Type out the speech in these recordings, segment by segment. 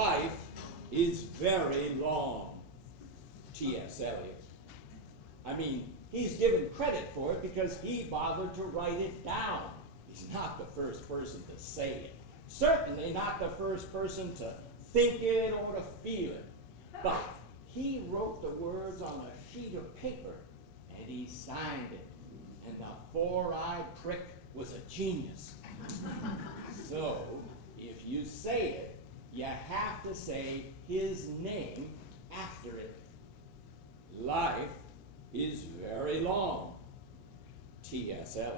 Life is very long. T.S. Eliot. I mean, he's given credit for it because he bothered to write it down. He's not the first person to say it. Certainly not the first person to think it or to feel it. But he wrote the words on a sheet of paper, and he signed it. And the four-eyed prick was a genius. So, if you say it, you have to say his name after it. Life is very long. T.S. Eliot.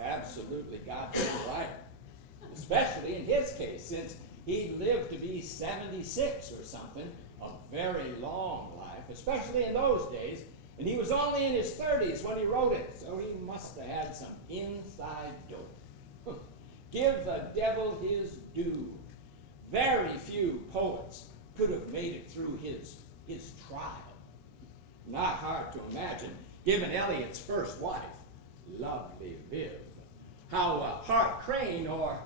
Absolutely goddamn right. Especially in his case, since he lived to be 76 or something, a very long life, especially in those days, and he was only in his 30s when he wrote it, so he must have had some inside dope. Give the devil his due. Very few poets could have made it through his trial. Not hard to imagine, given Eliot's first wife, lovely Viv, how Hart Crane or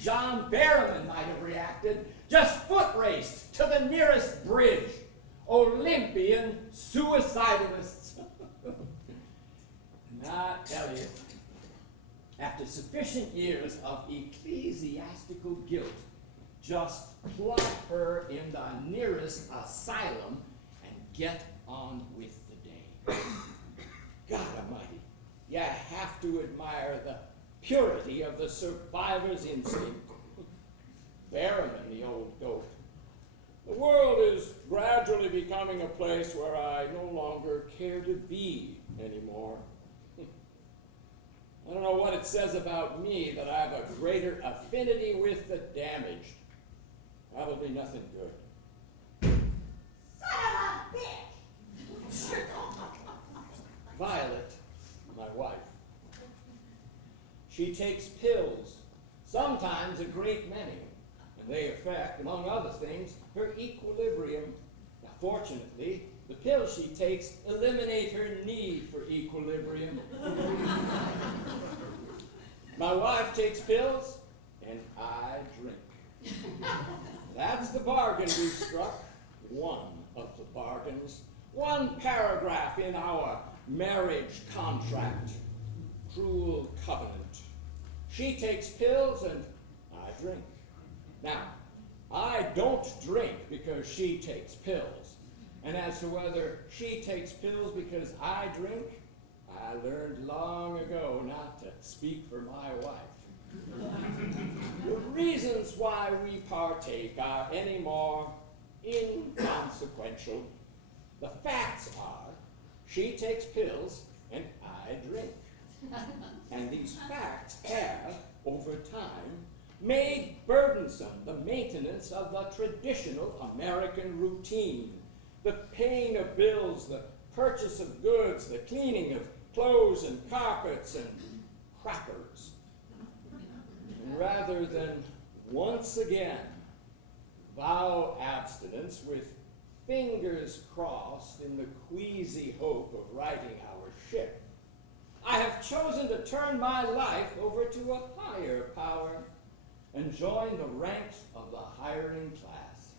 John Barrowman might have reacted, just foot raced to the nearest bridge. Olympian suicidalists. Not Eliot. After sufficient years of ecclesiastical guilt, just plug her in the nearest asylum and get on with the day. God Almighty, you have to admire the purity of the survivor's instinct. Barrowman, the old goat. The world is gradually becoming a place where I no longer care to be anymore. I don't know what it says about me that I have a greater affinity with the damaged. Probably nothing good. Son of a bitch! Violet, my wife. She takes pills, sometimes a great many, and they affect, among other things, her equilibrium. Now, fortunately, the pills she takes eliminate her need for equilibrium. My wife takes pills, and I drink. That's the bargain we've struck. One of the bargains. One paragraph in our marriage contract. Cruel covenant. She takes pills, and I drink. Now, I don't drink because she takes pills. And as to whether she takes pills because I drink, I learned long ago not to speak for my wife. The reasons why we partake are any more inconsequential. The facts are, she takes pills and I drink. And these facts have, over time, made burdensome the maintenance of the traditional American routine, the paying of bills, the purchase of goods, the cleaning of clothes and carpets and crackers. And rather than once again vow abstinence with fingers crossed in the queasy hope of righting our ship, I have chosen to turn my life over to a higher power and join the ranks of the hiring class.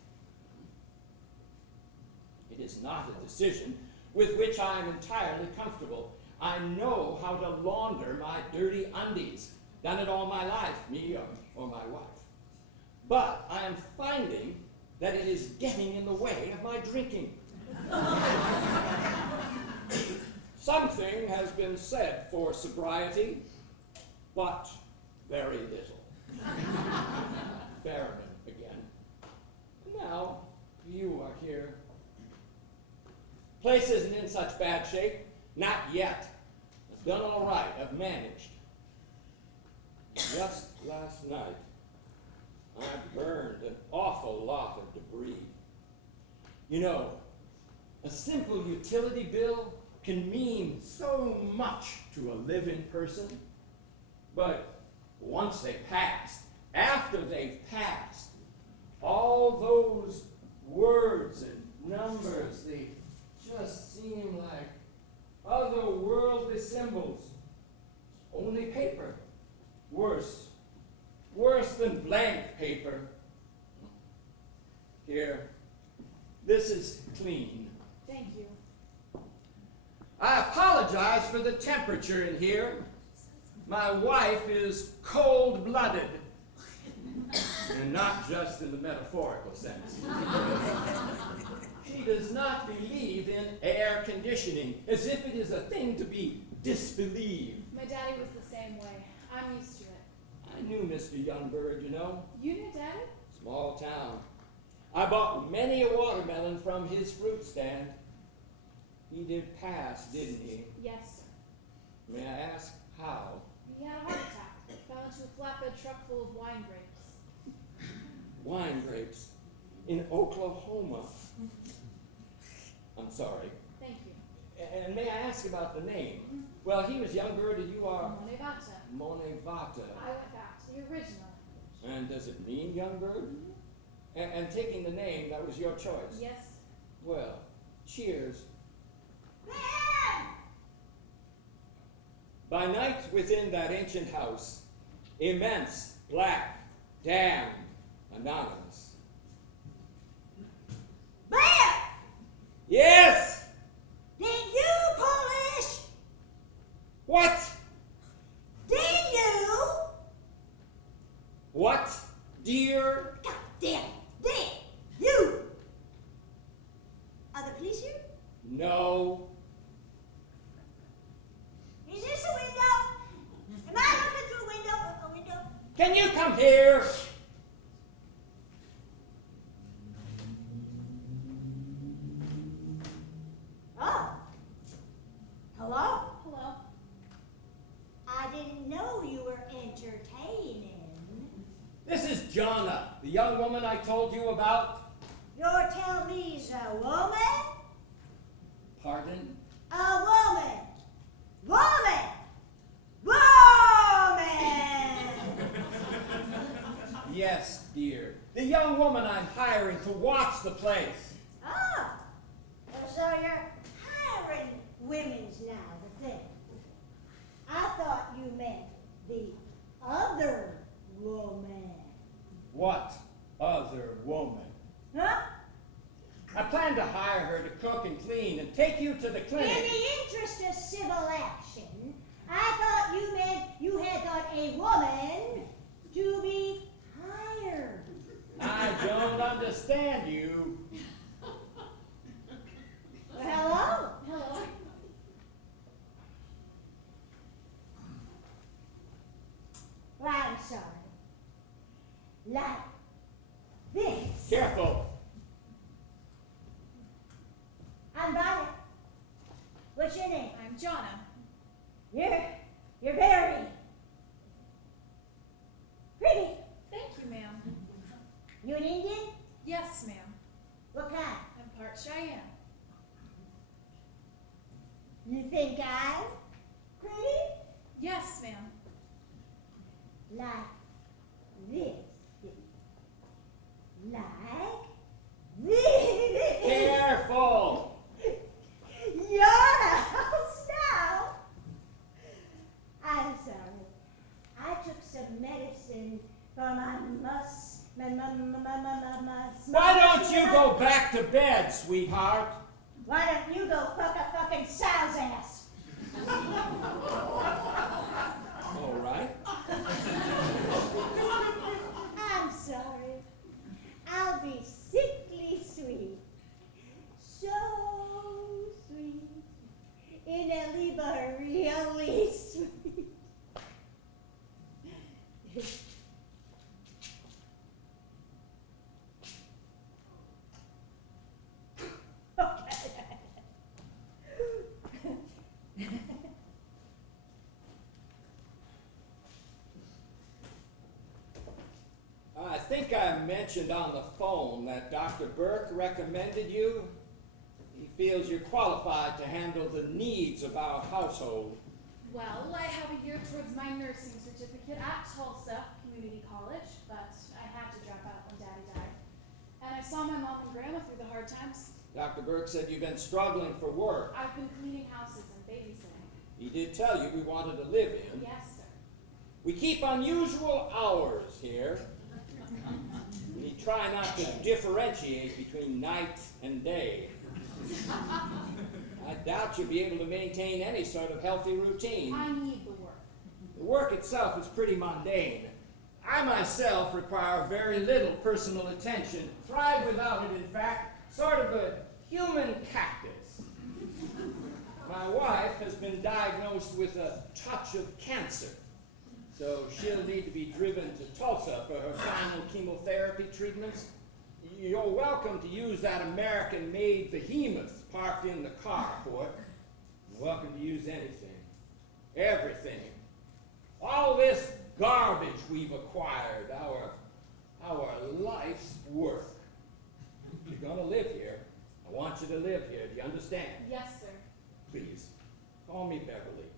It is not a decision with which I am entirely comfortable. I know how to launder my dirty undies. Done it all my life, me or my wife. But I am finding that it is getting in the way of my drinking. Something has been said for sobriety, but very little. Barrowman again. Now you are here. Place isn't in such bad shape. Not yet. I've done all right. I've managed. Just last night, I burned an awful lot of debris. You know, a simple utility bill can mean so much to a living person. But once they pass, after they've passed, all those words and numbers, they just seem like otherworldly symbols. Only paper. Worse, than blank paper. Here, this is clean. Thank you. I apologize for the temperature in here. My wife is cold-blooded, and not just in the metaphorical sense. She does not believe in air conditioning, as if it is a thing to be disbelieved. My daddy was the same way. I'm used to it. I knew Mr. Youngbird, you know. You knew Daddy? Small town. I bought many a watermelon from his fruit stand. He did pass, didn't he? Yes, sir. May I ask how? He had a heart attack. Fell into a flatbed truck full of wine grapes. Wine grapes in Oklahoma. I'm sorry. Thank you. And may I ask about the name? Well, he was Youngbird and you are Monevata. Monevata. I went back to the original. And does it mean Youngbird? And taking the name, that was your choice? Yes. Well, cheers. Man! By night within that ancient house, immense, black, damned, anonymous. Man! Yes! Did you Polish? What? Did you? What, dear? God damn! Did you? Are the police here? No. Is this a window? Am I looking through a window? A window? Can you come here? Oh. Hello? Hello. I didn't know you were entertaining. This is Jonna, the young woman I told you about. You're telling me he's a woman? Pardon? A woman! Woman! Woman! Yes, dear. The young woman I'm hiring to watch the place. Oh, so you're hiring women's now, the thing. I thought you meant the other woman. What other woman? Huh? I plan to hire her to cook and clean and take you to the In clinic. the interest of civil action, I thought you meant you had got a woman to be hired. I don't understand you. Well, hello? Hello. Well, I'm sorry. Like this. Careful. I'm Bonnie. What's your name? I'm Jonna. You're very pretty. Thank you, ma'am. You an Indian? Yes, ma'am. What kind? I'm part Cheyenne. You think I'm pretty? Yes, ma'am. Like this. Like this. Careful. You're the house now. I'm sorry. I took some medicine for my Why don't you go back to bed, sweetheart? Why don't you go fuck a fucking sow's ass? All right. I'm sorry. I'll be sickly sweet. So sweet. Inelly but really sweet. I think I mentioned on the phone that Dr. Burke recommended you. He feels you're qualified to handle the needs of our household. Well, I have a year towards my nursing certificate at Tulsa Community College, but I had to drop out when Daddy died. And I saw my mom and Grandma through the hard times. Dr. Burke said you've been struggling for work. I've been cleaning houses and babysitting. He did tell you we wanted to live in. Yes, sir. We keep unusual hours here. We try not to differentiate between night and day. I doubt you'll be able to maintain any sort of healthy routine. I need the work. The work itself is pretty mundane. I myself require very little personal attention. Thrive without it, in fact, sort of a human cactus. My wife has been diagnosed with a touch of cancer, so she'll need to be driven to Tulsa for her final chemotherapy treatments. You're welcome to use that American-made behemoth parked in the carport. You're welcome to use anything, everything. All this garbage we've acquired, our life's work. You're gonna live here. I want you to live here. Do you understand? Yes, sir. Please, call me Beverly.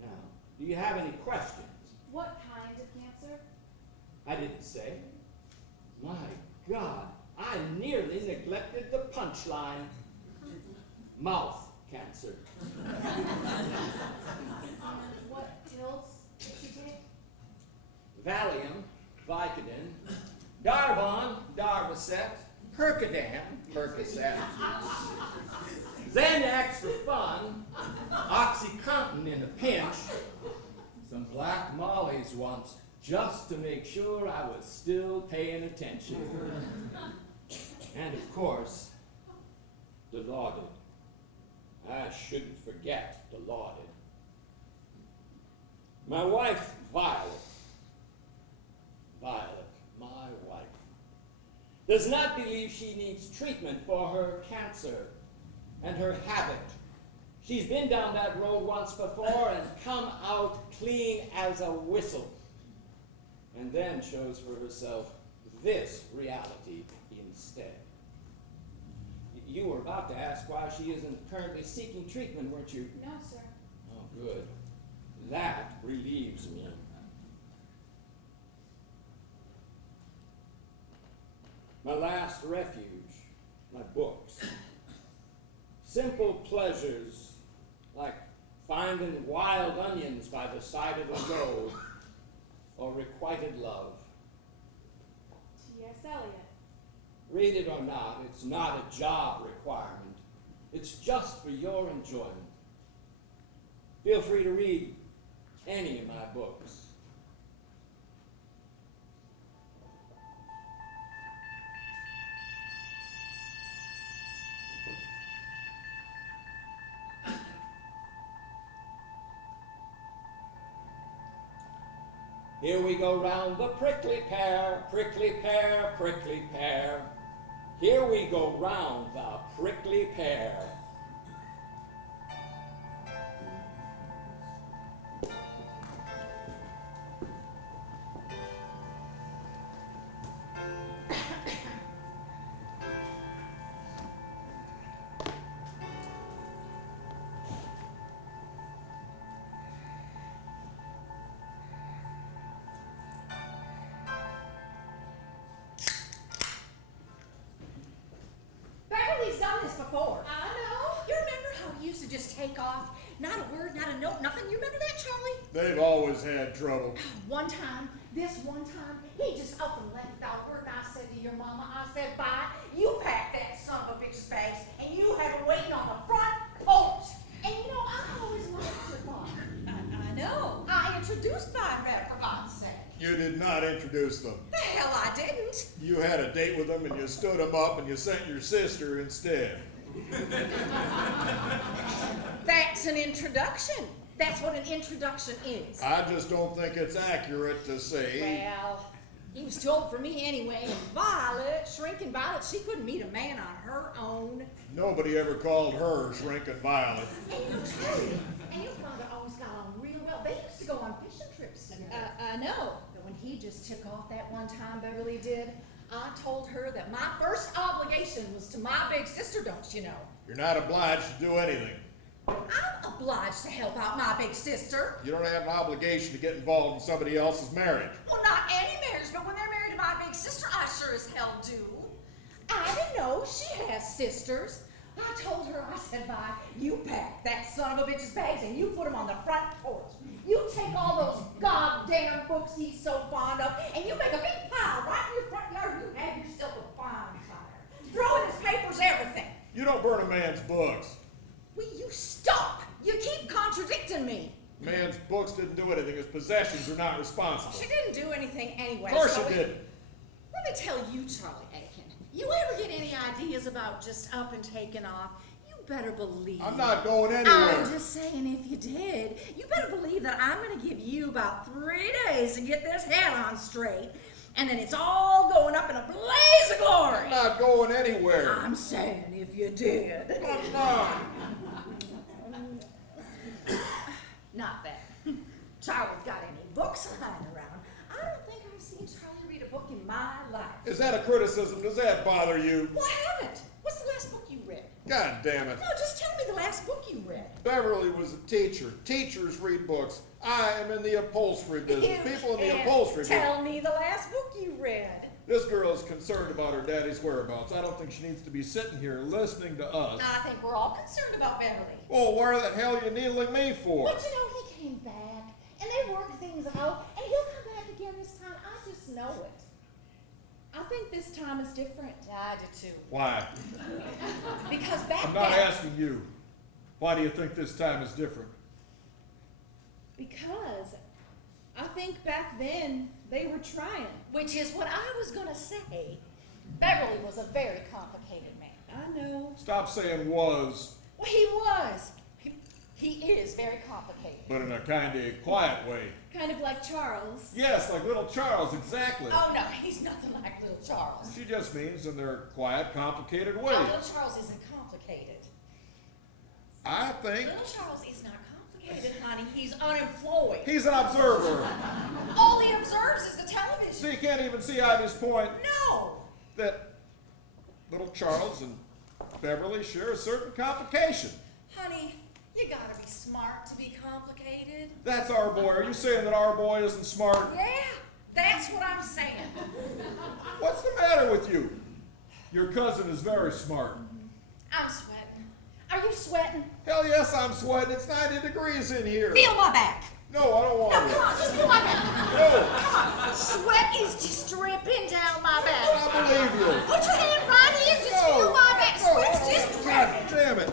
Now, do you have any questions? What kind of cancer? I didn't say. My God, I nearly neglected the punchline. Mouth cancer. And what pills did she take? Valium, Vicodin, Darvon, Darvocet, Percodan, Percocet, Xanax for fun, OxyContin in a pinch, some Black Mollies once, just to make sure I was still paying attention. And of course, Dilaudid. I shouldn't forget Dilaudid. My wife, Violet, my wife, does not believe she needs treatment for her cancer and her habit. She's been down that road once before and come out clean as a whistle, and then chose for herself this reality instead. You were about to ask why she isn't currently seeking treatment, weren't you? No, sir. Oh, good. That relieves me. My last refuge, my books. Simple pleasures like finding wild onions by the side of the road or requited love. T.S. Eliot. Read it or not, it's not a job requirement. It's just for your enjoyment. Feel free to read any of my books. Here we go round the prickly pear, prickly pear, prickly pear. Here we go round the prickly pear. Beverly's done this before. I know. You remember how he used to just take off? Not a word, not a note, nothing. You remember that, Charlie? They've always had trouble. One time, he just up and left without a word. And I said to your mama, I said, bye, you pack that son of a bitch's bags, and you have her waiting on the front porch. And you know, I always liked your mom. I know. I introduced mine, rather, for God's sake. You did not introduce them. The hell I didn't. You had a date with them and you stood them up and you sent your sister instead. That's an introduction. That's what an introduction is. I just don't think it's accurate to say. Well, he was too old for me anyway, and Violet, shrinking Violet, she couldn't meet a man on her own. Nobody ever called her Shrinking Violet. And you know, Charlie, and your father always got on real well. They used to go on fishing trips together. I know. But when he just took off that one time, Beverly did, I told her that my first obligation was to my big sister, don't you know? You're not obliged to do anything. I'm obliged to help out my big sister. You don't have an obligation to get involved in somebody else's marriage. Well, not any marriage, but when they're married to my big sister, I sure as hell do. I didn't know she has sisters. I told her, I said, bye, you pack that son of a bitch's bags and you put them on the front porch. You take all those god damn books he's so fond of, and you make a big pile right in your front yard. You have yourself a bonfire. Throw in his papers, everything. You don't burn a man's books. Will you stop? You keep contradicting me. Man's books didn't do anything. His possessions are not responsible. She didn't do anything anyway. Of course so she didn't. Let me tell you, Charlie Aiken, you ever get any ideas about just up and taking off? You better believe. I'm not going anywhere. I'm just saying, if you did, you better believe that I'm going to give you about 3 days to get this head on straight, and then it's all going up in a blaze of glory. I'm not going anywhere. I'm saying, if you did. I'm not. Not that Charlie's got any books lying around. I don't think I've seen Charlie read a book in my life. Is that a criticism? Does that bother you? Well, I haven't. What's the last book you read? God damn it. No, just tell me the last book you read. Beverly was a teacher. Teachers read books. I am in the upholstery business. You People in the can't upholstery business. Tell me the last book you read. This girl is concerned about her daddy's whereabouts. I don't think she needs to be sitting here listening to us. I think we're all concerned about Beverly. Well, where the hell are you needling me for? But you know, he came back, and they worked things out, and he'll come back again this time. I just know it. I think this time is different. I do too. Why? Because back I'm not then, asking you. Why do you think this time is different? Because I think back then they were trying. which is what I was going to say, Beverly was a very complicated man. I know. Stop saying was, Well, he was. He is very complicated. but in a kind of quiet way. Kind of like Charles. Yes, like little Charles, exactly. Oh, no, he's nothing like little Charles. She just means in their quiet, complicated No, way. little Charles isn't complicated. I think Little Charles is not complicated, honey. He's unemployed. he's an observer. All he observes is the television. So you can't even see Ivy's point No. that little Charles and Beverly share a certain complication. Honey, you gotta be smart to be complicated. That's our boy. Are you saying that our boy isn't smart? Yeah, that's what I'm saying. What's the matter with you? Your cousin is very smart. I'm sweating. Are you sweating? Hell yes, I'm sweating. It's 90 degrees in here. Feel my back. No, I don't want No, it. come on, just feel my back. No, Come on. Sweat is just dripping down my back. I believe you. Put your hand right here, just feel my back. Sweat's just God dripping. damn it.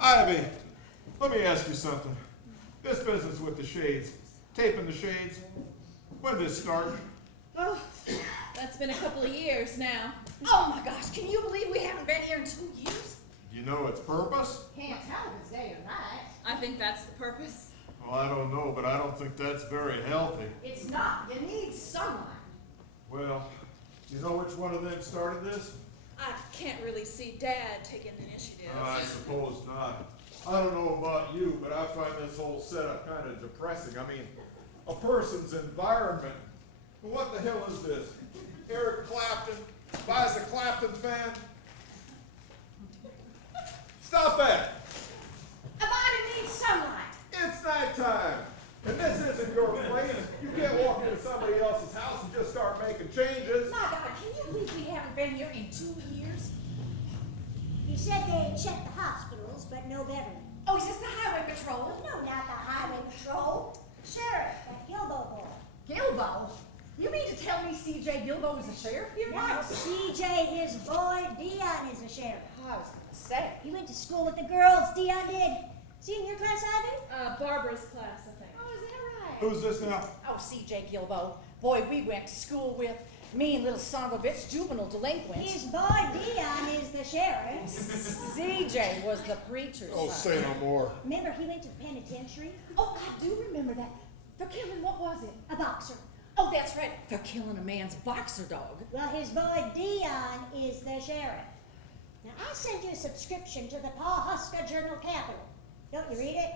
Ivy, let me ask you something. This business with the shades, taping the shades, when did this start? Oh, that's been a couple of years now. Oh my gosh, can you believe we haven't been here in 2 years? Do you know its purpose? Can't tell if it's day or night. I think that's the purpose. Well, I don't know, but I don't think that's very healthy. It's not. You need sunlight. Well, you know which one of them started this? I can't really see Dad taking the initiative. I suppose not. I don't know about you, but I find this whole setup kind of depressing. I mean, a person's environment. Well, what the hell is this? Eric Clapton buys a Clapton fan? Stop that! A body needs sunlight. It's nighttime, and this isn't your place. You can't walk into somebody else's house and just start making changes. My God, can you believe we haven't been here in 2 years? He said they checked the hospitals, but no Beverly. Oh, is this the highway patrol? No, not the highway patrol. Sheriff, that Gilbo boy. Gilbo? You mean to tell me C.J. Gilbo is the sheriff here? No, CJ, his boy, Dion is a sheriff. I was gonna say. He went to school with the girls, Dion did. Senior class, Ivy? Barbara's class, I think. Oh, is that right? Who's this now? Oh, C.J. Gilbo. Boy, we went to school with mean little son of a bitch, juvenile delinquent. His boy, Dion, is the sheriff. C.J. was the preacher's Oh, son. say no more. Remember, he went to the penitentiary? Oh, I do remember that. For killing, what was it? A boxer. Oh, that's right. For killing a man's boxer dog. Well, his boy, Dion, is the sheriff. Now, I sent you a subscription to the Pawhuska Journal-Capital. Don't you read it?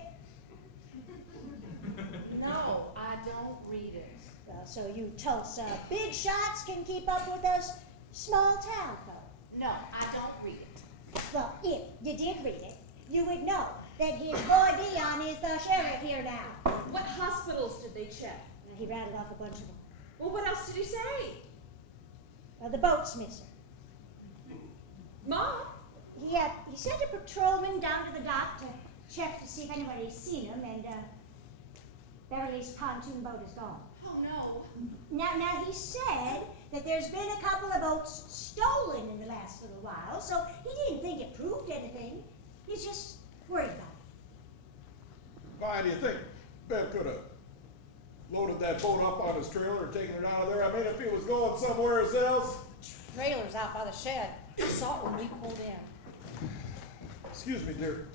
No, I don't read it. Well, so you Tulsa big shots can keep up with us small town folk. No, I don't read it. Well, if you did read it, you would know that his boy Dion is the sheriff here now. What hospitals did they check? Now, he rattled off a bunch of them. Well, what else did he say? The boat's missing. Mom? He sent a patrolman down to the dock to check to see if anybody's seen him, and Beverly's pontoon boat is gone. Oh no. Now he said that there's been a couple of boats stolen in the last little while, so he didn't think it proved anything. He's just worried about it. Why do you think Bev could have loaded that boat up on his trailer and taken it out of there? I mean, if he was going somewhere else. Trailer's out by the shed. I saw it when we pulled in. Excuse me, dear.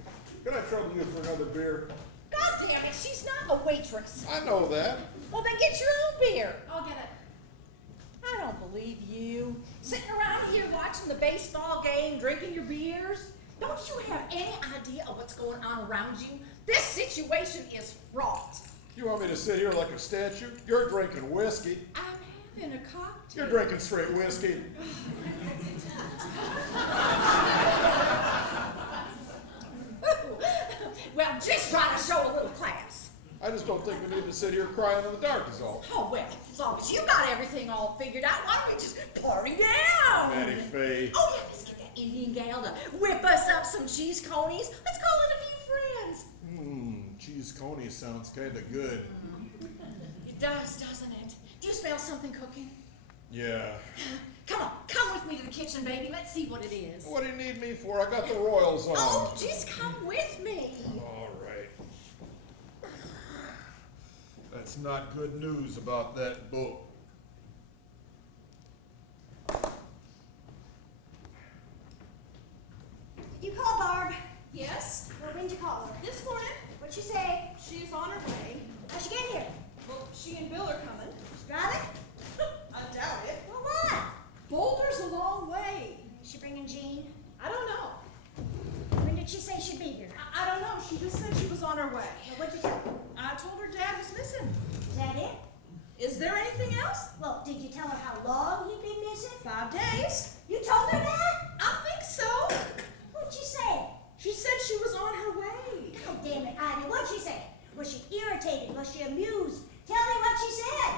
Can I trouble you for another beer? God damn it, she's not a waitress. I know that. Well, then get your own beer. I'll get it. I don't believe you. Sitting around here watching the baseball game, drinking your beers. Don't you have any idea of what's going on around you? This situation is fraught. You want me to sit here like a statue? You're drinking whiskey. I'm having a cocktail. You're drinking straight whiskey. Well, just try to show a little class. I just don't think we need to sit here crying in the dark is all. Oh, well, as long as you got everything all figured out, why don't we just party down? Matty Faye. Oh, yeah, let's get that Indian gal to whip us up some cheese conies. Let's call in a few friends. Cheese coney sounds kind of good. It does, doesn't it? Do you smell something cooking? Yeah. Come on, come with me to the kitchen, baby. Let's see what it is. What do you need me for? I got the royals on. Oh, just come with me. All right. That's not good news about that boat. Did you call Barb? Yes? Well, when'd you call her? This morning, What'd she say? she's on her way. How'd she get here? Well, she and Bill are coming. She's driving? I doubt it. Well, what? Boulder's a long way. Is she bringing Jean? I don't know. When did she say she'd be here? I don't know. She just said she was on her way. Well, what'd you tell her? I told her Dad was missing. Is that it? Is there anything else? Well, did you tell her how long he'd been missing? 5 days. You told her that? I think so. What'd she say? She said she was on her way. God damn it, Ivy, what'd she say? Was she irritated? Was she amused? Tell me what she said.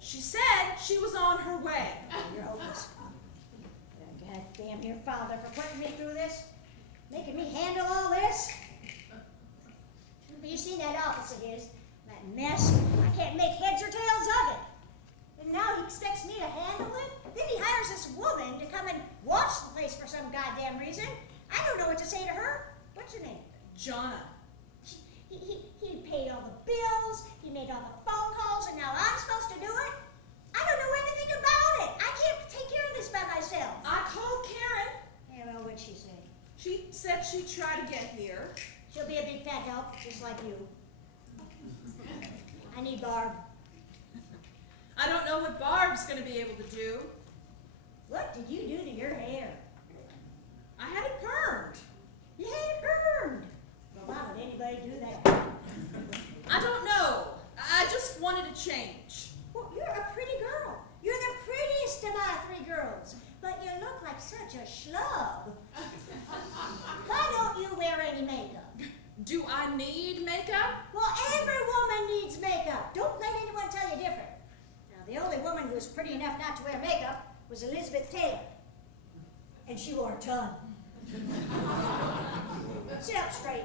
She said she was on her way. You're hopeless. God damn your father for putting me through this, making me handle all this. You seen that office of his, that mess? I can't make heads or tails of it. And now he expects me to handle it? Then he hires this woman to come and watch the place for some goddamn reason. I don't know what to say to her. What's her name? Jonna. He paid all the bills, he made all the phone calls, and now I'm supposed to do it? I don't know anything about it. I can't take care of this by myself. I called Karen. Yeah, well, what'd she say? She said she'd try to get here. She'll be a big fat help, just like you. I need Barb. I don't know what Barb's gonna be able to do. What did you do to your hair? I had it permed. You had it burned. Well, why would anybody do that? I don't know. I just wanted to change. Well, you're a pretty girl. You're the prettiest of my 3 girls. But you look like such a schlub. Why don't you wear any makeup? Do I need makeup? Well, every woman needs makeup. Don't let anyone tell you different. Now, the only woman who was pretty enough not to wear makeup was Elizabeth Taylor. And she wore a ton. Sit up straight.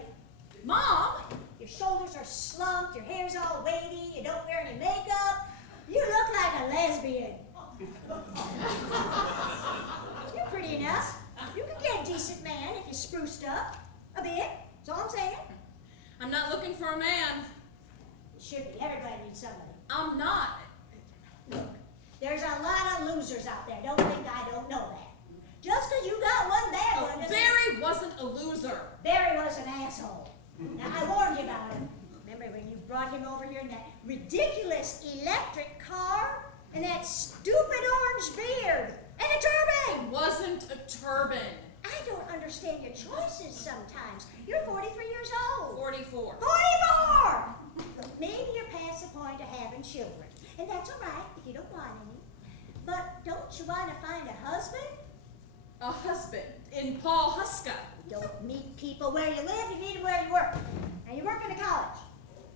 Mom! Your shoulders are slumped, your hair's all wavy, you don't wear any makeup. You look like a lesbian. You're pretty enough. You could get a decent man if you spruced up a bit. That's all I'm saying. I'm not looking for a man. You should be. Everybody needs somebody. I'm not. Look, there's a lot of losers out there. Don't think I don't know that. Just 'cause you got one bad one doesn't... Barry wasn't a loser. Barry was an asshole. Now, I warned you about him. Remember when you brought him over here in that ridiculous electric car? And that stupid orange beard? And a turban? It wasn't a turban. I don't understand your choices sometimes. You're 43 years old. 44. 44! Look, maybe you're past the point of having children. And that's all right if you don't want any. But don't you want to find a husband? A husband in Paul Huska. You don't meet people where you live, you meet them where you work. Now, you work in a college.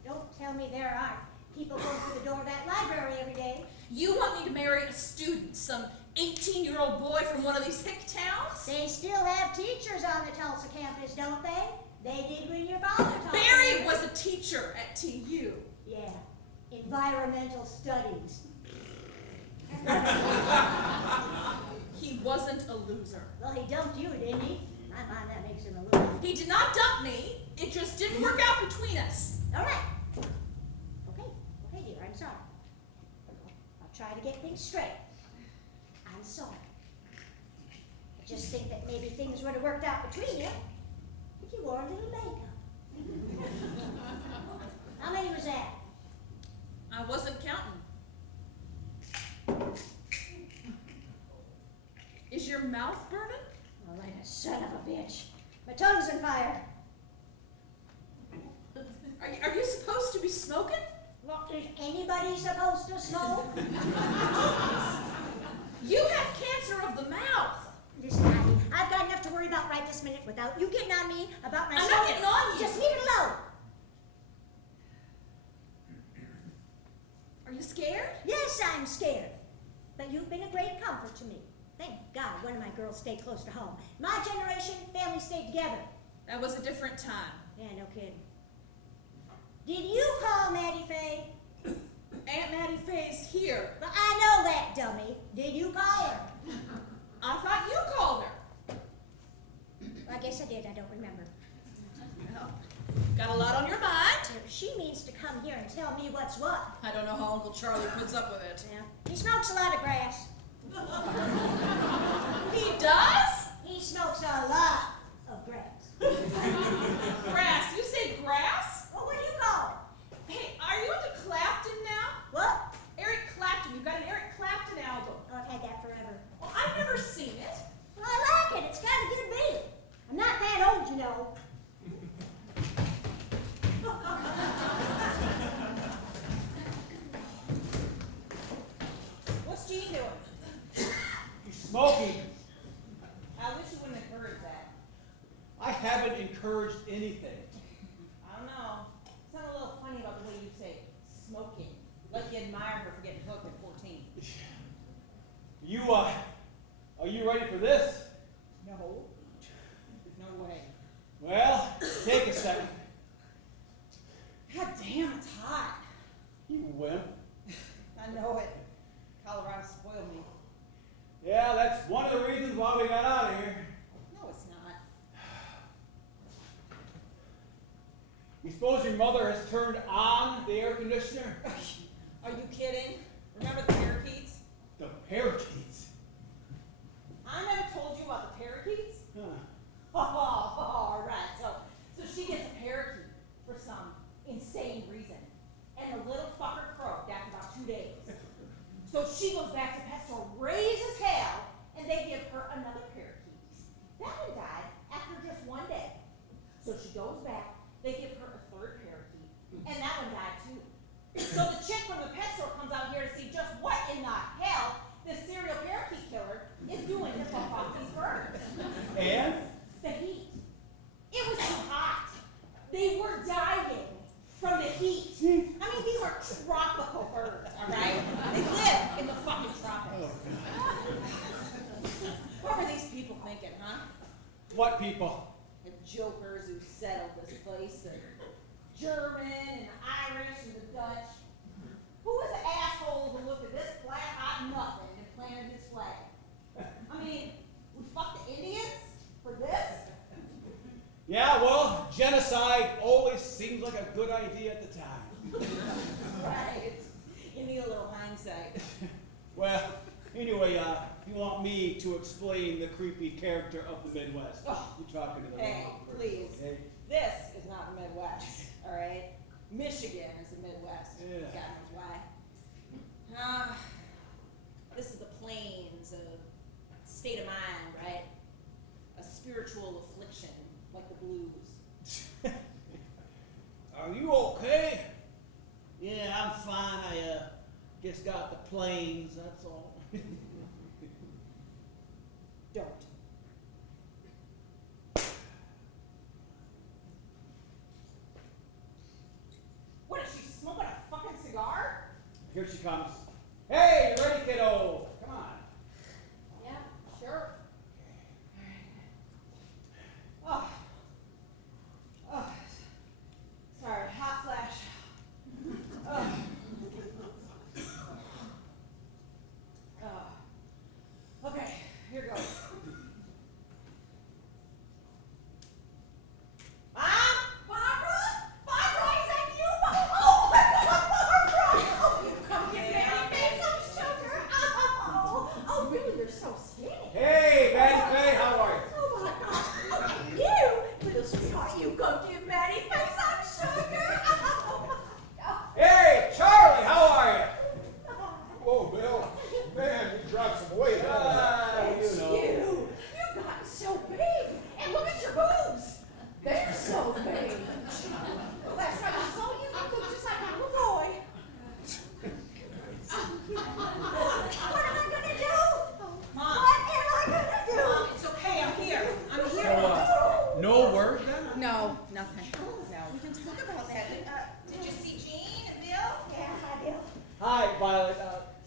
Don't tell me there aren't people going through the door of that library every day. You want me to marry a student, some 18-year-old boy from one of these hick towns? They still have teachers on the Tulsa campus, don't they? They did when your father taught Barry there. was a teacher at TU. Yeah, environmental studies. He wasn't a loser. Well, he dumped you, didn't he? In my mind, that makes him a loser. He did not dump me. It just didn't work out between us. All right. Okay, dear, I'm sorry. I'll try to get things straight. I'm sorry. I just think that maybe things would have worked out between you if you wore a little makeup. How many was that? I wasn't counting. Is your mouth burning? Oh, like a son of a bitch. My tongue's on fire. Are you supposed to be smoking? Well, is anybody supposed to smoke? You have cancer of the mouth. Listen, Ivy, I've got enough to worry about right this minute without you getting on me about my I'm soul. not getting on you. Just leave it alone. Are you scared? Yes, I'm scared. But you've been a great comfort to me. Thank God one of my girls stayed close to home. My generation, families stayed together. That was a different time. Yeah, no kidding. Did you call Maddie Faye? Aunt Mattie Faye's here. Well, I know that, dummy. Did you call her? I thought you called her. I guess I did. I don't remember. Well, got a lot on your mind. She means to come here and tell me what's what. I don't know how Uncle Charlie puts up with it. Yeah. He smokes a lot of grass. He does? He smokes a lot of grass. Grass. You say grass? Well, what do you call it? Hey, are you into Clapton now? What? Eric Clapton. You've got an Eric Clapton album. Oh, I've had that forever. Well, I've never seen it. Well, I like it. It's got a good beat. I'm not that old, you know. What's Jean doing? You're smoking. I wish you wouldn't encourage that. I haven't encouraged anything. I don't know. Sound a little funny about the way you say smoking. Like you admire her for getting hooked at 14. Are you ready for this? No. No way. Well, take a second. God damn, it's hot. You wimp. I know it. Colorado spoiled me. Yeah, that's one of the reasons why we got out of here. No, it's not. You suppose your mother has turned on the air conditioner? Are you kidding? Remember the parakeets? The parakeets. I never told you about the parakeets? Huh. Oh, all right. So she gets a parakeet for some insane reason. And the little fucker croaked after about 2 days. So she goes back to pet store, raised as hell, and they give her another parakeet. That one died after just 1 day. So she goes back, they give her a third parakeet, and that one died too. So the chick from the pet store comes out here to see just what in the hell this serial parakeet killer is doing to fuck off these birds. And? The heat. It was too hot. They were dying from the heat. I mean, these are tropical birds, all right? They live in the fucking tropics. What were these people thinking, huh? What people? The jokers who settled this place, the German and the Irish and the Dutch. Who was the asshole who looked at this flat hot nothing and planted his flag? I mean, we fucked the Indians for this? Yeah, well, genocide always seems like a good idea at the time. Right. You need a little hindsight. Well, anyway, you want me to explain the creepy character of the Midwest. Oh. You're talking to the Hey, wrong person. please. Okay? This is not the Midwest, all right? Michigan is the Midwest. Yeah. God knows why. This is the plains of state of mind, right? A spiritual affliction, like the blues. Are you okay? Yeah, I'm fine. I just got the planes, that's all. Don't. What is she smoking a fucking cigar? Here she comes. Hey, you ready, kiddo? Come on. Yeah, sure. Oh. Oh. Sorry, hot flash.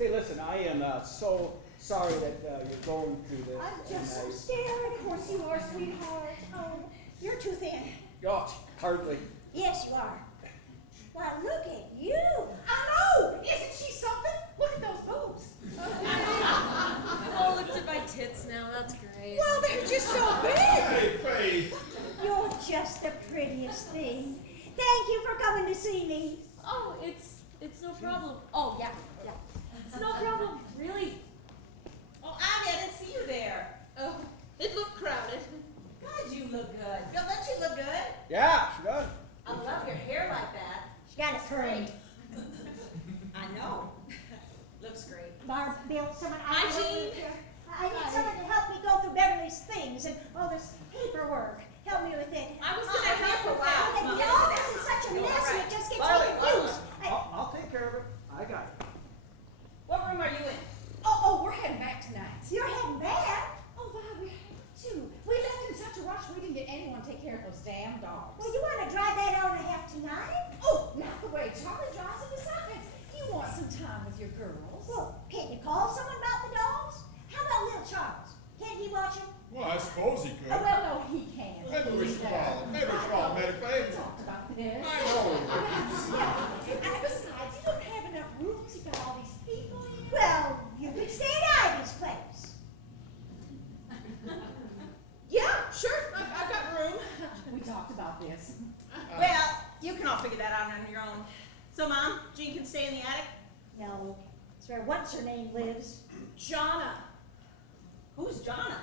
Hey, listen, I am so sorry that you're going through this. I'm just so and scared. Of course you are, sweetheart. Oh, you're too thin. Oh, hardly. Yes, you are. Why, look at you. I know! Isn't she something? Look at those boobs. Oh, look at my tits now. That's great. Well, they're just so big. Hey, Faith. You're just the prettiest thing. Thank you for coming to see me. Oh, it's no problem. Oh, yeah. It's no problem, really. Oh, Ivy, I didn't see you there. Oh, it looked crowded. God, you look good. Don't you look good? Yeah, she does. I love your hair like that. She got it turned. I know. Looks great. Barb, Bill, someone Hi, I Jean. I need someone to help me go through Beverly's things and all this paperwork. Help me with it. I was gonna help her But out. the office is such a mess and it just gets me confused. I'll take care of it. I got it. What room are you in? Oh, we're heading back tonight. You're heading back. Oh, Vi, we have to. We left in such a rush we didn't get anyone to take care of those damn dogs. Well, you want to drive that hour and a half tonight? Oh, not the way Charlie drives, and besides, you want some time with your girls. Well, can't you call someone about the dogs? How about little Charles? Can't he watch them? Well, I suppose he could. Oh, well, no, he can. Maybe we should call him. Maybe we should call him, Medic We Faith. talked about this. I know. Yeah, and besides, you don't have enough rooms. You've got all these people in. Well, you could stay at Ivy's place. Yeah, sure. I've got room. We talked about this. Well, you can all figure that out on your own. So, Mom, Jean can stay in the attic? No, it's where what's-her-name lives. Jonna. Who's Jonna?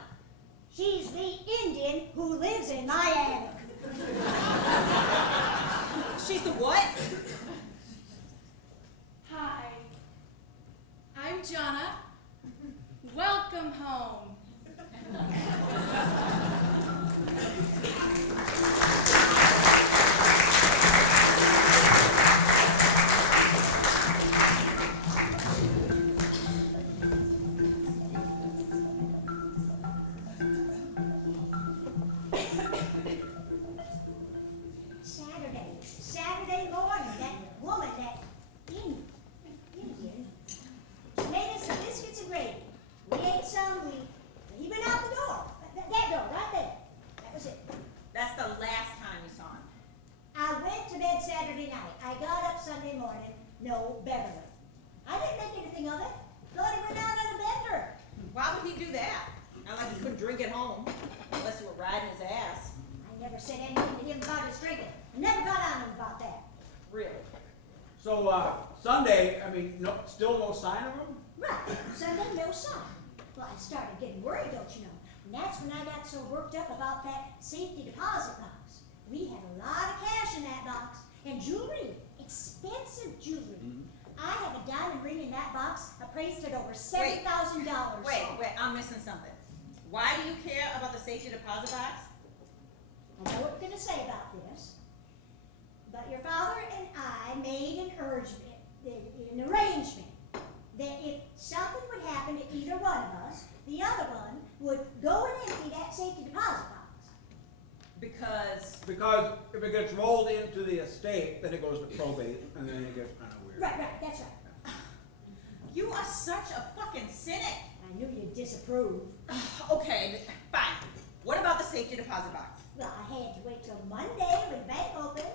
She's the Indian who lives in my attic. She's the what? Hi. I'm Jonna. Welcome home. Saturday morning, that woman, that Indian, she made us some biscuits and gravy. We ate some, he went out the door. That door, right there. That was it. That's the last time you saw him. I went to bed Saturday night. I got up Sunday morning, no Beverly. I didn't make anything of it. Thought he went out on a bender. Why would he do that? Not like he couldn't drink at home, unless you were riding his ass. I never said anything to him about his drinking. I never got on him about that. Really? So, Sunday, no, still no sign of him? Right, Sunday, no sign. Well, I started getting worried, don't you know? And that's when I got so worked up about that safety deposit box. We had a lot of cash in that box. And jewelry, expensive jewelry. I have a diamond ring in that box appraised at over $7,000. Wait, I'm missing something. Why do you care about the safety deposit box? I know what you're going to say about this. But your father and I made an arrangement that if something would happen to either one of us, the other one would go and empty that safety deposit box. Because Because if it gets rolled into the estate, then it goes to probate, and then it gets kind of weird. Right, that's right. you are such a fucking cynic. I knew you'd disapprove. Okay, fine. What about the safety deposit box? Well, I had to wait till Monday when the bank opened.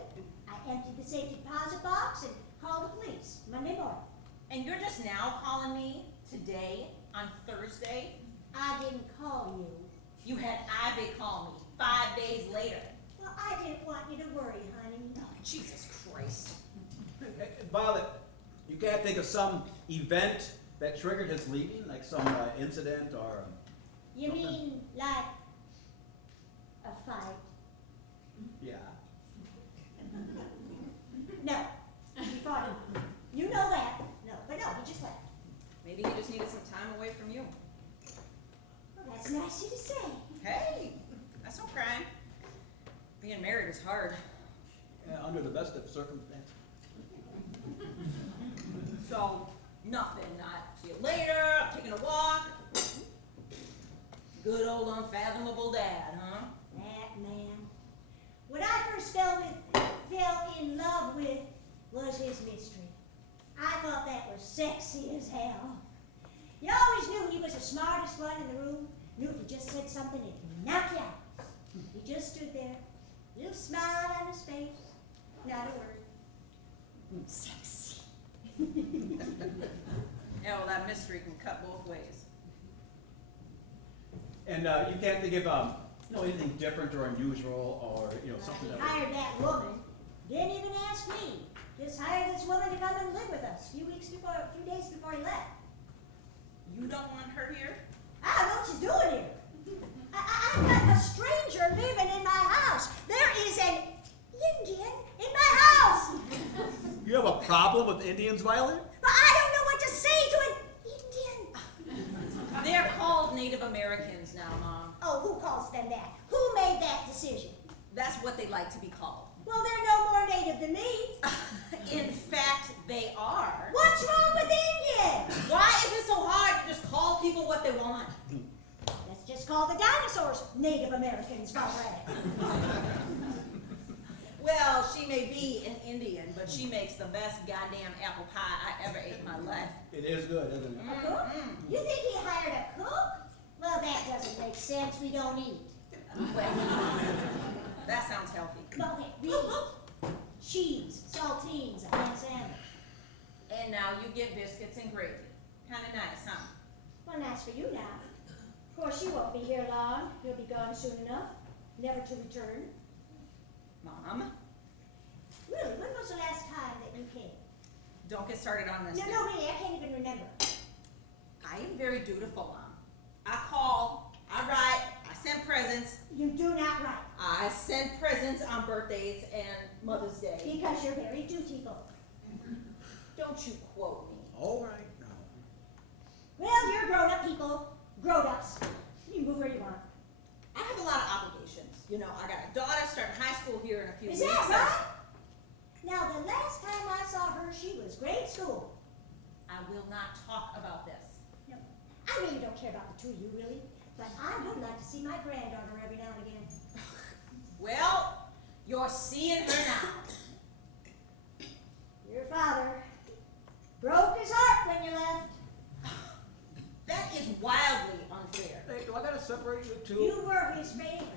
I emptied the safety deposit box and called the police Monday morning. And you're just now calling me today on Thursday? I didn't call you. You had Ivy call me 5 days later. Well, I didn't want you to worry, honey. Oh, Jesus Christ. Violet, you can't think of some event that triggered his leaving, like some incident or... You mean like a fight? Yeah. No, he fought him. You know that. No, but no, he just left. Maybe he just needed some time away from you. Well, that's nice of you to say. Hey, that's no crime. Being married is hard. Yeah, under the best of circumstances. So, nothing. Not see you later, I'm taking a walk. Good old unfathomable dad, huh? That man. What I first fell in love with was his mystery. I thought that was sexy as hell. You always knew he was the smartest one in the room. Knew if he just said something, it'd knock you out. He just stood there, little smile on his face, not a word. Sexy. Yeah, well, that mystery can cut both ways. And you can't think of anything different or unusual or something He that. hired that woman. Didn't even ask me. Just hired this woman to come and live with us a few days before he left. You don't want her here? I don't know what she's doing here. I've got a stranger living in my house. There is an Indian in my house. You have a problem with Indians, Violet? But I don't know what to say to an Indian. They're called Native Americans now, Mom. Oh, who calls them that? Who made that decision? That's what they like to be called. Well, they're no more native than me. In fact, they are. What's wrong with Indians? Why is it so hard to just call people what they want? Let's just call the dinosaurs Native Americans, Conrad. Well, she may be an Indian, but she makes the best goddamn apple pie I ever ate in my life. It is good, isn't it? A cook? You think he hired a cook? Well, that doesn't make sense. We don't eat. Well, that sounds healthy. Okay, we eat cheese, saltines, and salmon. And now you get biscuits and gravy. Kind of nice, huh? Well, nice for you now. Of course, you won't be here long. You'll be gone soon enough, never to return. Mom, Really, when was the last time that you came? don't get started on this. No, really, I can't even remember. I am very dutiful, Mom. I call, I write, I send presents. You do not write, I send presents on birthdays and Mother's Day. because you're very dutiful. Don't you quote me. All right, now. Well, you're grown-up people, grown-ups. You can move where you want. I have a lot of obligations. You know, I got a daughter starting high school here in a few Is weeks. that right? Now, the last time I saw her, she was grade school. I will not talk about this. No, I really don't care about the two of you, really. But I would like to see my granddaughter every now and again. Well, you're seeing her now. Your father broke his heart when you left. That is wildly unfair. Hey, do I gotta separate you two? You were his favorite.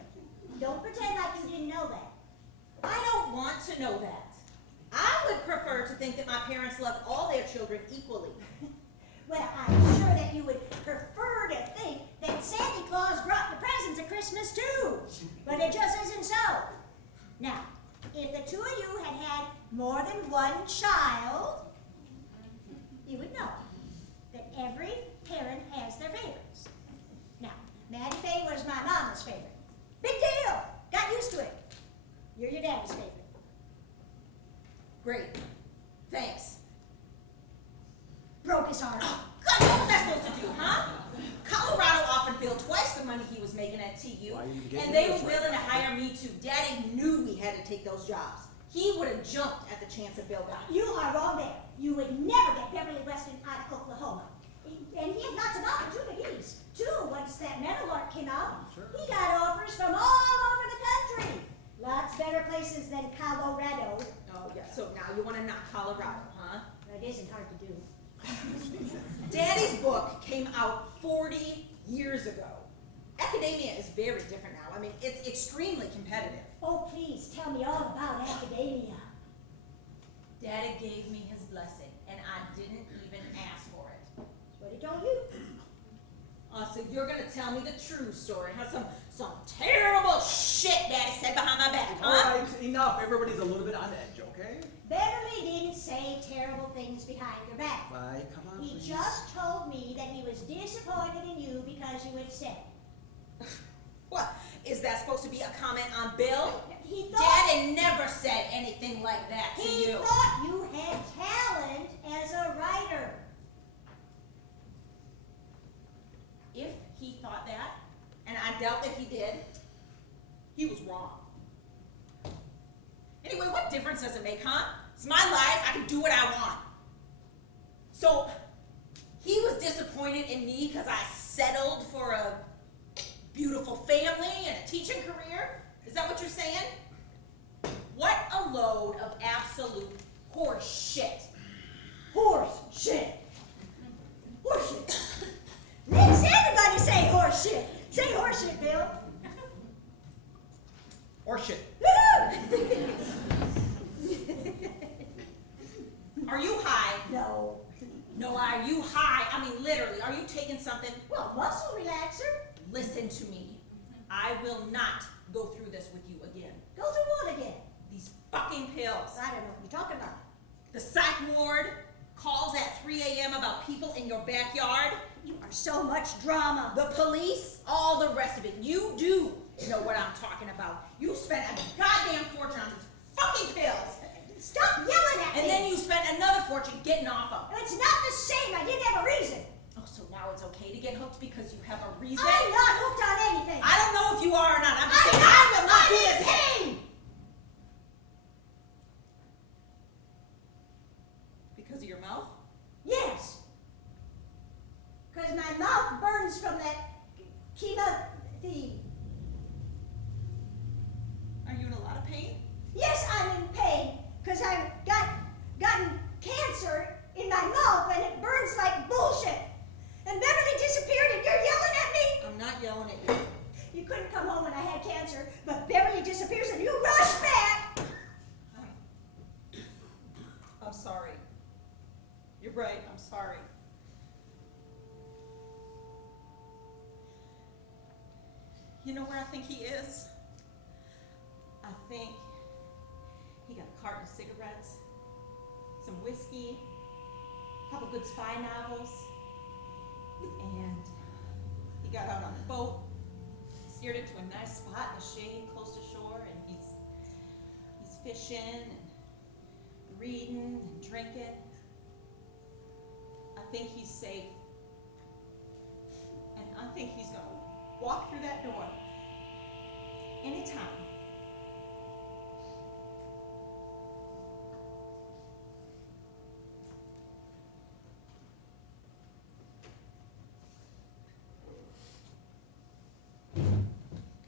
Don't pretend like you didn't know that. I don't want to know that. I would prefer to think that my parents loved all their children equally. Well, I'm sure that you would prefer to think that Santa Claus brought the presents at Christmas too. But it just isn't so. Now, if the two of you had had more than one child, you would know that every parent has their favorites. Now, Maddie Faye was my mama's favorite. Big deal. Got used to it. You're your daddy's favorite. Great. Thanks. Broke his heart. God, what was I supposed to do, huh? Colorado offered Bill twice the money he was making at TU, Why you get and they were this right? willing to hire me too. Daddy knew we had to take those jobs. He would have jumped at the chance that Bill got. You are wrong there. You would never get Beverly Weston out of Oklahoma. And he had lots of opportunities, too, once that Meadowlark came out. Sure. He got offers from all over the country. Lots better places than Colorado. Oh, yeah, so now you want to knock Colorado, huh? That isn't hard to do. Daddy's book came out 40 years ago. Academia is very different now. I mean, it's extremely competitive. Oh, please, tell me all about academia. Daddy gave me his blessing, and I didn't even ask for it. That's what he told you. So you're gonna tell me the true story, huh? Some terrible shit Daddy said behind my back, All huh? right, enough. Everybody's a little bit on edge, okay? Beverly didn't say terrible things behind your back. Why, come on, He please. just told me that he was disappointed in you because you had said. What? Is that supposed to be a comment on Bill? He thought Daddy never said anything like that to he you. thought you had talent as a writer. If he thought that, and I doubt that he did, he was wrong. Anyway, what difference does it make, huh? It's my life, I can do what I want. So, he was disappointed in me because I settled for a beautiful family and a teaching career? Is that what you're saying? What a load of absolute horse shit. Horse shit. Horse shit. Makes everybody say horse shit. Say horse shit, Bill. Or shit. Woo-hoo! Are you high? No. No, are you high? I mean, literally, are you taking something? Well, muscle relaxer. Listen to me. I will not go through this with you again. Go through what again? These fucking pills. I don't know what you're talking about. The psych ward calls at 3 a.m. about people in your backyard. You are so much drama. The police, all the rest of it. You do know what I'm talking about. You spent a goddamn fortune on these fucking pills. Stop yelling at me. And then you spent another fortune getting off them. It's not the same. I didn't have a reason. Oh, so now it's okay to get hooked because you have a reason? I'm not hooked on anything. I don't know if you are or not. I'm just saying I will not do I'm in this. pain. Because of your mouth? Yes. Because my mouth burns from that chemotherapy. Are you in a lot of pain? Yes, I'm in pain. Because I've gotten cancer in my mouth and it burns like bullshit. And Beverly disappeared and you're yelling at me? I'm not yelling at you. You couldn't come home when I had cancer, but Beverly disappears and you rush back. I'm sorry. You're right, I'm sorry. You know where I think he is? I think he got a carton of cigarettes, some whiskey, a couple good spy novels, and he got out on a boat, steered it to a nice spot in the shade close to shore, and he's fishing and reading and drinking. I think he's safe. And I think he's gonna walk through that door anytime.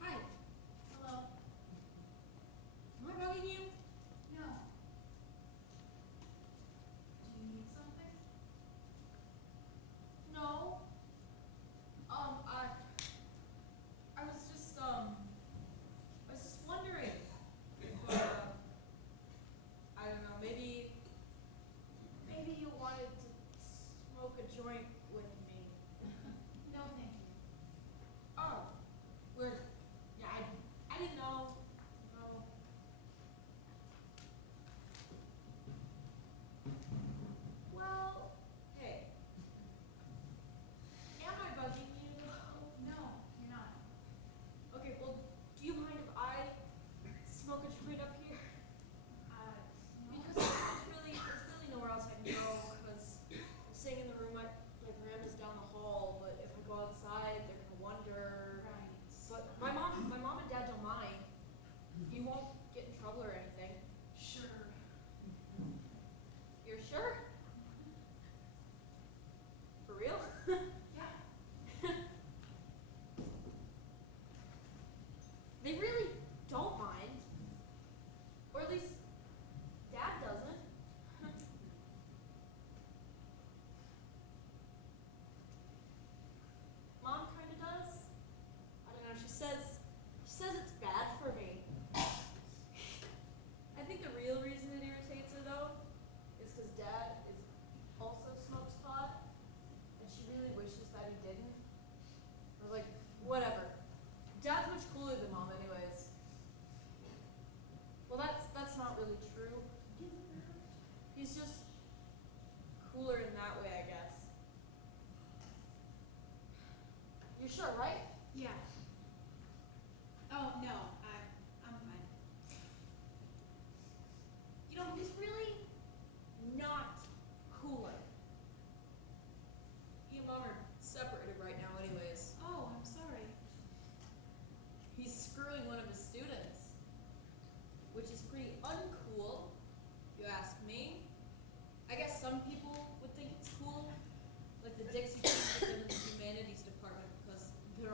Hi. Hello. Am I bugging you? No. Do you need something? No. I was just wondering if, I don't know, maybe you wanted to smoke a joint with me. No, thank you. Oh, we're, yeah, I didn't know. No. Well, hey. Am I bugging you? No, you're not. Okay, well, do you mind if I smoke a joint up here? Because there's really nowhere else I can go, because I'm staying in the room, my grandma's down the hall, but if I go outside, they're gonna wonder. Right. But my mom and dad don't mind. You won't get in trouble or anything. Sure. You're sure? For real? Yeah. They really don't mind. Or at least Dad doesn't. Mom kinda does. I don't know, she says it's bad for me. I think the real reason it irritates her though is because Dad also smokes pot, and she really wishes that he didn't. Or like, whatever. Dad's much cooler than Mom anyways. Well, that's not really true. He's just cooler in that way, I guess. You're sure, right? Yeah. Oh, no, I'm fine. You know, he's really not cooler. He and Mom are separated right now anyways. Oh, I'm sorry. He's screwing one of his students, which is pretty uncool, if you ask me. I guess some people would think it's cool, like the Dixie Chicks within the humanities department, because they're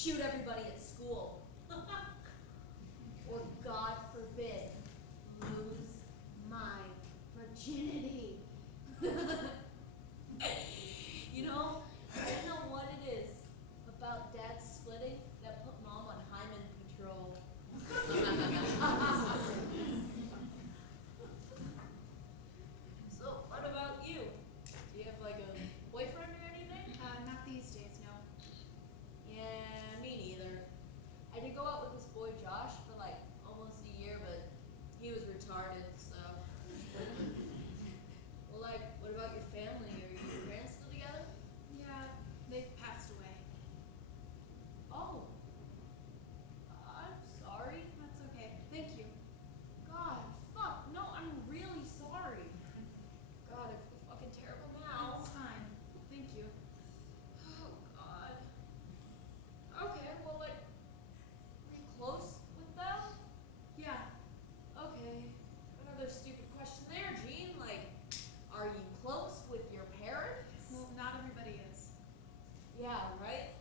shoot everybody at school. Or, God forbid, lose my virginity. You know, I don't know what it is about Dad splitting that put Mom on hymen patrol. So, what about you? Do you have like a boyfriend or anything? Not these days, no. Yeah, me neither. I did go out with this boy Josh for like almost a year, but he was retarded, so. Well, like, what about your family? Are your parents still together? Yeah, they've passed away. Oh. I'm sorry. That's okay. Thank you. God, fuck. No, I'm really sorry. God, I feel fucking terrible now. It's fine. Thank you. Oh, God. Okay, well, like, were you close with them? Yeah. Okay. Another stupid question there, Jean. Like, are you close with your parents? Well, not everybody is. Yeah, right?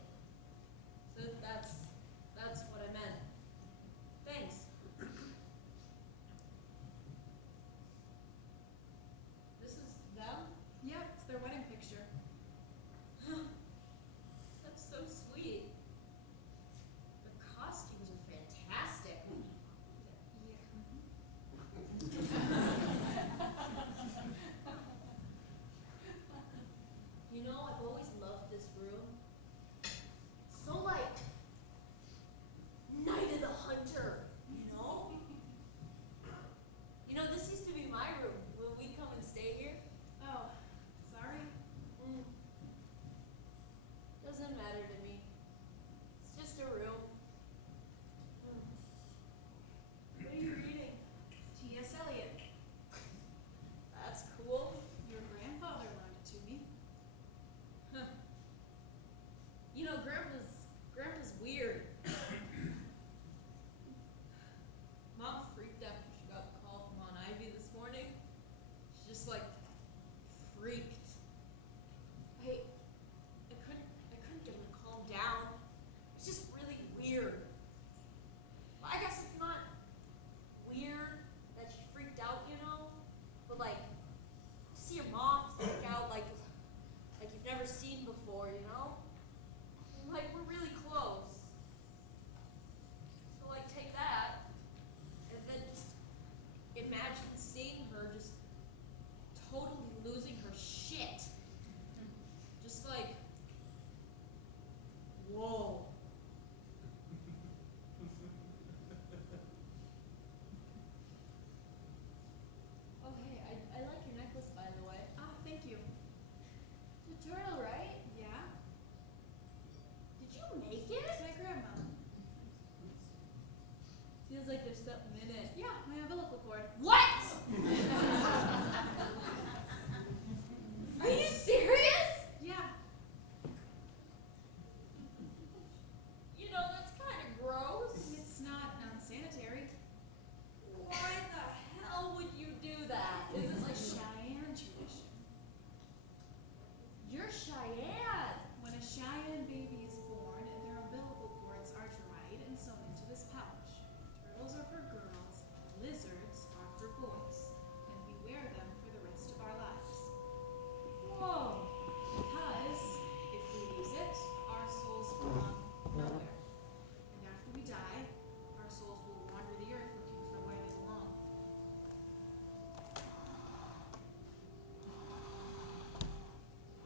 So that's what I meant. Thanks. This is them? Yep, it's their wedding picture. That's so sweet. Their costumes are fantastic. You know, I've always loved this room. It's so like Night of the Hunter, you know? You know, this used to be my room. Will we come and stay here? Oh, sorry. Doesn't matter to me. It's just a room. What are you reading? T.S. Eliot. That's cool. Your grandfather loaned it to me. Huh. You know, Grandpa's weird. Mom freaked out when she got the call from Aunt Ivy this morning. She just like freaked. I couldn't get her to calm down. It's just really weird. Well, I guess it's not weird that she freaked out, you know? But like, to see your mom freak out like you've never seen before, you know? Like, we're really close. So like, take that, and then just imagine seeing her just totally losing her shit. Just like, whoa. Oh hey, I like your necklace, by the way. Ah, thank you. It's a turtle, right? Yeah? Did you make it? It's my grandma. Feels like there's something in it. Yeah, my umbilical cord. What? Are you serious? Yeah. You know, that's kind of gross. It's not unsanitary. Why the hell would you do that? Is this like Cheyenne tradition. You're Cheyenne? When a Cheyenne baby is born, their umbilical cords are dried and sewn into this pouch. Turtles are for girls, lizards are for boys, and we wear them for the rest of our lives. Whoa. Because if we lose it, our souls belong nowhere. And after we die, our souls will wander the earth looking for where they belong.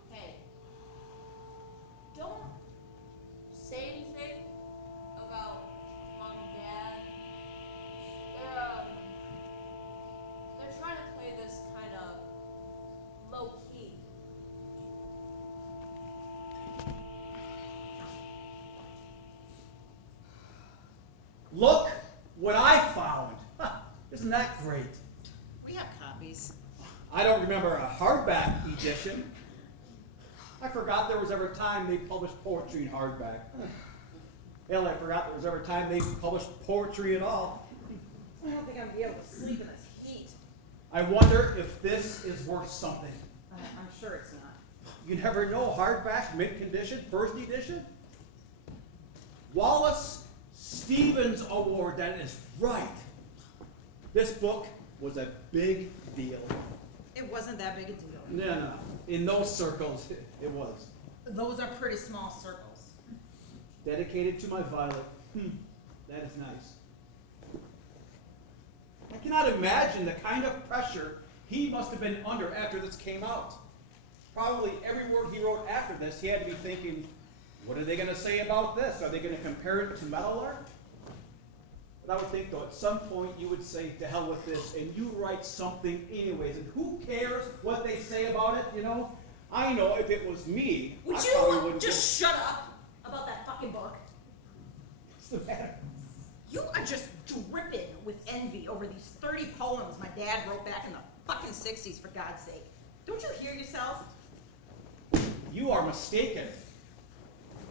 Hey, don't say anything about Mom and Dad. They're trying to play this kind of low key. Look what I found. Isn't that great? We have copies. I don't remember a hardback edition. I forgot there was ever a time they published poetry in hardback. Hell, I forgot there was ever a time they published poetry at all. I don't think I'm gonna be able to sleep in this heat. I wonder if this is worth something. I'm sure it's not. You never know, hardback, mint condition, first edition? Wallace Stevens Award, that is right. This book was a big deal. It wasn't that big a deal. No. In those circles, it was. Those are pretty small circles. Dedicated to my Violet. That is nice. I cannot imagine the kind of pressure he must have been under after this came out. Probably every word he wrote after this, he had to be thinking, what are they going to say about this? Are they going to compare it to metal art? But I would think, though, at some point you would say, to hell with this, and you write something anyways. And who cares what they say about it, you know? I know if it was me, Would I probably you wouldn't just shut up about that fucking book? What's the matter? You are just dripping with envy over these 30 poems my dad wrote back in the fucking 60s, for God's sake. Don't you hear yourself? You are mistaken.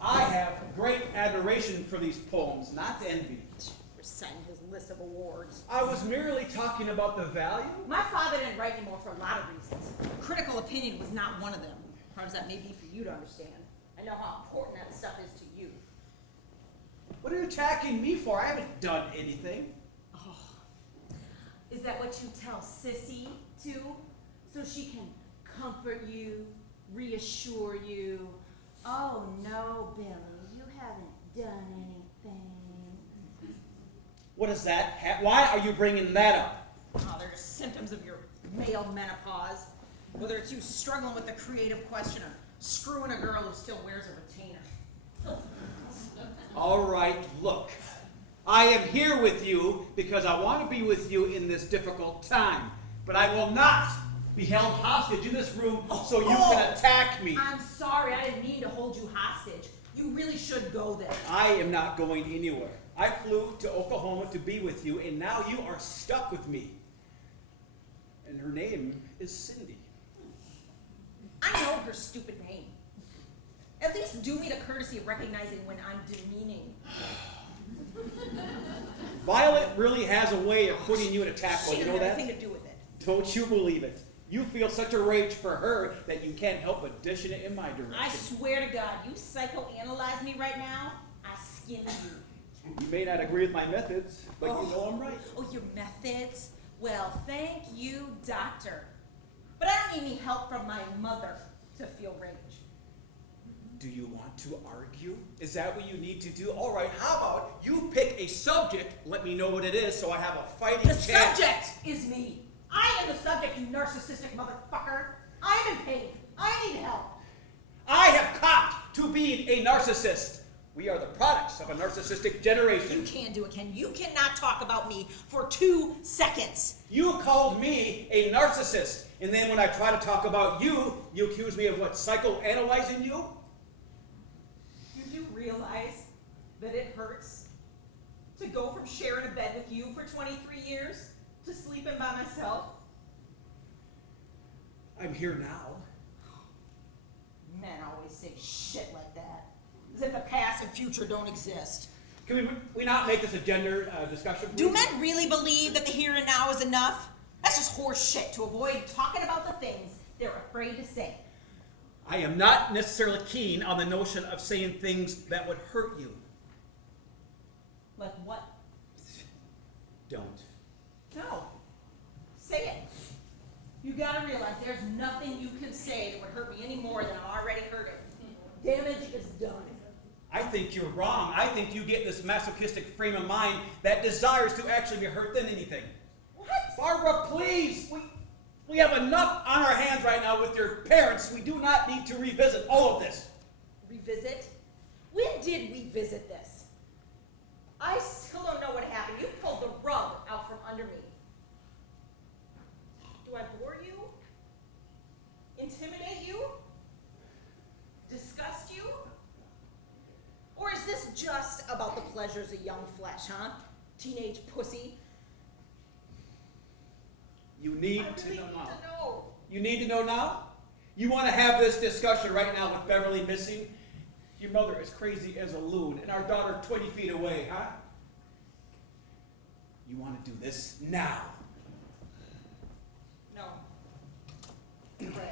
I have great admiration for these poems, not envy. Reciting his list of awards. I was merely talking about the value. My father didn't write anymore for a lot of reasons. Critical opinion was not one of them. Hard as that may be for you to understand. I know how important that stuff is to you. What are you attacking me for? I haven't done anything. Oh. Is that what you tell Sissy, too? So she can comfort you, reassure you. Oh, no, Billy, you haven't done anything. What is that? Why are you bringing that up? Oh, there's symptoms of your male menopause. Whether it's you struggling with the creative question or screwing a girl who still wears a retainer. All right, look. I am here with you because I want to be with you in this difficult time. But I will not be held hostage in this room so you can attack me. I'm sorry, I didn't mean to hold you hostage. You really should go there. I am not going anywhere. I flew to Oklahoma to be with you, and now you are stuck with me. And her name is Cindy. I know her stupid name. At least do me the courtesy of recognizing when I'm demeaning. Violet really has a way of putting you in a tackle. She You didn't know have that? anything to do with it. Don't you believe it? You feel such a rage for her that you can't help but dishing it in my direction. I swear to God, you psychoanalyze me right now, I skin you. You may not agree with my methods, but you know I'm right. Oh, your methods? Well, thank you, doctor. But I don't need any help from my mother to feel rage. Do you want to argue? Is that what you need to do? All right, how about you pick a subject, let me know what it is, so I have a fighting The chance. subject is me. I am the subject, you narcissistic motherfucker. I am in pain. I need help. I have copped to being a narcissist. We are the products of a narcissistic generation. You can do it, Ken. You cannot talk about me for 2 seconds. You called me a narcissist, and then when I try to talk about you, you accuse me of what, psychoanalyzing you? Do you realize that it hurts to go from sharing a bed with you for 23 years to sleeping by myself? I'm here now. Men always say shit like that, as if the past and future don't exist. Can we not make this a gender discussion? Do please? men really believe that the here and now is enough? That's just horse shit to avoid talking about the things they're afraid to say. I am not necessarily keen on the notion of saying things that would hurt you. Like what? Don't. No. Say it. You gotta realize there's nothing you can say that would hurt me any more than I'm already hurting. Damage is done. I think you're wrong. I think you get in this masochistic frame of mind that desires to actually be hurt than anything. What? Barbara, please! We have enough on our hands right now with your parents. We do not need to revisit all of this. Revisit? When did we visit this? I still don't know what happened. You pulled the rug out from under me. Do I bore you? Intimidate you? Disgust you? Or is this just about the pleasures of young flesh, huh? Teenage pussy? You need I to really know need now. to know. You need to know now? You want to have this discussion right now with Beverly missing? Your mother is crazy as a loon, and our daughter 20 feet away, huh? You want to do this now? No. Pray.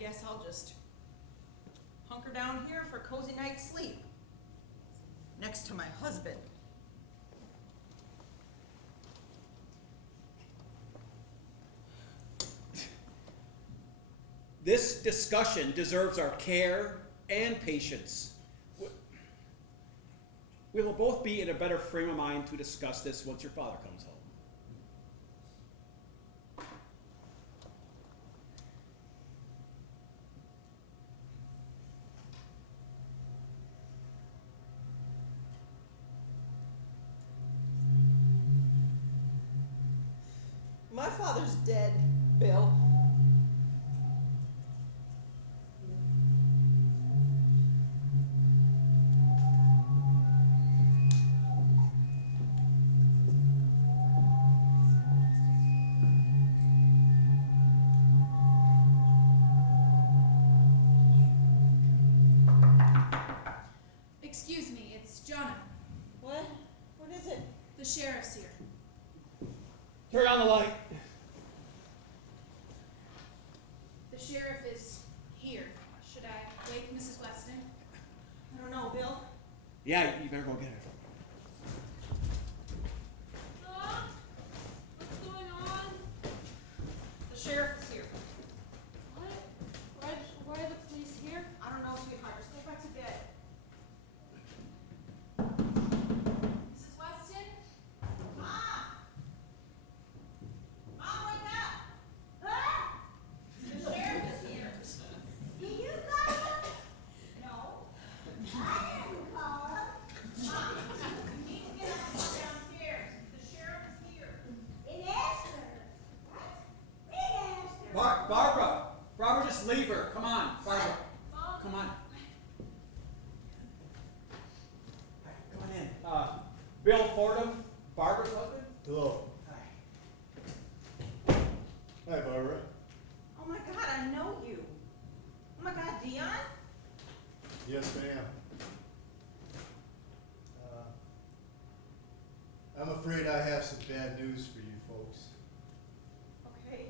guess I'll just hunker down here for a cozy night's sleep. Next to my husband. This discussion deserves our care and patience. We will both be in a better frame of mind to discuss this once your father comes home. My father's dead, Bill. Excuse me, it's Jonah. What? What is it? The sheriff's here. Turn on the light. The sheriff is here. Should I wake Mrs. Weston? I don't know, Bill. Yeah, you better go get her. Mom? What's going on? The sheriff is here. What? Why are the police here? I don't know, sweetheart. Just go back to bed. Mrs. Weston? Mom! Mom, wake up! Huh? The sheriff is here. Did you call him? No. I didn't call him. Mom, you need to get up and go downstairs. The sheriff is here. In Esther. What? In Esther. Barbara! Barbara, just leave her. Come on, Barbara. Mom? Come on. Come on in. Bill Fordham, Barbara's husband? Hello. Hi. Hi, Barbara. Oh my God, I know you. Oh my God, Dion? Yes, ma'am. I'm afraid I have some bad news for you folks. Okay.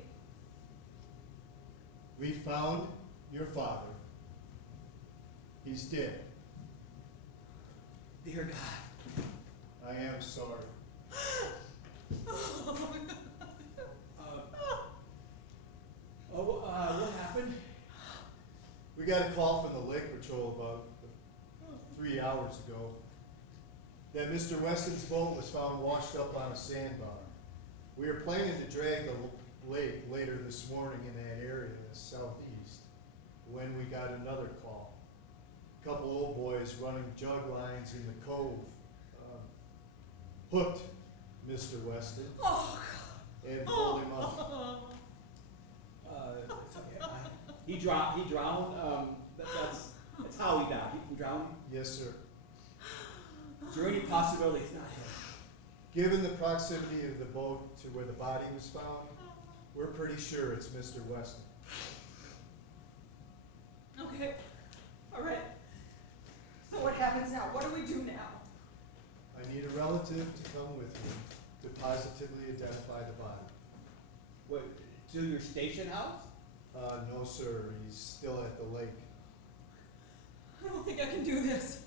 We found your father. He's dead. Dear God. I am sorry. What happened? We got a call from the Lake Patrol about 3 hours ago that Mr. Weston's boat was found washed up on a sandbar. We were planning to drag the lake later this morning in that area in the southeast when we got another call. A couple old boys running jug lines in the cove hooked Mr. Weston Oh, and pulled him up. It's okay. He drowned. That's how he died. He drowned. Yes, sir. Is there any possibility it's not him? Given the proximity of the boat to where the body was found, we're pretty sure it's Mr. Weston. okay. All right. So what happens now? What do we do now? I need a relative to come with you to positively identify the body. What, to your station house? No, sir, he's still at the lake. I don't think I can do this.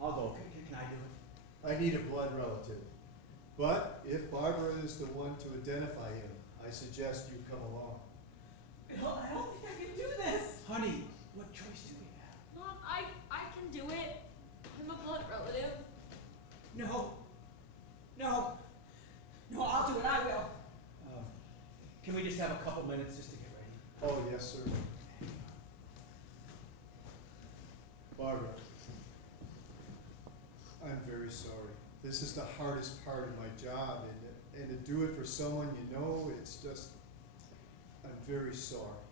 I'll go. Can I do it? I need a blood relative. But if Barbara is the one to identify him, I suggest you come along. Bill, I don't think I can do this. Honey, what choice do we have? Mom, I can do it. I'm a blood relative. No. No. No, I'll do it. I will. Can we just have a couple minutes just to get ready? Oh, yes, sir. Barbara, I'm very sorry. This is the hardest part of my job, and to do it for someone you know, it's just, I'm very sorry.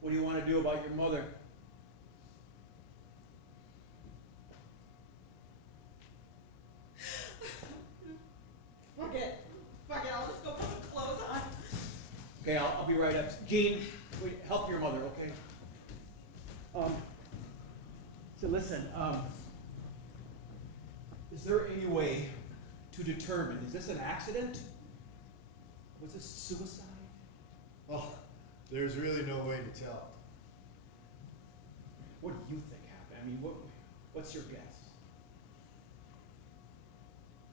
What do you want to do about your mother? Fuck it, I'll just go put some clothes on. Okay, I'll be right up. Gene, wait, help your mother, okay? So listen, Is there any way to determine, is this an accident? Was this suicide? Oh, there's really no way to tell. What do you think happened? I mean, what's your guess?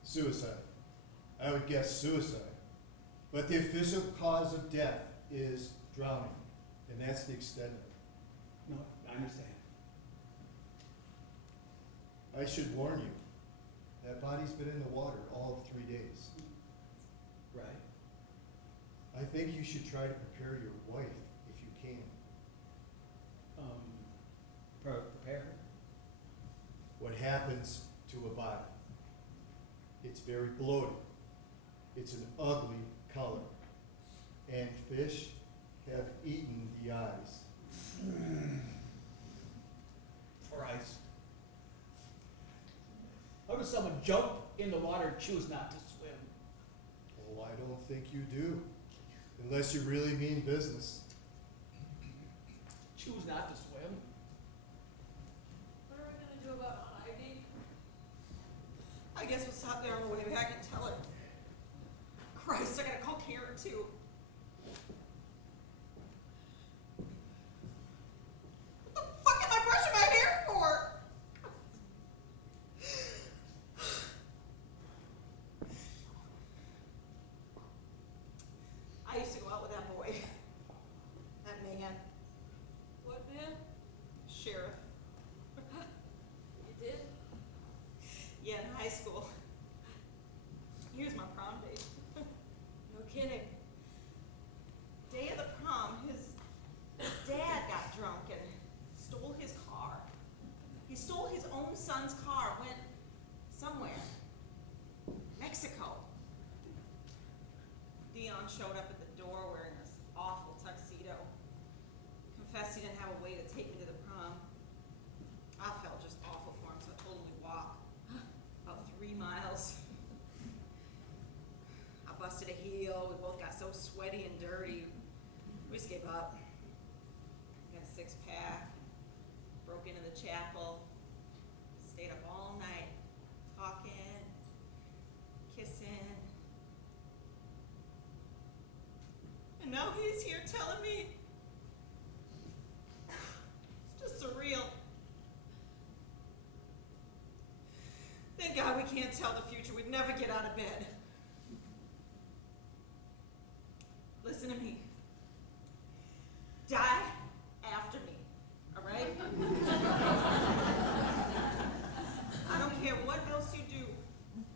Suicide. I would guess suicide. But the official cause of death is drowning, and that's the extent of it. No, I understand. I should warn you, that body's been in the water all of 3 days. Right? I think you should try to prepare your wife if you can. Prepare her? What happens to a body? It's very bloated. It's an ugly color. And fish have eaten the eyes. Christ. How does someone jump in the water and choose not to swim? Well, I don't think you do. Unless you really mean business. Choose not to swim? What are we gonna do about hiding? I guess we'll stop there on the way back and tell her. Christ, I gotta call Karen too. What the fuck am I brushing my hair for? I used to go out with that boy. That man. What, man? Sheriff. You did? Yeah, in high school. Here's my prom date. No kidding. Day of the prom, his dad got drunk and stole his car. He stole his own son's car, went somewhere. Mexico. Dion showed up at the door wearing this awful tuxedo. Confessed he didn't have a way to take me to the prom. I felt just awful for him, so I told him we'd walk about 3 miles. I busted a heel. We both got so sweaty and dirty. We just gave up. Got a 6-pack. Broke into the chapel. Stayed up all night, talking, kissing. And now he's here telling me it's just surreal. Thank God we can't tell the future. We'd never get out of bed. Listen to me. Die after me, all right? I don't care what else you do,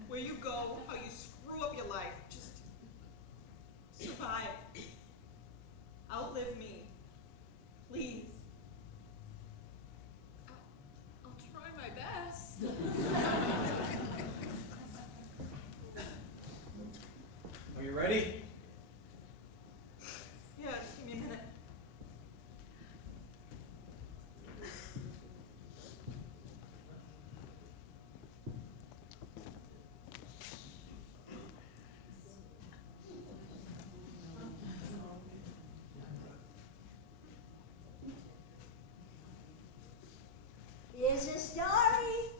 where you go, how you screw up your life. Just survive. Outlive me. Please. I'll try my best. Are you ready? Yeah, just give me a minute. Here's a story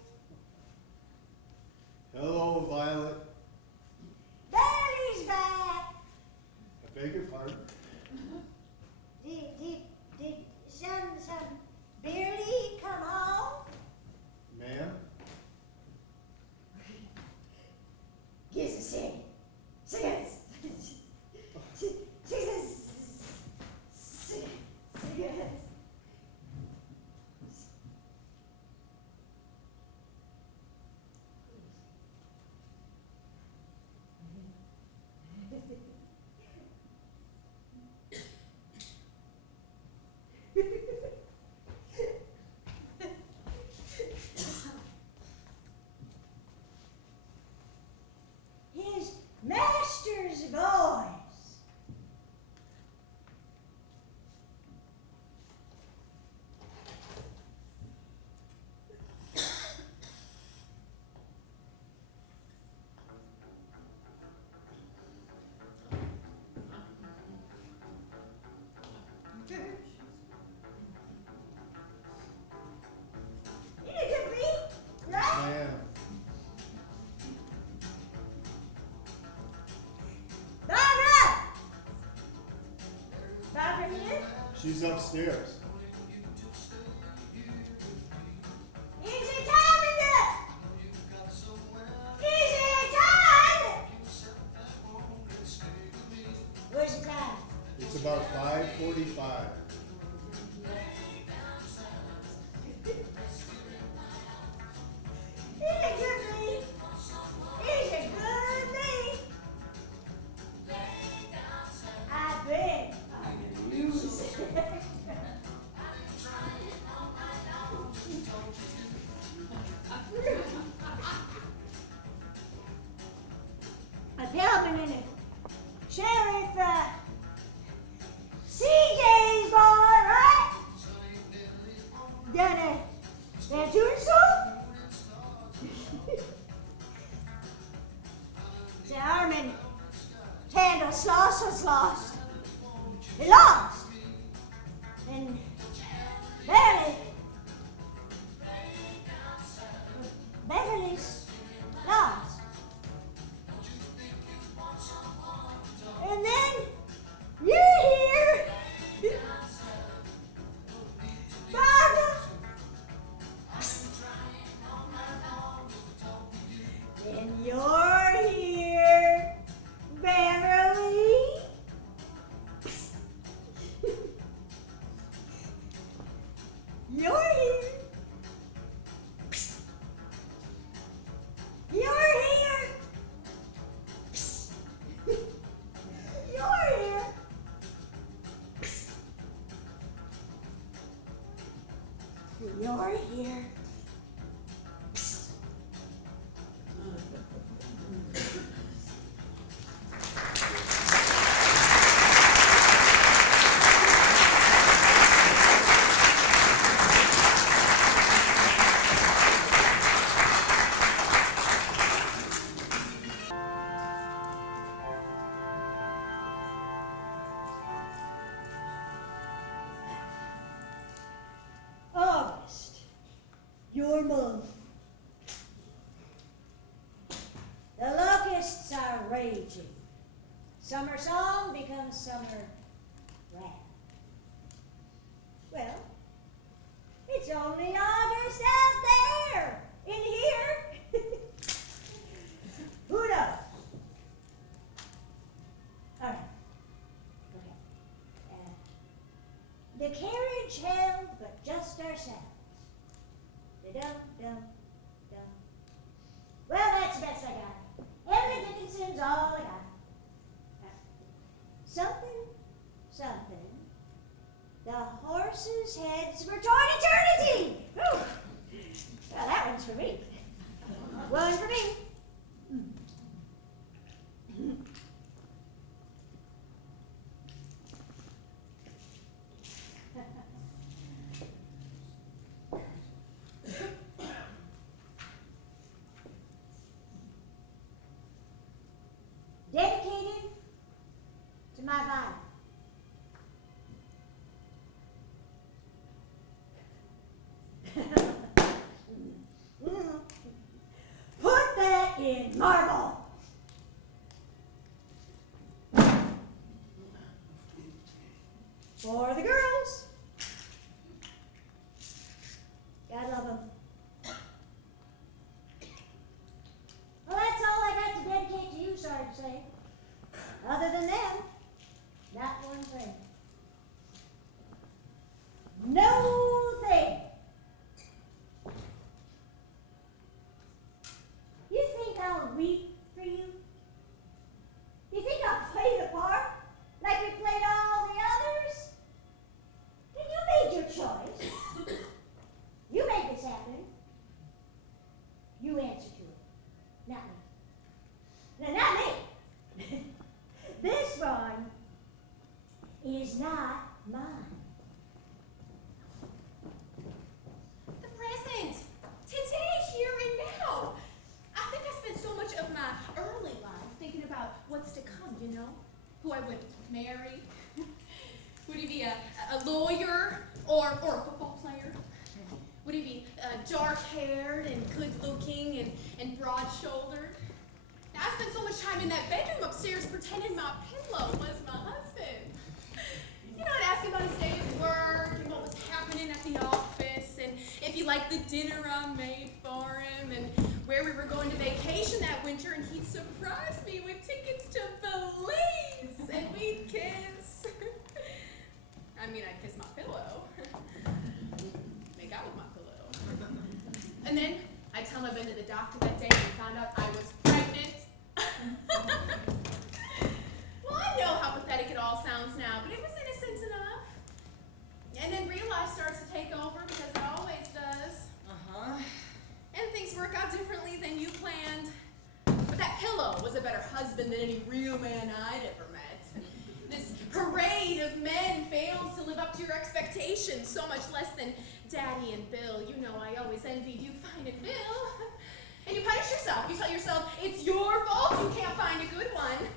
She's upstairs. Is it time enough? Is it time? Where's the time? It's about 5:45. Is it good me? Is it good me? I bet I lose it. A gentleman in it. Sheriff, CJ's boy, right? Done they're doing so? The Armin Candle's lost was lost. He lost. And Beverly's lost. And then you're here. Barbara. And you're here, Beverly. You're here. You're here. You're here. You're here. August, your month. The locusts are raging. Summer song becomes summer wrath. Well, it's only August out there. In here, who knows? All right, go ahead. The carriage held but just ourselves. Dum dum dum. Well, that's the best I got. Emily Dickinson's all I got. Something, something. The horses' heads were toward eternity. Whew. Well, that one's for me. One for me. Dedicated to my body. Put that in marble. For the girls. God love them. Well, that's all I got to dedicate to you, sorry to say. Other than them, not one thing. No thing. You think I'll weep for you? You think I'll play the part like we played all the others? Then you made your choice. You made this happen. You answer to it, not me. No, not me. This one is not mine. The present! Today, here and now! I think I spent so much of my early life thinking about what's to come, you know? Who I would marry. Would he be a lawyer or a football player? Would he be dark-haired and good-looking and broad-shouldered? Now, I spent so much time in that bedroom upstairs pretending my pillow was my husband. You know, I'd ask him about his day at work and what was happening at the office and if he liked the dinner I made for him and where we were going to vacation that winter, and he'd surprise me with tickets to Belize and we'd kiss. I mean, I'd kiss my pillow. Make out with my pillow. And then I'd tell him I'd been to the doctor that day and found out I was pregnant. Well, I know how pathetic it all sounds now, but it was innocent enough. And then real life starts to take over because it always does. Uh-huh. And things work out differently than you planned. But that pillow was a better husband than any real man I'd ever met. This parade of men fails to live up to your expectations, so much less than Daddy and Bill. You know I always envied you finding Bill. And you punish yourself. You tell yourself it's your fault you can't find a good one.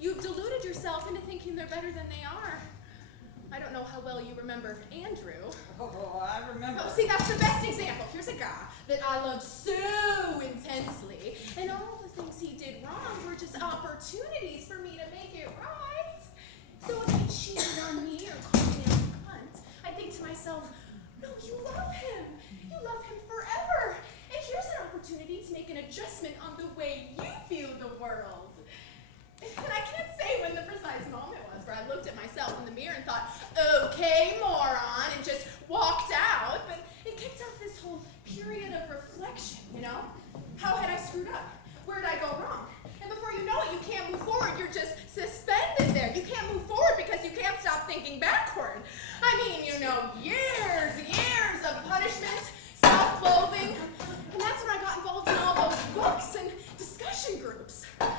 You've deluded yourself into thinking they're better than they are. I don't know how well you remember Andrew. Oh, I remember. Oh, see, that's the best example. Here's a guy that I loved so intensely, and all the things he did wrong were just opportunities for me to make it right. So if he cheated on me or called me a cunt, I think to myself, no, you love him. You love him forever. And here's an opportunity to make an adjustment on the way you view the world. And I can't say when the precise moment was where I looked at myself in the mirror and thought, okay, moron, and just walked out, but it kicked off this whole period of reflection, you know? How had I screwed up? Where did I go wrong? And before you know it, you can't move forward. You're just suspended there. You can't move forward because you can't stop thinking backward. I mean, you know, years of punishment, self-loathing, and that's when I got involved in all those books and discussion groups. And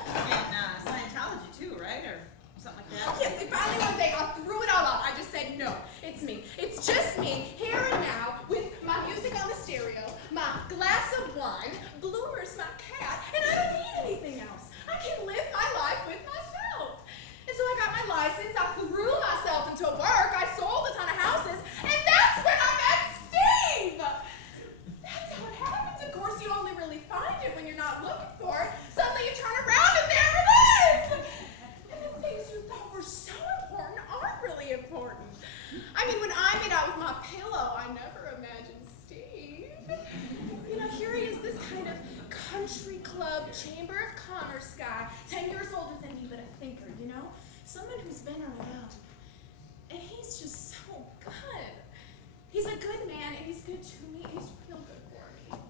Scientology too, right? Or something like that? Yes, and finally one day I threw it all out. I just said, no, it's me. It's just me, here and now, with my music on the stereo, my glass of wine, Bloomer's my cat, and I don't need anything else. I can live my life with myself. And so I got my license, I threw myself into work, I sold a ton of houses, and that's when I met Steve! That's how it happens. Of course, you only really find it when you're not looking for it. Suddenly you turn around and there it is! And the things you thought were so important aren't really important. I mean, when I made out with my pillow, I never imagined Steve. You know, here he is, this kind of country club, chamber of commerce guy, 10 years older than me, but a thinker, you know? Someone who's been around. And he's just so good. He's a good man, and he's good to me, and he's real good for me.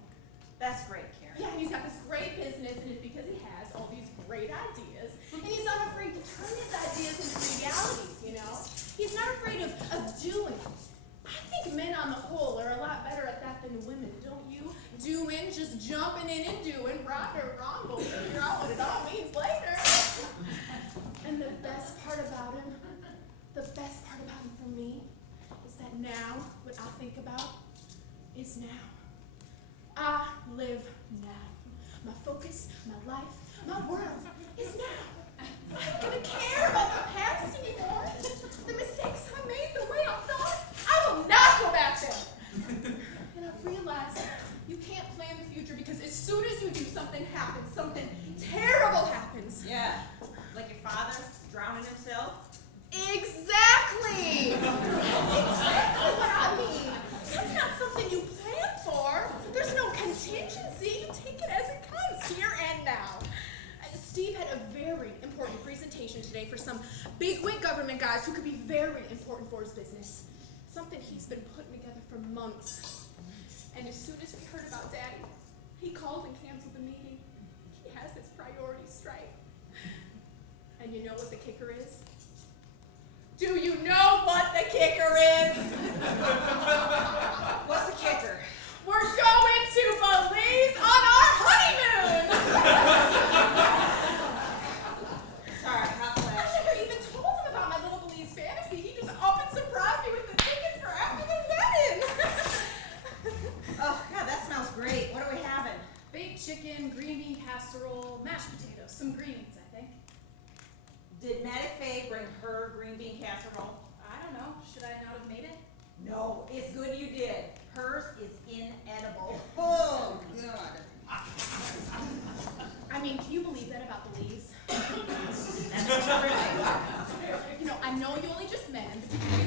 That's great, Karen. Yeah, and he's got this great business, and it's because he has all these great ideas, and he's not afraid to turn his ideas into realities, you know? He's not afraid of doing. I think men on the whole are a lot better at that than women, don't you? Doing, just jumping in and doing, right or wrong, but we'll figure out what it all means later. And the best part about him for me, is that now, what I think about is now. I live now. My focus, my life, my world is now. I don't care about the past anymore. The mistakes I made, the way I thought, I will not go back there. And I've realized you can't plan the future because as soon as you do, something happens. Something terrible happens. Yeah. Like your father drowning himself? Exactly! That's exactly what I mean. That's not something you plan for. There's no contingency. You take it as it comes, here and now. Steve had a very important presentation today for some bigwig government guys who could be very important for his business. Something he's been putting together for months. And as soon as we heard about Daddy, he called and canceled the meeting. He has his priorities straight. And you know what the kicker is? Do you know what the kicker is? What's the kicker? We're going to Belize on our honeymoon! Sorry, hot I flash. never even told him about my little Belize fantasy. He just up and surprised me with the tickets for after the wedding. Oh, God, that smells great. What are we having? Baked chicken, green bean casserole, mashed potatoes, some greens, I think. Did Mattie Faye bring her green bean casserole? I don't know. Should I not have made it? No, it's good you did. Hers is inedible. Oh, God. I mean, can you believe that about Belize? That's true. You know, I know you only just met him, but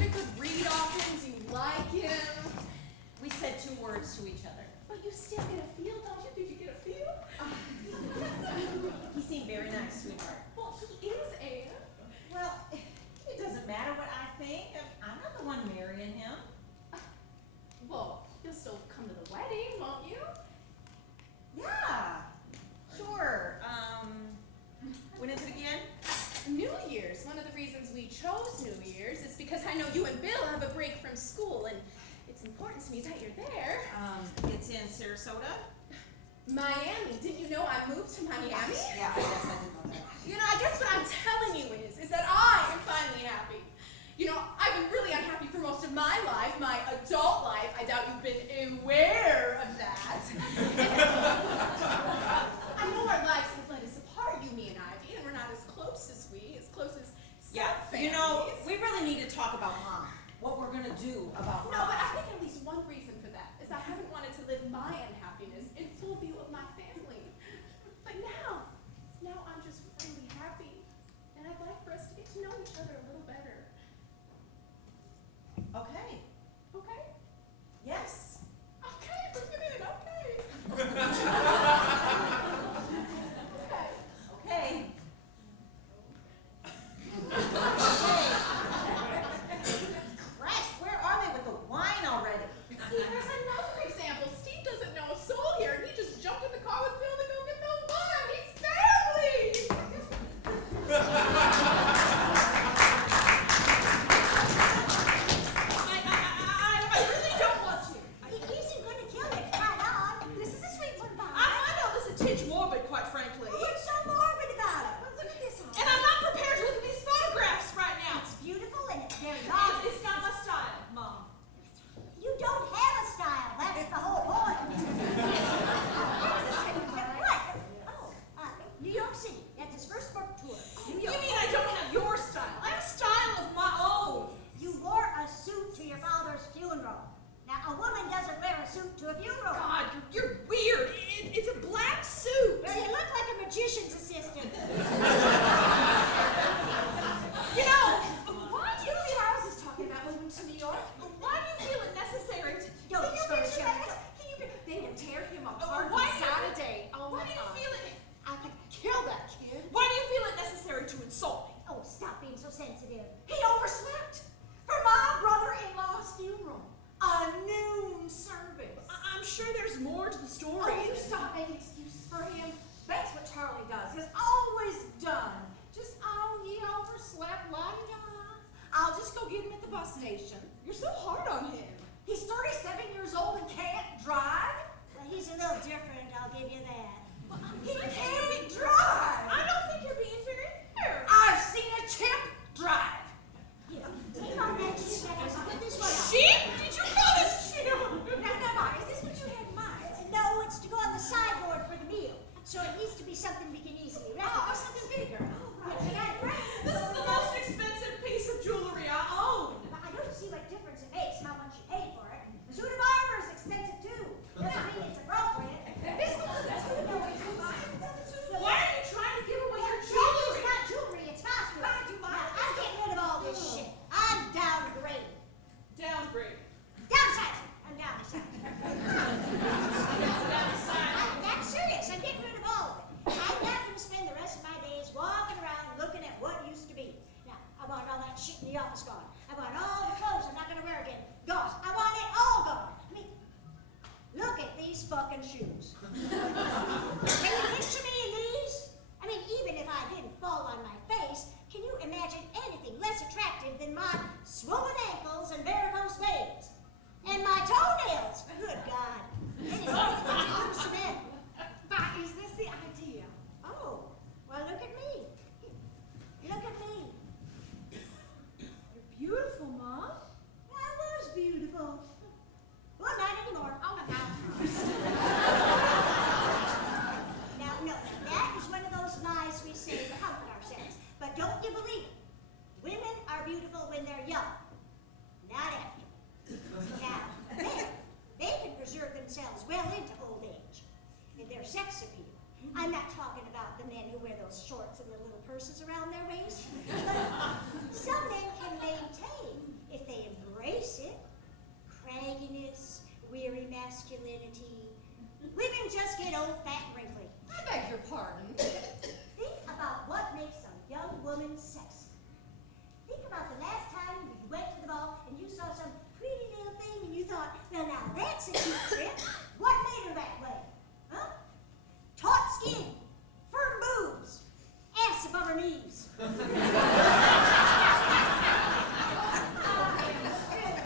Miami. Didn't you know I moved to Miami? Yeah, I guess I didn't know that. You know, I guess what I'm telling you is that I am finally happy. You know, I've been really unhappy for most of my life, my adult life. I doubt you've been aware of that. I know our lives have led us apart, you, me, and Ivy, and we're not as close as Yeah, families. you know, we really need to talk about Mom. What we're gonna do about No, Mom. but I think at least one reason for that is I haven't wanted to live my unhappiness in full view of my family. But now I'm just really happy, and I'd like for us to get to know each other a little better. Okay. Okay? Yes. Okay, bring it in, okay. Okay. Christ, where are they with the wine already? See, there's another example. Steve doesn't know a soul here, and he just jumped in the car with Bill to go get the wine. He's family! I really don't want to. He isn't going to kill it, right on. This is a sweet one, Bob. I find all this a tinge morbid, quite frankly. What's so morbid about it? Well, look at this one. And I'm not prepared to look at these photographs right now. It's beautiful and it's very long. It's not my style, Mom. You don't have a style. That's the whole point. What? Oh, New York City. That's his first book tour. New You York. mean I don't have your style? I have a style of my own. You wore a suit to your father's funeral. Now, a woman doesn't wear a suit to a funeral. God, you're weird. It's a black suit. Well, you look like a magician's assistant. You know, Why do you feel I was just talking about moving to New York? Why do you feel it necessary to... Don't Can you start picture shouting. that? Can you picture... They will tear him apart why on do you- Saturday. Oh why my do you God. feel it? I could kill that kid. Why do you feel it necessary to insult me? Oh, stop being so sensitive. He overslept for my brother-in-law's funeral. A noon service. I'm sure there's more to the story. Oh, you stop making excuses for him. That's what Charlie does. Has always done. Just, oh, he overslept, la-di-da. I'll just go get him at the bus station. You're so hard on him. He's 37 years old and can't drive. Well, he's a little different, I'll give you that. He can't drive. I don't think you're being very fair. I've seen a chimp drive. Here, take off that sheet necklace. I'll put this one on. Sheep? Did you call this sheep? Now, is this what you had in mind? No, it's to go on the sideboard for the meal. So it needs to be something we can easily Oh, recognize. something bigger. Oh, right. And I pray. This is the most expensive piece of jewelry I own. But I don't see what difference it makes how much you pay for it. The suit of armor is expensive too. Doesn't mean it's appropriate. This one's a suit. No, it's Why are you trying to give away your It's jewelry? not jewelry, it's costume. I do my- Now, I'm getting rid of all this shit. I'm downgrading. Downgrade. Downsizing. I'm downsizing. Downside. I'm serious. I'm getting rid of all of it. I'm not going to spend the rest of my days walking around looking at what used to be. Now, I want all that shit in the office gone. I want all the clothes I'm not going to wear again gone. I want it all gone. I mean, look at these fucking shoes. Can you picture me in these? I mean, even if I didn't fall on my face, can you imagine anything less attractive than my swollen ankles and varicose veins? And my toenails! Good God. Anyway, cement. But is this the idea? Oh, well, look at me. Look at me. You're beautiful, Mom. I was beautiful. Well, not anymore. Oh, now. Now, no, that is one of those lies we say to comfort ourselves. But don't you believe it? Women are beautiful when they're young, not after. Now, men, they can preserve themselves well into old age. And their sex appeal. I'm not talking about the men who wear those shorts and the little purses around their waist. But some men can maintain, if they embrace it, cragginess, weary masculinity. Women just get old, fat, and wrinkly. I beg your pardon. Think about what makes a young woman sexy. Think about the last time you went to the ball and you saw some pretty little thing and you thought, well, now that's a cute trick. What made her that way? Huh? Taut skin, firm boobs, ass above her knees.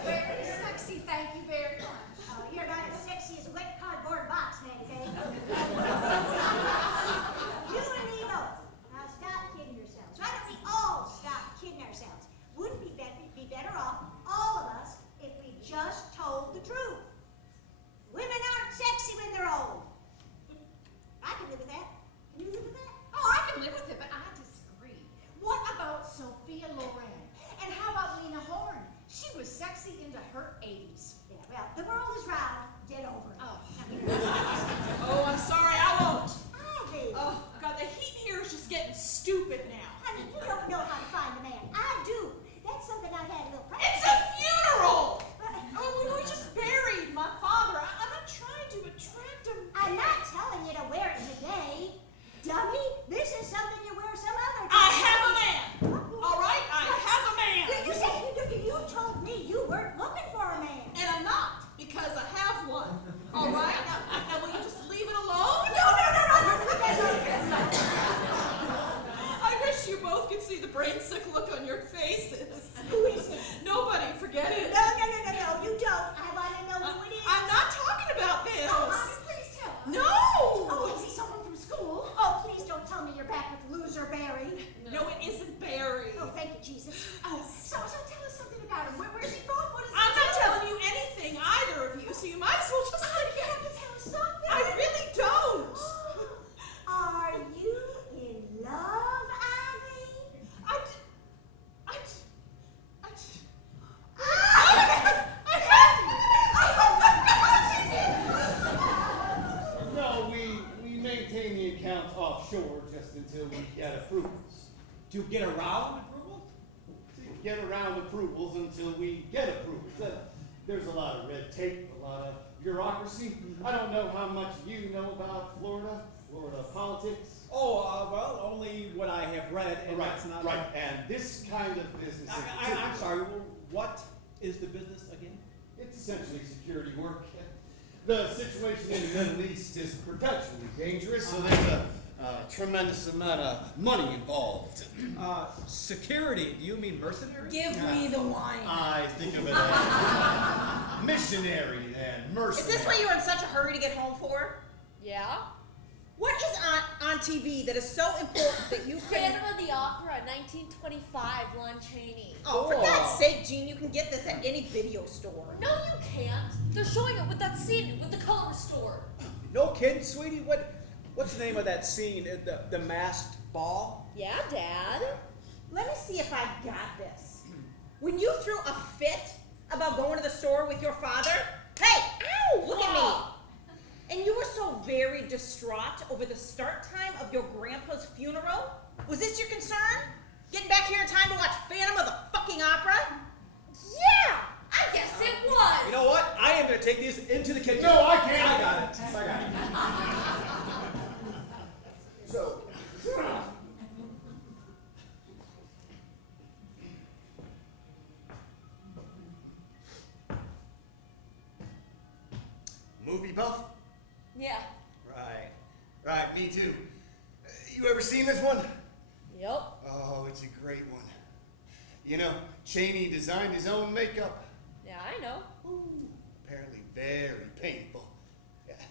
Very sexy, thank you very much. You're not as sexy as a wet cardboard box, Manny. maintain the accounts offshore just until we get approvals. To get around approval? To get around approvals until we get approvals. There's a lot of red tape, a lot of bureaucracy. I don't know how much you know about Florida politics. Oh, well, only what I have read, and that's not... Right, and this kind of business... I'm sorry, what is the business again? It's essentially security work. The situation in the Middle East is potentially dangerous, so there's a tremendous amount of money involved. Security, do you mean mercenary? Give me the wine. I think of it as missionary and mercenary. Is this what you were in such a hurry to get home for? Yeah? What is on TV that is so important that you can... Phantom of the Opera, 1925, Lon Chaney. Oh, for God's sake, Gene, you can get this at any video store. No, you can't. They're showing it with that scene with the color restored. No kidding, sweetie? What's the name of that scene, the masked ball? Yeah, Dad. Let me see if I got this. When you threw a fit about going to the store with your father, hey, ow, look at me. And you were so very distraught over the start time of your grandpa's funeral? Was this your concern? Getting back here in time to watch Phantom of the fucking Opera? Yeah, I guess it was. You know what? I am going to take these into the kitchen. No, I can't. I got it. So, movie buff? Yeah. Right, me too. You ever seen this one? Yep. Oh, it's a great one. You know, Chaney designed his own makeup. Yeah, I know. Ooh, apparently very painful. Yeah.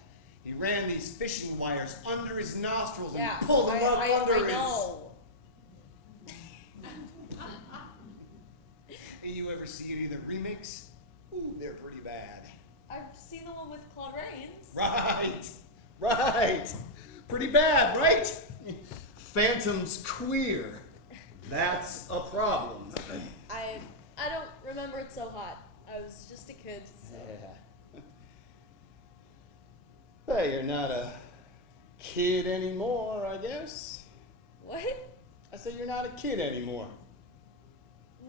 He ran these fishing wires under his nostrils Yeah. and pulled them up under I his... know. Hey, you ever see any of the remakes? Ooh, they're pretty bad. I've seen the one with Claude Rains. Right. Pretty bad, right? Phantom's queer. That's a problem. I don't remember it so hot. I was just a kid, so. Yeah. Well, you're not a kid anymore, I guess. What? I said you're not a kid anymore.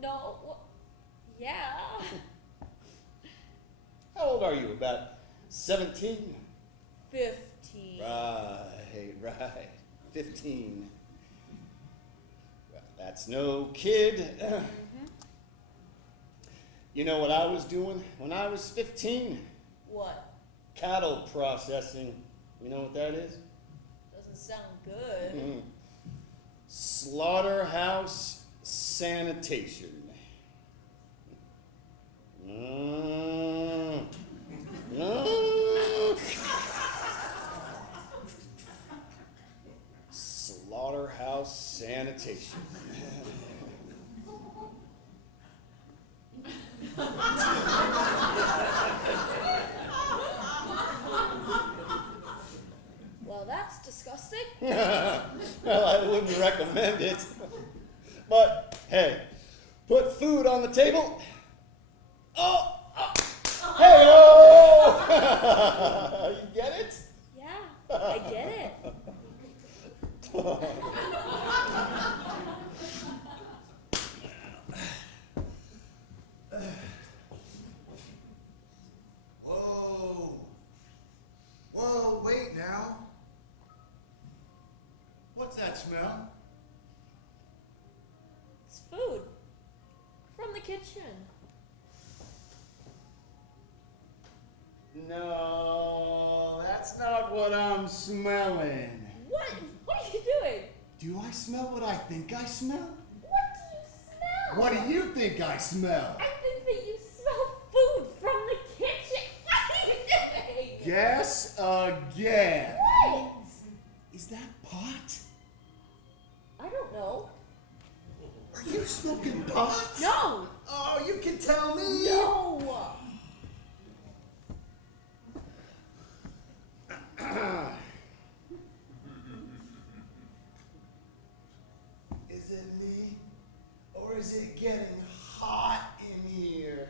No. Yeah. How old are you? About 17? 15. Right. 15. Well, that's no kid. You know what I was doing when I was 15? What? Cattle processing. You know what that is? Doesn't sound good. Slaughterhouse sanitation. Slaughterhouse sanitation. Well, that's disgusting. Well, I wouldn't recommend it. But, hey, put food on the table. Hey-oh! You get it? Yeah, I get it. Whoa, wait now. What's that smell? It's food. From the kitchen. No, that's not what I'm smelling. What? What are you doing? Do I smell what I think I smell? What do you smell? What do you think I smell? I think that you smell food from the kitchen. What are you doing? Guess again. What? Is that pot? I don't know. Are you smoking pot? No. Oh, you can tell me. No. Is it me? Or is it getting hot in here?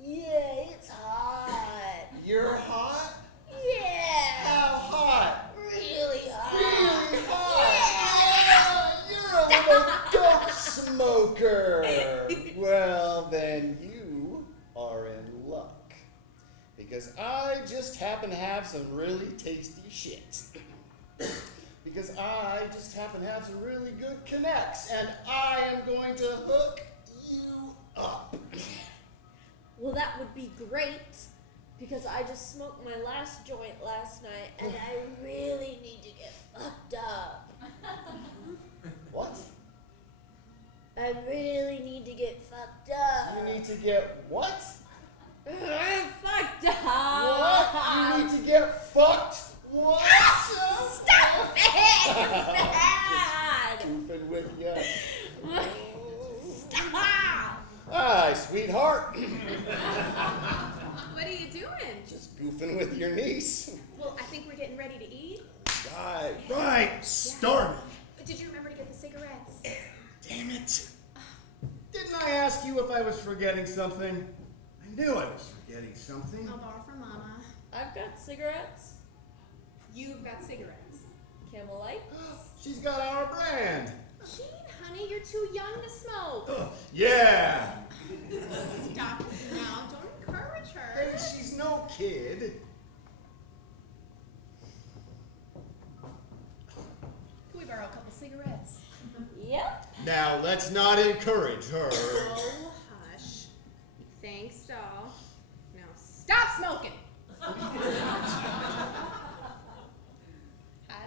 Yeah, it's hot. You're hot? Yeah. because I just happen to have some really tasty shit. Because I just happen to have some really good connects, and I am going to hook you up. Well, that would be great, because I just smoked my last joint last night, and I really need to get fucked up. What? I really need to get fucked up. You need to get what? I'm fucked up. What? You need to get fucked? What? Stop it! Bad. Goofing with ya. Stop. Hi, sweetheart. What are you doing? Just goofing with your niece. Well, I think we're getting ready to eat. Right. Right, starving. Did you remember to get the cigarettes? Damn it. Didn't I ask you if I was forgetting something? I knew I was forgetting something. I'll borrow from Mama. I've got cigarettes. You've got cigarettes. Camel Light. She's got our brand. Gene, honey, you're too young to smoke. Yeah. Stop it now. Don't encourage her. Hey, she's no kid. Can we borrow a couple cigarettes? Yep. Now, let's not encourage her. Oh, hush. Thanks, doll. Now stop smoking. Hi,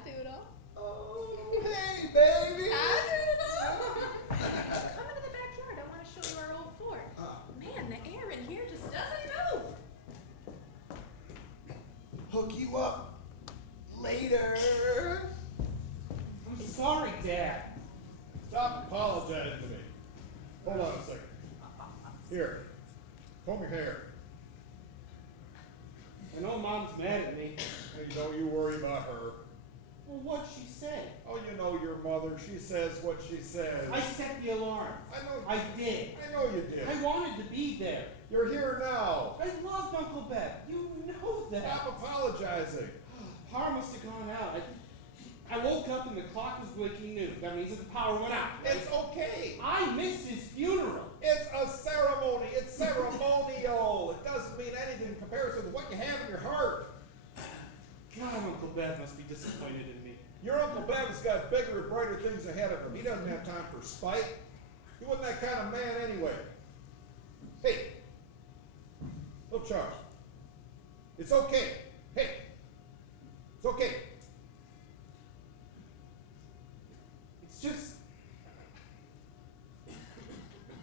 Doodle. Oh, hey, baby. Hi, Doodle. Come into the backyard. I want to show you our old fort. Man, the air in here just doesn't move. Hook you up later. I'm sorry, Dad. Stop apologizing to me. Hold on a second. Here, comb your hair. I know Mom's mad at me. Hey, don't you worry about her. Well, what'd she say? Oh, you know your mother. She says what she says. I set the alarm. I know. I did. I know you did. I wanted to be there. You're here now. I loved Uncle Bev. You know that. Stop apologizing. Power must have gone out. I woke up and the clock was blinking noon. That means that the power went out. Right? It's okay. I missed his funeral. It's a ceremony. It's ceremonial. It doesn't mean anything in comparison to what you have in your heart. God, Uncle Bev must be disappointed in me. Your Uncle Bev's got bigger and brighter things ahead of him. He doesn't have time for spite. He wasn't that kind of man anyway. Hey, little Charles. It's okay. Hey, it's okay. It's just,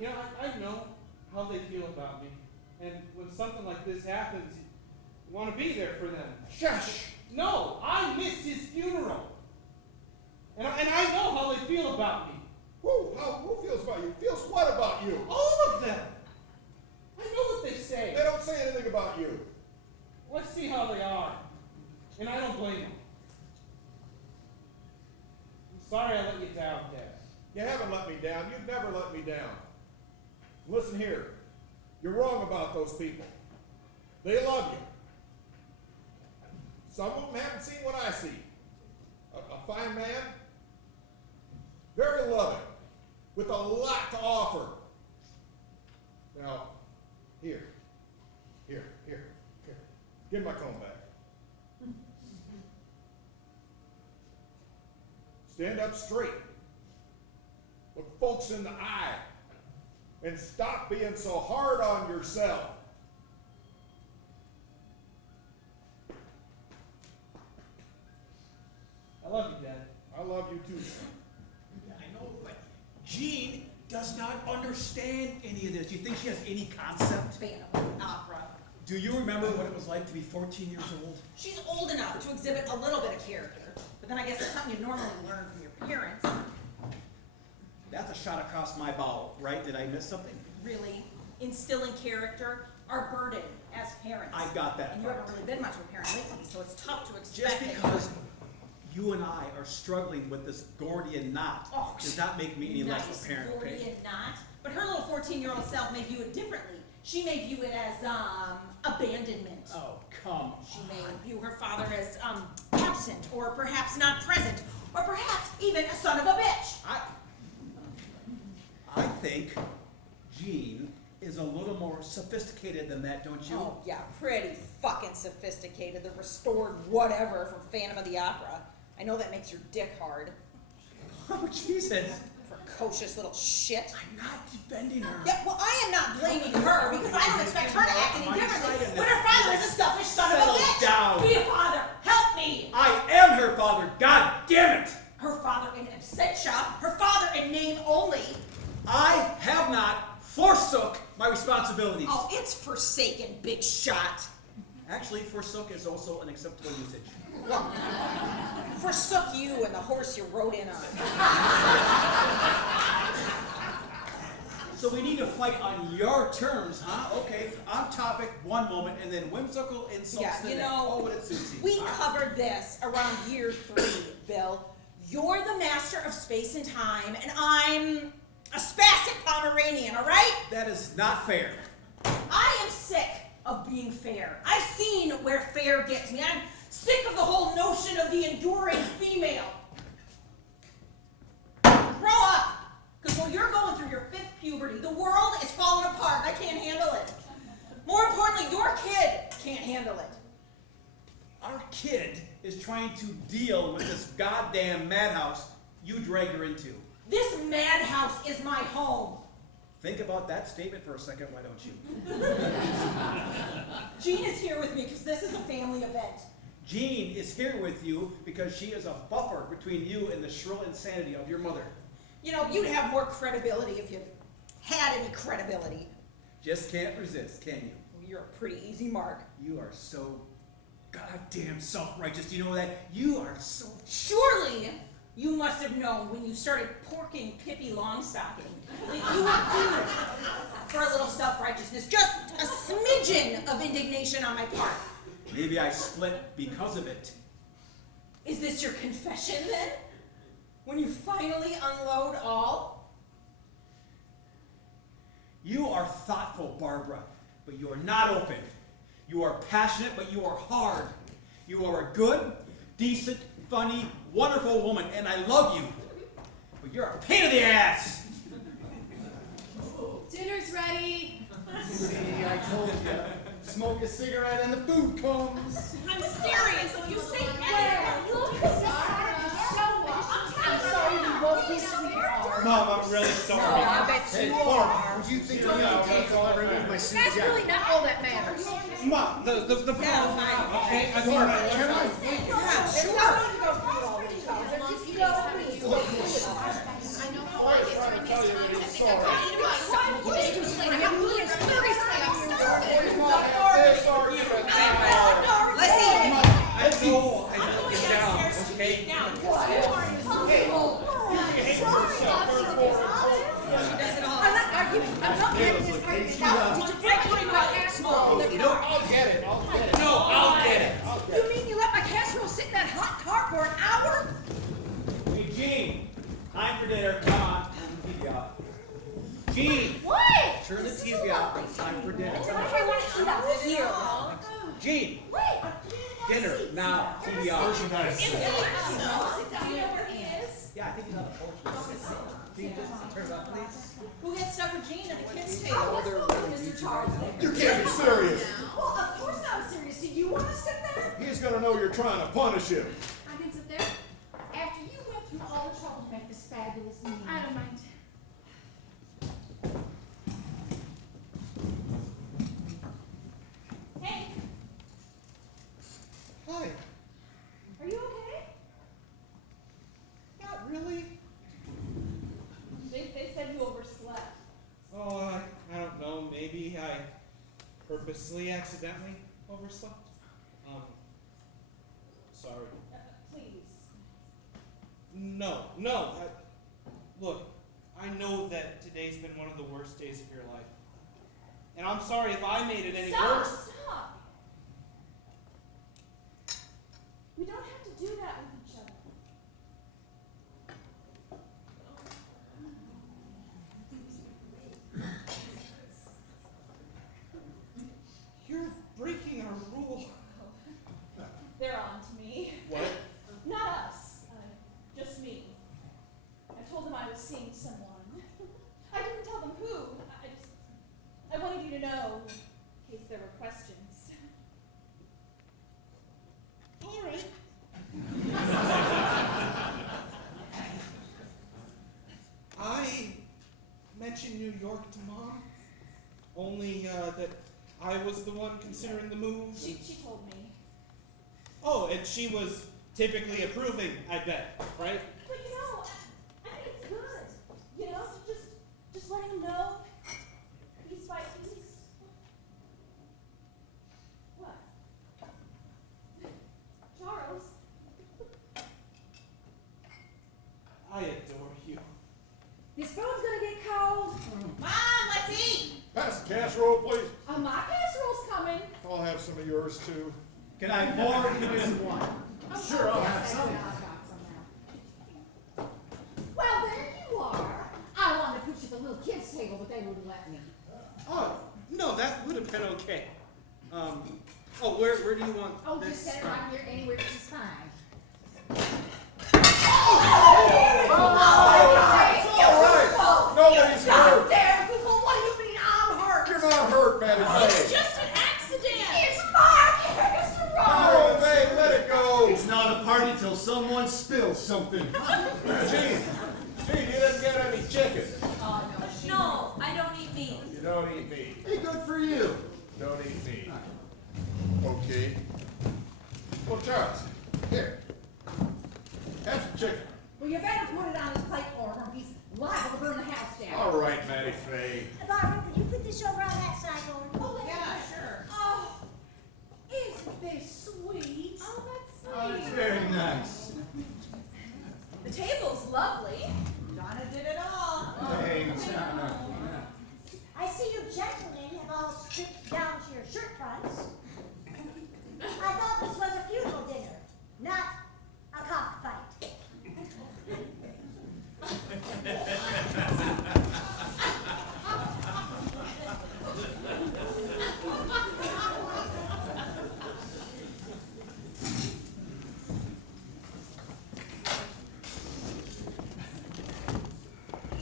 you know, I know how they feel about me. And when something like this happens, you want to be there for them. Shush! No, I missed his funeral. And I know how they feel about me. Who feels about you? Feels what about you? All of them. I know what they say. They don't say anything about you. Let's see how they are. And I don't blame them. I'm sorry I let you down, Dad. You haven't let me down. You've never let me down. Listen here. You're wrong about those people. They love you. Some of them haven't seen what I see. A fine man, very loving, with a lot to offer. Now, here. Give my comb back. Stand up straight. Look folks in the eye. And stop being so hard on yourself. I love you, Dad. I love you too, son. I know, but Jean does not understand any of this. Do you think she has any concept? Fan of opera. Do you remember what it was like to be 14 years old? She's old enough to exhibit a little bit of character, but then I guess it's something you normally learn from your parents. That's a shot across my bow, right? Did I miss something? Really, instilling character, our burden as parents. I got that And you part. haven't really been much of a parent lately, so it's tough to expect. Just that because you and I are struggling with this Gordian knot Oh, does not make me any less nice, of a parent, okay? Gordian knot. But her little 14-year-old self may view it differently. She may view it as abandonment. Oh, come She may view her father as absent, or perhaps not present, or perhaps even a son of a bitch. I think Jean is is a little more sophisticated than that, don't you? Oh, yeah, pretty fucking sophisticated. The restored whatever from Phantom of the Opera. I know that makes your dick hard. Oh, Jesus. Precocious little shit. I'm not defending her. Yeah, well, I am not blaming her because I don't expect her to act any differently when her father is a selfish son of a Settle bitch. down. Be a father. Help me. I am her father. God damn it. Her father in absentia. Her father in name only. I have not forsook my responsibilities. Oh, it's forsaken, big shot. Actually, forsook is also an acceptable usage. Forsook you and the horse you rode in on. So we need to fight on your terms, huh? Okay, on topic one moment, and then whimsical insults Yeah, the you next. know, Oh, but it suits you. we All right. covered this around year 3, Bill. You're the master of space and time, and I'm a spastic Pomeranian, all right? That is not fair. I am sick of being fair. I've seen where fair gets me. I'm sick of the whole notion of the enduring female. Grow up, because while you're going through your 5th puberty, the world is falling apart. I can't handle it. More importantly, your kid can't handle it. Our kid is trying to deal with this goddamn madhouse you dragged her into. This madhouse is my home. Think about that statement for a second, why don't you? Jean is here with me because this is a family event. Jean is here with you because she is a buffer between you and the shrill insanity of your mother. You know, you'd have more credibility if you had any credibility. Just can't resist, can you? Well, you're a pretty easy mark. You are so goddamn self-righteous. Do you know that? You are so... Surely you must have known when you started porking Pippi Longstocking that you were due for a little self-righteousness. Just a smidgen of indignation on my part. Maybe I split because of it. Is this your confession then? When you finally unload all? You are thoughtful, Barbara, but you are not open. You are passionate, but you are hard. You are a good, decent, funny, wonderful woman, and I love you. But you're a pain in the ass! Dinner's ready. See, I told you. Smoke a cigarette and the food comes. I'm serious. When you say anything, I'm sorry you wrote this sweetheart. Mom, I'm really sorry. I bet you are. Would you think me out if I remove my suit That's jacket? really not all that matters. Mom, the Yeah, problem. fine. Okay, I think my Can I? Yeah, sure. Let's eat. I know. Get down, okay? She does it all. I'm not arguing. I'm not arguing this argument now. Did you break my casserole in the car? I'll get it. I'll get it. No, I'll get it. You mean you let my casserole sit in that hot car for an hour? Hey, Jean, time for dinner. Come on, turn the TV off. Jean, What? turn the TV off. Time for dinner. I want to eat out here. Jean, Wait. dinner now. TV off. Nice. Yeah, I think he's on the porch. Can you just turn it off, please? Who gets stuck with Jean at the kids' table? Mr. Charles. You can't be serious. Well, of course I'm serious. Do you want to sit there? He's gonna know you're trying to punish him. I can sit there. After you went through all the trouble to make this fabulous meal. I don't mind. Hey, Hi. are you okay? Not really. They said you overslept. Oh, I don't know. Maybe I purposely, accidentally overslept. Sorry. Please. No. Look, I know that today's been one of the worst days of your life. And I'm sorry if I made it any worse. Stop. We don't have to do that with each other. You're breaking our rule. They're on to me. What? Not us. Just me. I told them I was seeing someone. I didn't tell them who. I New York to Mom. Only that I was the one considering the move. She told me. Oh, and she was typically approving, I bet, right? But you know, I think it's good. You know, to just let him know. Piece by piece. What? Charles? I adore you. This food's gonna get cold. Mom, let's eat. Pass the casserole, please. My casserole's coming. I'll have some of yours too. Can I pour you just one? Sure, I'll have some. I've got some now. Well, there you are. I wanted to put you at the little kids' table, but they wouldn't let me. Oh, no, that would have been okay. Where do you want Oh, this? just set it right here anywhere, which is fine. Nobody's hurt. There, people, what do you mean I'm hurt? You're not hurt, Maddie It's Faye. just an accident. It's my casserole! Oh, Faye, let it go. It's not a party till someone spills something. Gene, you didn't get any chicken. No, I don't eat meat. You don't eat meat. Hey, good for you. Don't eat meat. Okay. Well, Charles, here. Have some chicken. Well, you better put it on his plate for him. He's liable to burn the house down. All right, Maddie Faye. Barbara, could you put this over on that sideboard? Oh, Yeah, sure. Oh, isn't this sweet? Oh, that's Oh, sweet. it's very nice. The table's lovely. Donna did it all. Thanks. I see you gentlemen have all stripped down to your shirt fronts. I thought this was a funeral dinner, not a cockfight.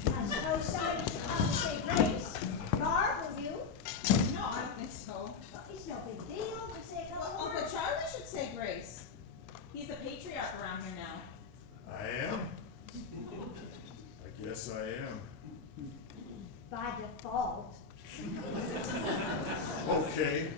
I suppose somebody should come to say grace. Barb, will you? No, I don't think so. It's no big deal to say a couple Oh, but words. Charlie should say grace. He's the patriarch around here now. I am? I guess I am. By default. Okay.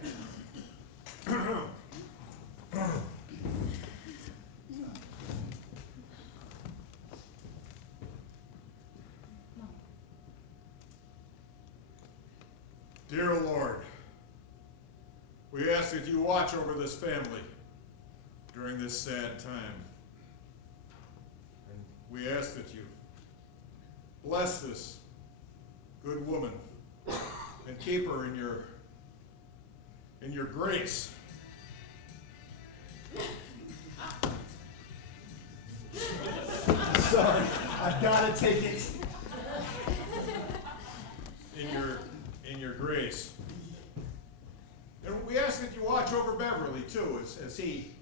Dear Lord, we ask that you watch over this family during this sad time. And we ask that you bless this good woman and keep her in your grace. Sorry, I've got to take it. In your grace. And we ask that you watch over Beverly too, as he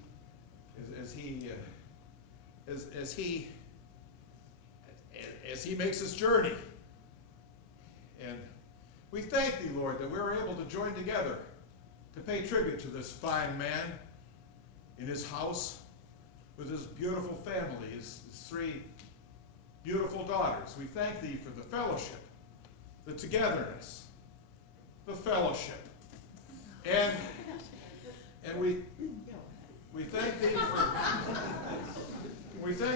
makes his journey. And we thank thee, Lord, that we're able to join together to pay tribute to this fine man in his house with his beautiful family, his three beautiful daughters. We thank thee for the fellowship, the togetherness, the fellowship. And we thank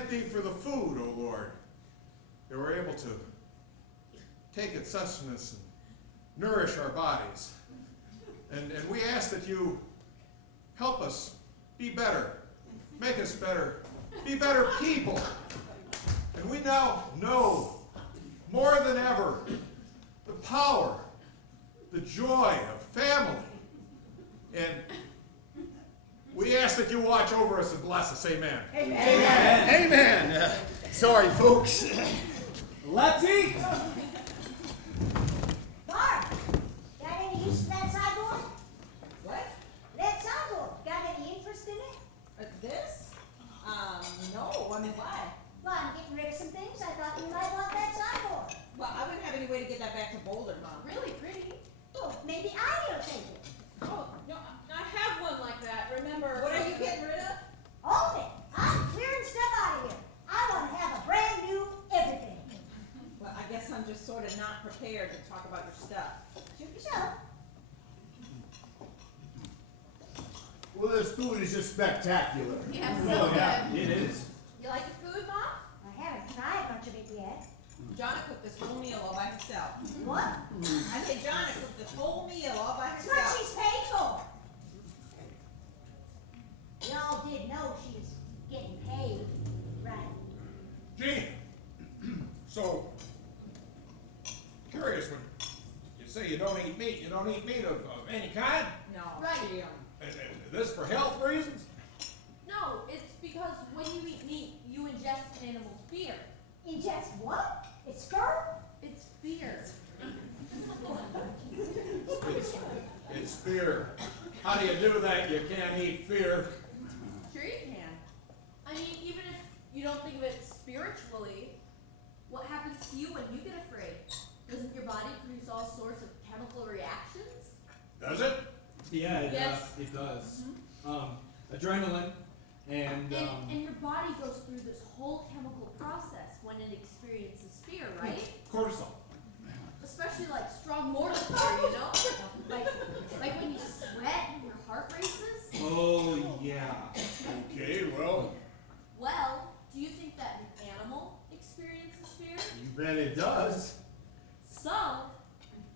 thee for the food, O Lord, that we're able to take its sustenance and nourish our bodies. And we ask that you help us be better, make us better, be better people. And we now know more than ever the power, the joy of family. And we ask that you watch over us and bless us. Amen. Amen. Amen. Sorry, folks. Let's eat! Barb, got any use for that sideboard? What? That sideboard, got any interest in it? This? No. I mean, why? Well, I'm getting rid of some things. I thought you might want that sideboard. Well, I wouldn't have any way to get that back to Boulder, Mom. Really pretty. Oh, maybe I'll take it. Oh, no, I have one like that, remember? What are you getting rid of? Hold it. I'm clearing stuff out of here. I want to have a brand new everything. Well, I guess I'm just sort sort of not prepared to talk about your stuff. Shoot yourself. Well, this food is just spectacular. Yeah, Oh, so yeah, good. it is. You like the food, Mom? I haven't tried much of it yet. Jonna cooked this whole meal all by herself. What? I said Jonna cooked this whole meal all by That's what herself. she's paid for. Y'all did know she was getting paid, right? Gene, so, curious, when you say you don't eat meat of any kind? No, Right. Jim. Is this for health reasons? No, it's because when you eat meat, you ingest an animal's fear. Ingest what? It's sperm? It's fear. It's fear. How do you do that? You can't eat fear. Sure you can. I mean, even if you don't think of it spiritually, what happens to you when you get afraid? Doesn't your body produce all sorts of chemical reactions? Does it? Yeah, Yes. it does. Adrenaline and And your body goes through this whole chemical process when it experiences fear, right? Cortisol. Especially like strong mortal fear, you know? Like when you sweat and your heart races. oh yeah. Okay, well, Well, do you think that an animal experiences fear? You bet it does. So,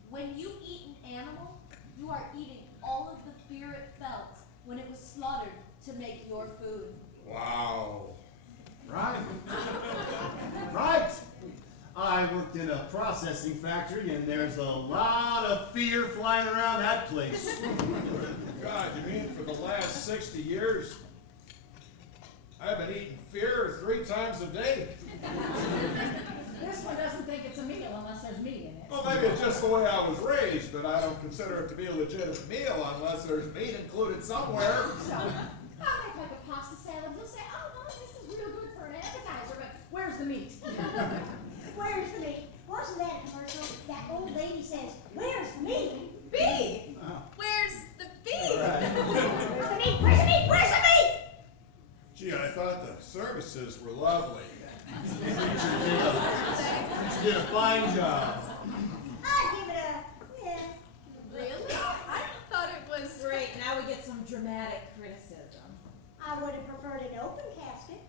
when you eat an animal, you are eating all of the fear it felt when it was slaughtered to make your food. wow. Right. Right. I worked in a processing factory, and there's a lot of fear flying around that place. God, you mean for the last 60 years, I've been eating fear 3 times a day? This one doesn't think it's a meal unless there's meat in it. Well, maybe it's just the way I was raised, but I don't consider it to be a legitimate meal unless there's meat included somewhere. So, I'll make like a pasta salad. You'll say, oh, Mom, this is real good for an appetizer, but where's the meat? Where's the meat? Wasn't that a commercial? That old lady says, where's the meat? B! Where's the beef? Where's the meat? Where's the meat? Where's the meat? Gee, I thought the services were lovely. You did a fine job. I'd give it a, yeah. Really? I thought it was. Great, now we get some dramatic criticism. I would have preferred an open casket.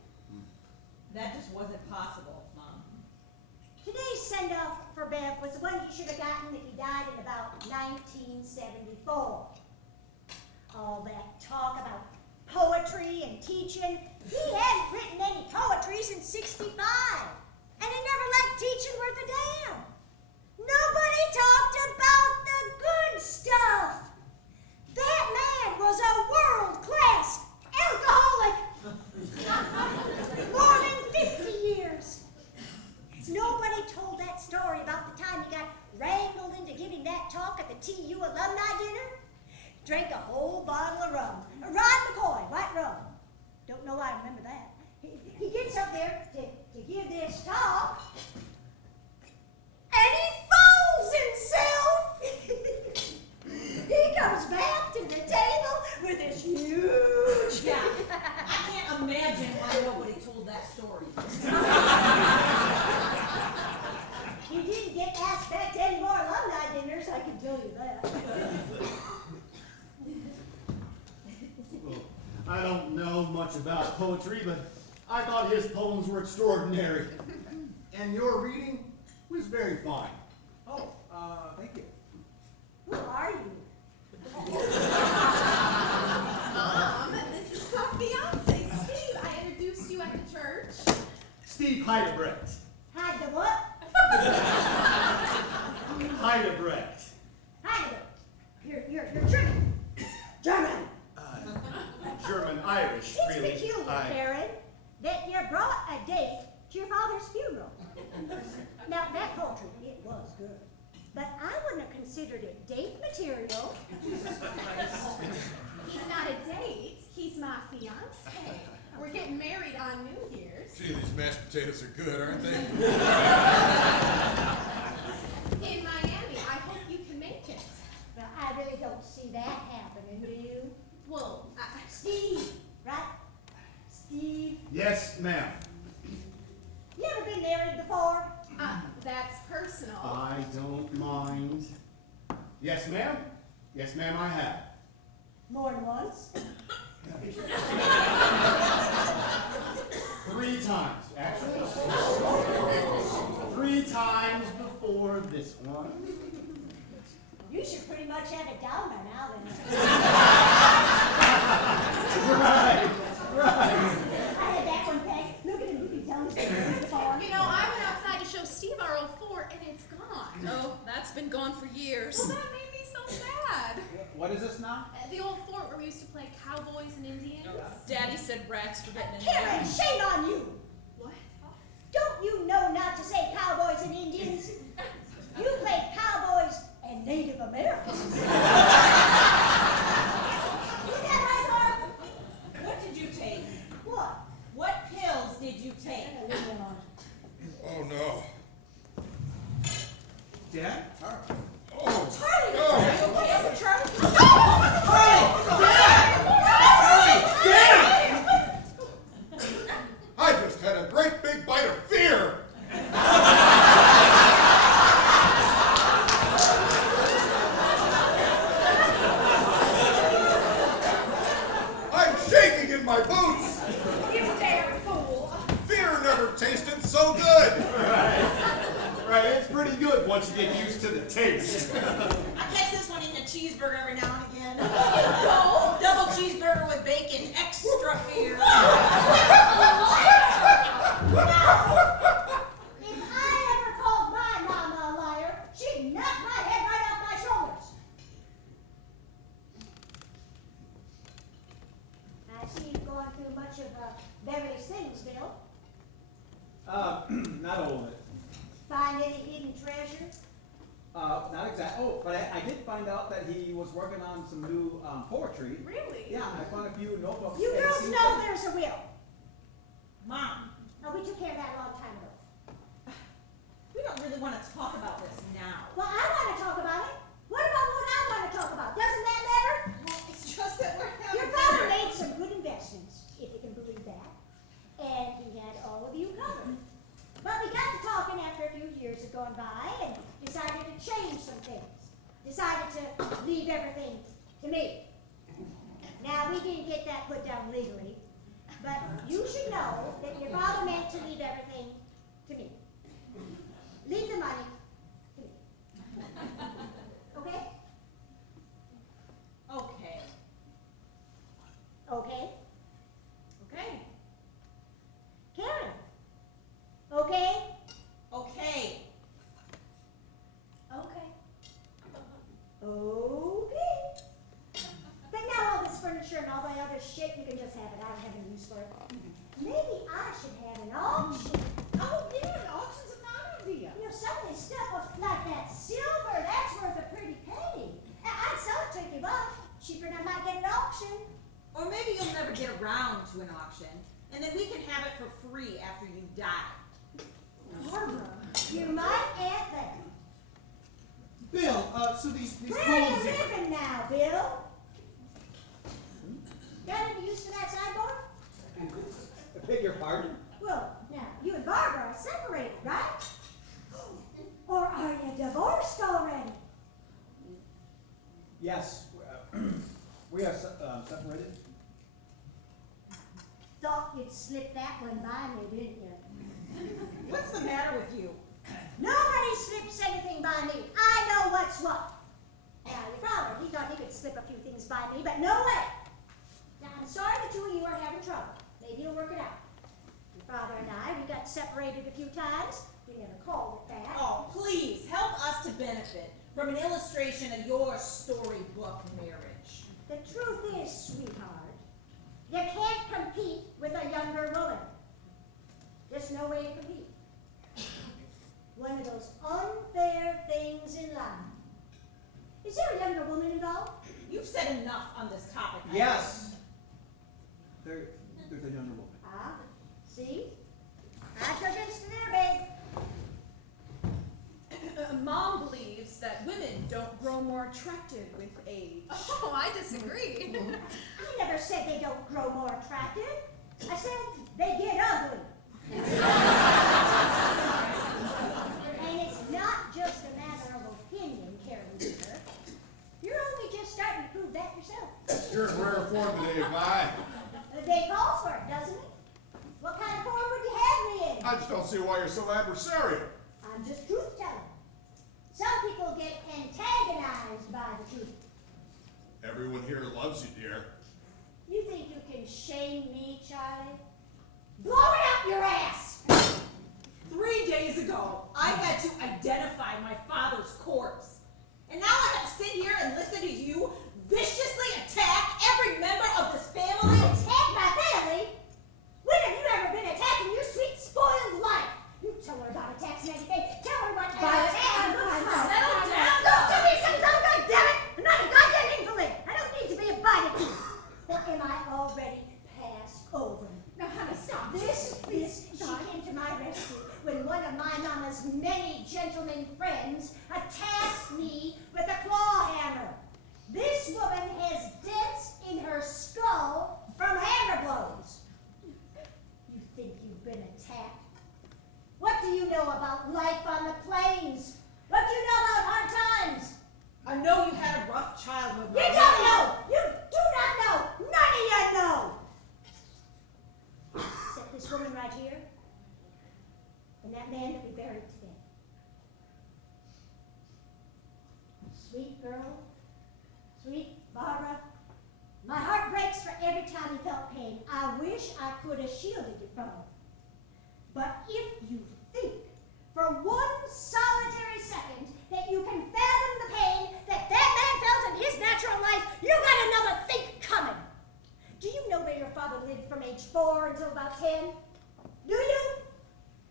That just wasn't possible, Mom. Today's send-off for Bev was the one he should have gotten if he died in about 1974. All that talk about poetry and teaching. He hadn't written any poetry since 65. And he never liked teaching worth a damn. Nobody talked about the good stuff. That man was a world-class alcoholic. More than 50 years. Nobody told that story about the time he got wrangled into giving that talk at the TU alumni dinner. Drank a whole bottle of rum. Rod McCoy, white rum. Don't know why I remember that. He gets up there to give this talk, and he fools himself. He comes back to the table with this huge Yeah, I can't imagine why nobody told that story. He didn't get asked back to any more alumni dinners, I can tell you that. Well, I don't know much about poetry, but I thought his poems were extraordinary. And your reading was very fine. Oh, thank you. Who are you? Mom, this is my fiance, Steve. I introduced you at the church. Steve Heidebrecht. Hide the what? Heidebrecht. Hide it. You're German. German. German-Irish, It's really. peculiar, Karen, that you brought a date to your father's funeral. Now, that poetry, it was good. But I wouldn't have considered it date material. He's not a date. He's my fiance. We're getting married on New Year's. Gee, these mashed potatoes are good, aren't they? In Miami. I hope you can make it. Well, I really don't see that happening, do you? Well, Steve, right? Steve, Yes, ma'am. you ever been married before? that's her personal. I don't mind. Yes, ma'am. Yes, ma'am, I have. More than once? 3 times, actually. 3 times before this one. You should pretty much have it down by now then. Right. I had that one pegged. Look at him, he can tell me the farm. You know, I went outside to show Steve our old fort, and it's gone. Oh, that's been gone for years. Well, that made me so sad. What is this now? The old fort where we used to play cowboys and Indians. Daddy said rats were getting in there. Karen, shame on you! What? Don't you know not to say cowboys and Indians? You played cowboys and Native Americans. Is that right, Barb? What did you take? What? What pills did you take? Leave me alone. Oh, no. Dad? Oh, Charlie! no. Are you okay, Charlie? I just had a great big bite of fear. I'm shaking in my boots. You damn fool. Fear never tasted so good. Right, it's pretty good once you get used to the taste. I catch this one eating a cheeseburger every now and again. No, double cheeseburger with bacon, extra fear. If I ever called my mama a liar, she'd knock my head right off my shoulders. I see you've gone through much of various things, Bill. Not all of it. Find any hidden treasure? Not exactly. Oh, but I did find out that he was working on some new poetry. Really? Yeah, I found a few notebooks. You and it girls seems know like- there's a will. Mom, Oh, we took care of that a long time ago. we don't really want to talk about this now. Well, I want to talk about it. What about what I want to talk about? Doesn't that matter? Well, it's just that we're Your father made some good investments, if you can believe that. And he had all of you covered. But we got to talking after a few years had gone by and decided to change some things. Decided to leave everything to me. Now, we didn't get that put down legally, but you should know that your father meant to leave everything to me. Leave the money to me. Okay? Okay. Okay? Okay. Karen? Okay? Okay. Okay. Okay. But now all this furniture and all that other shit, you can just have it. I don't have any use for it. Maybe I should have an auction. Oh, yeah, an auction's a fine idea. You know, some of this stuff like that silver, that's worth a pretty penny. I'd sell it to $50, cheaper than I might get at auction. Or maybe you'll never get around to an auction, and then we can have it for free after you die. Barbara, you might add that. Bill, so these Where are you poems here. living now, Bill? Got any use for that sideboard? I beg your pardon? Well, now, you and Barbara are separated, right? Or are you divorced already? Yes, we are separated. Thought you'd slip that one by me, didn't you? What's the matter with you? Nobody slips anything by me. I know what's what. Now, your father, he thought he could slip a few things by me, but no way. Now, I'm sorry the two of you are having trouble. Maybe you'll work it out. Your father and I, we got separated a few times. We never called it that. Oh, please, help us to benefit from an illustration of your storybook marriage. The truth is, sweetheart, you can't compete with a younger woman. There's no way to compete. One of those unfair things in life. Is there a younger woman involved? You've said enough on this topic. I Yes. There's a younger woman. Ah, see? I took it to there, babe. Mom believes that women don't grow more attractive with age. Oh, I disagree. I never said they don't grow more attractive. I said they get ugly. And it's not I just don't see why you're so adversarial. I'm just truth telling. Some people get antagonized by the truth. Everyone here loves you, dear. You think you can shame me, Charlie? Blow it up your ass! 3 days ago, I had to identify my father's corpse. And now I have to sit here and listen to you viciously attack every member of this family? Attack my family? When have you ever been attacking your sweet, spoiled life? You tell her about attacks and everything. Tell her what an attack looks like. Settle down. Don't tell me some goddammit! I'm not a goddamn invalid! I don't need to be abided to. Or am I already passed over? Now, honey, stop. She came to my rescue when one of my mama's many gentlemen friends attacked me with a claw hammer. This woman has dents in her skull from hammer blows. You think you've been attacked? What do you know about life on the plains? What do you know about hard times? I know you had a rough childhood. You don't know! You do not know! None of you know! Except this woman right here, and that man that we buried today. Sweet girl, sweet Barbara, my heart breaks for every time you felt pain. I wish I could have shielded you from it. But if you think for one solitary second that you can fathom the pain that man felt in his natural life, you got another think coming. Do you know where your father lived from age 4 until about 10? Do you?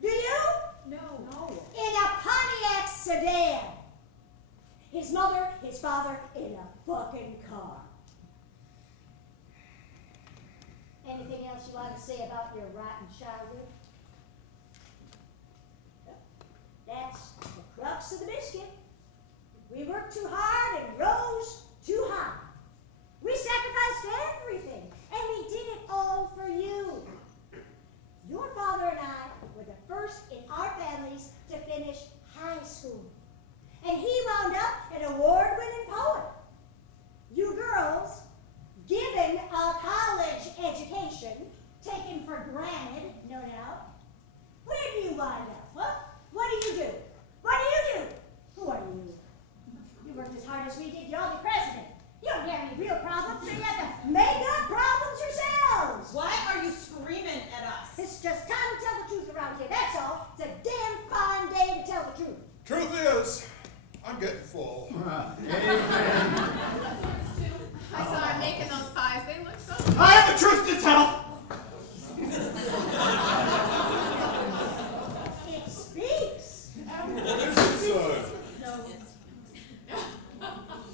Do you? No. In a Pontiac sedan. His mother, his father, in a fucking car. Anything else you want to say about your rotten childhood? That's the crux of the biscuit. We worked too hard and rose too high. We sacrificed everything, and we did it all for you. Your father and I were the first in our families to finish high school. And he wound up an award-winning poet. You girls, given a college education, taken for granted, no doubt, where do you wind up? What do you do? What do you do? Who are you? You worked as hard as we did. Y'all be president. You don't have any real problems, so you have to make up problems yourselves. Why are you screaming at us? It's just time to tell the truth around here. That's all. It's a damn fine day to tell the truth. Truth is, I'm getting full. I saw her making those pies. They look so I have the truth to tell. It speaks. What is it, son?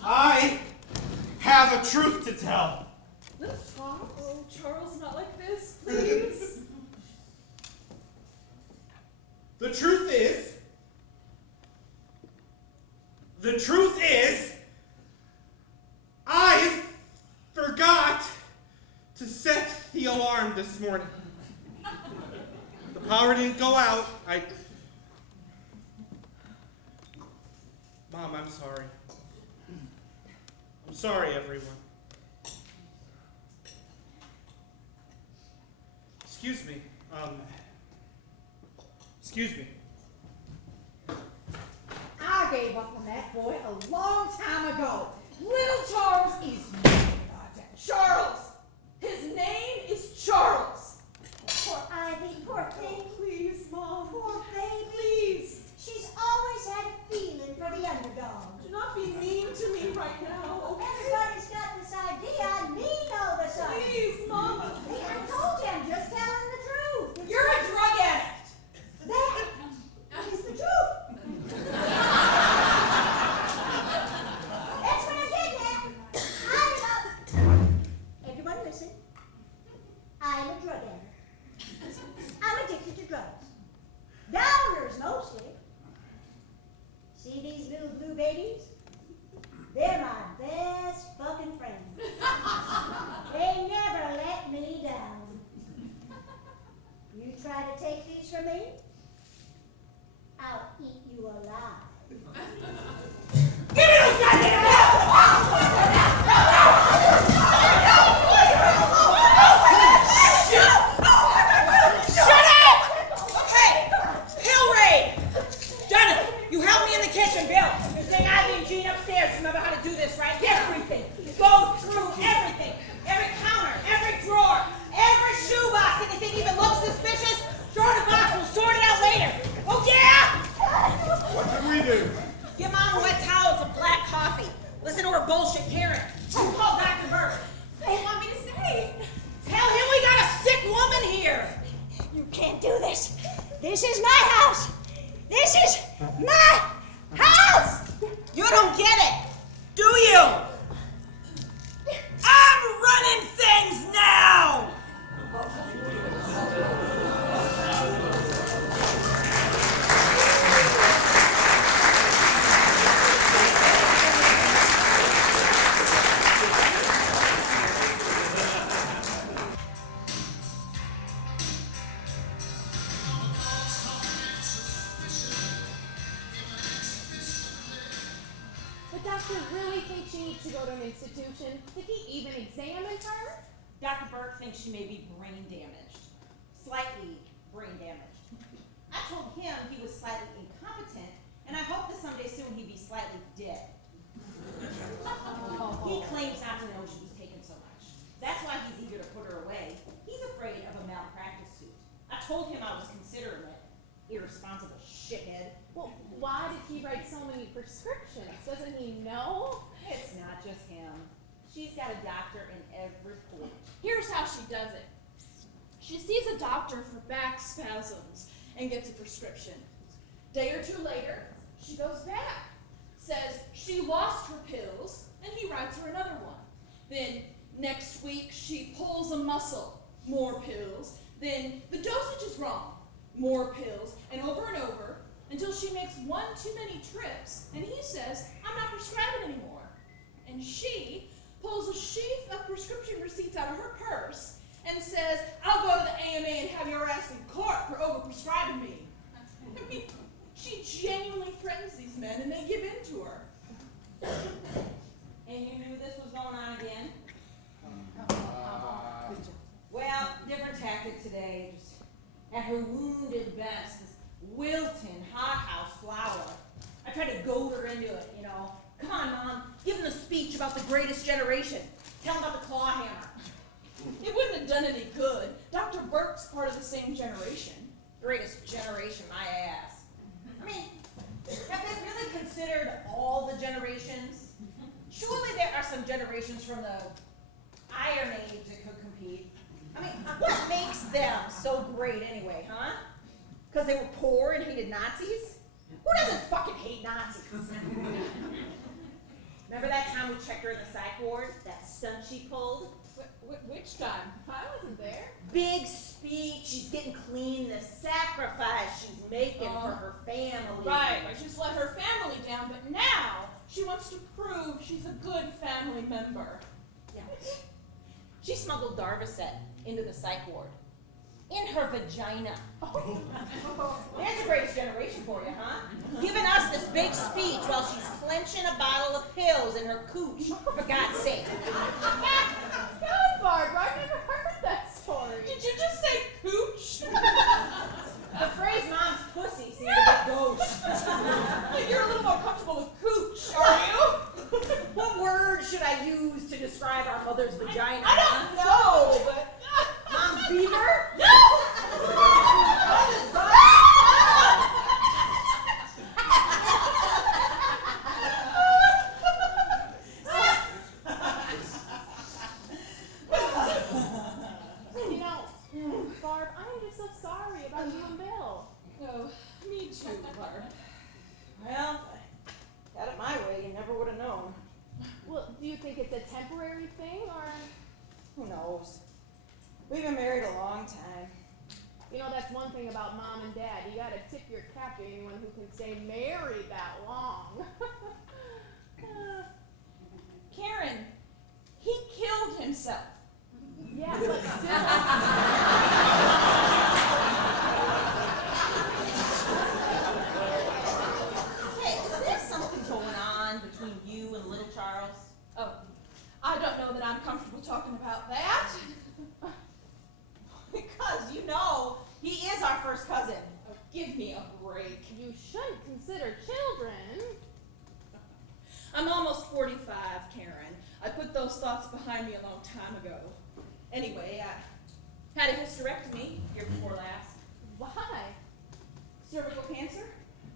I have a truth to tell. Little Charles? Oh, Charles, not like this, please. The truth is, I forgot to set the alarm this morning. The power didn't go out. Mom, I'm sorry. I'm sorry, everyone. Excuse me. Excuse me. I gave up on that boy a long time ago. Little Charles is goddamn. Charles! His name is Charles! Poor Ivy, poor thing. Please, Mom. Poor baby. Please. She's always had a feeling for the underdog. Do not be mean to me right now, okay? Everybody's got this idea I'm mean all of a sudden. Please, Mama. Hey, I told you I'm just telling the truth. You're a drug addict. That is the truth. That's what I'm getting at. Everyone listen. I'm a drug addict. I'm addicted to drugs. Downers mostly. See these little blue babies? They're my best fucking friends. They never let me down. You try to take these from me, I'll eat you alive. Give me those goddamn Shut up! Okay, can't do this. This is my house. This is my house. You don't get it, do you? I'm running things now! The doctor really thinks she needs to go to an institution. Did he even examine her? Dr. Burke thinks she may be brain damaged. Slightly brain damaged. I told him he was slightly incompetent, and I hope that someday soon he'd be slightly dead. He claims not to know she was taking so much. That's why he's eager to put her away. He's afraid of a malpractice suit. I told him I was considering it. Irresponsible shithead. Well, why did he write so many prescriptions? Doesn't he know? It's not just him. She's got a doctor in every port. Here's how she does it. She sees a doctor for back spasms and gets a prescription. Day or two later, she goes back, says she lost her pills, and he writes her another one. Then next week, she pulls a muscle, more pills. Then the dosage is wrong, more pills, and over, until she makes one too many trips, and he says, I'm not prescribing anymore. And she pulls a sheaf of prescription receipts out of her purse and says, I'll go to the AMA and have your ass in court for overprescribing me. I mean, she genuinely threatens these men, and they give in to her. And you knew this was going on again? Well, different tactic today. Just at her wounded best, this wilting hothouse flower. I tried to goad her into it, you know. Come on, Mom, give him a speech about the greatest generation. Tell him about the claw hammer. It wouldn't have done any good. Dr. Burke's part of the same generation. Greatest generation, my ass. I mean, have they really considered all the generations? Surely there are some generations from the Iron Age that could compete. I mean, what makes them so great anyway, huh? Because they were poor and hated Nazis? Who doesn't fucking hate Nazis? Remember that time we checked her in the psych ward? That stunt she pulled? Which time? I wasn't there. Big speech, she's getting clean, the sacrifice she's making for her family. Right, she's let her family down, but now she wants to prove she's a good family member. Yeah. She smuggled Darvocet into the psych ward. In her vagina. There's the greatest generation for you, huh? Giving us this big speech while she's clenching a bottle of pills in her cooch, for God's sake. God, Barbara, I've never heard that story. Did you just say cooch? The phrase mom's pussy seems a bit gauche. You're a little more comfortable with cooch, are you? What word should I use to describe our mother's vagina? I don't know, but... Mom's beaver? No! You know, Barb, I'm just so sorry about you and Bill. Oh, me too, Barb. Well, if I had it my way, you never would have known. Well, do you think it's a temporary thing, or? Who knows? We've been married a long time. You know, that's one thing about Mom and Dad. You gotta tip your cap to anyone who can stay married that long. Karen, he killed himself. Yeah, but still. Hey, is there something going on between you and little Charles? Oh, I don't know that I'm comfortable talking about that. Because you know, he is our first cousin. Oh, give me a break. You should consider children. I'm almost 45, Karen. I put those thoughts behind me a long time ago. Anyway, I had a hysterectomy year before last. Why? Cervical cancer?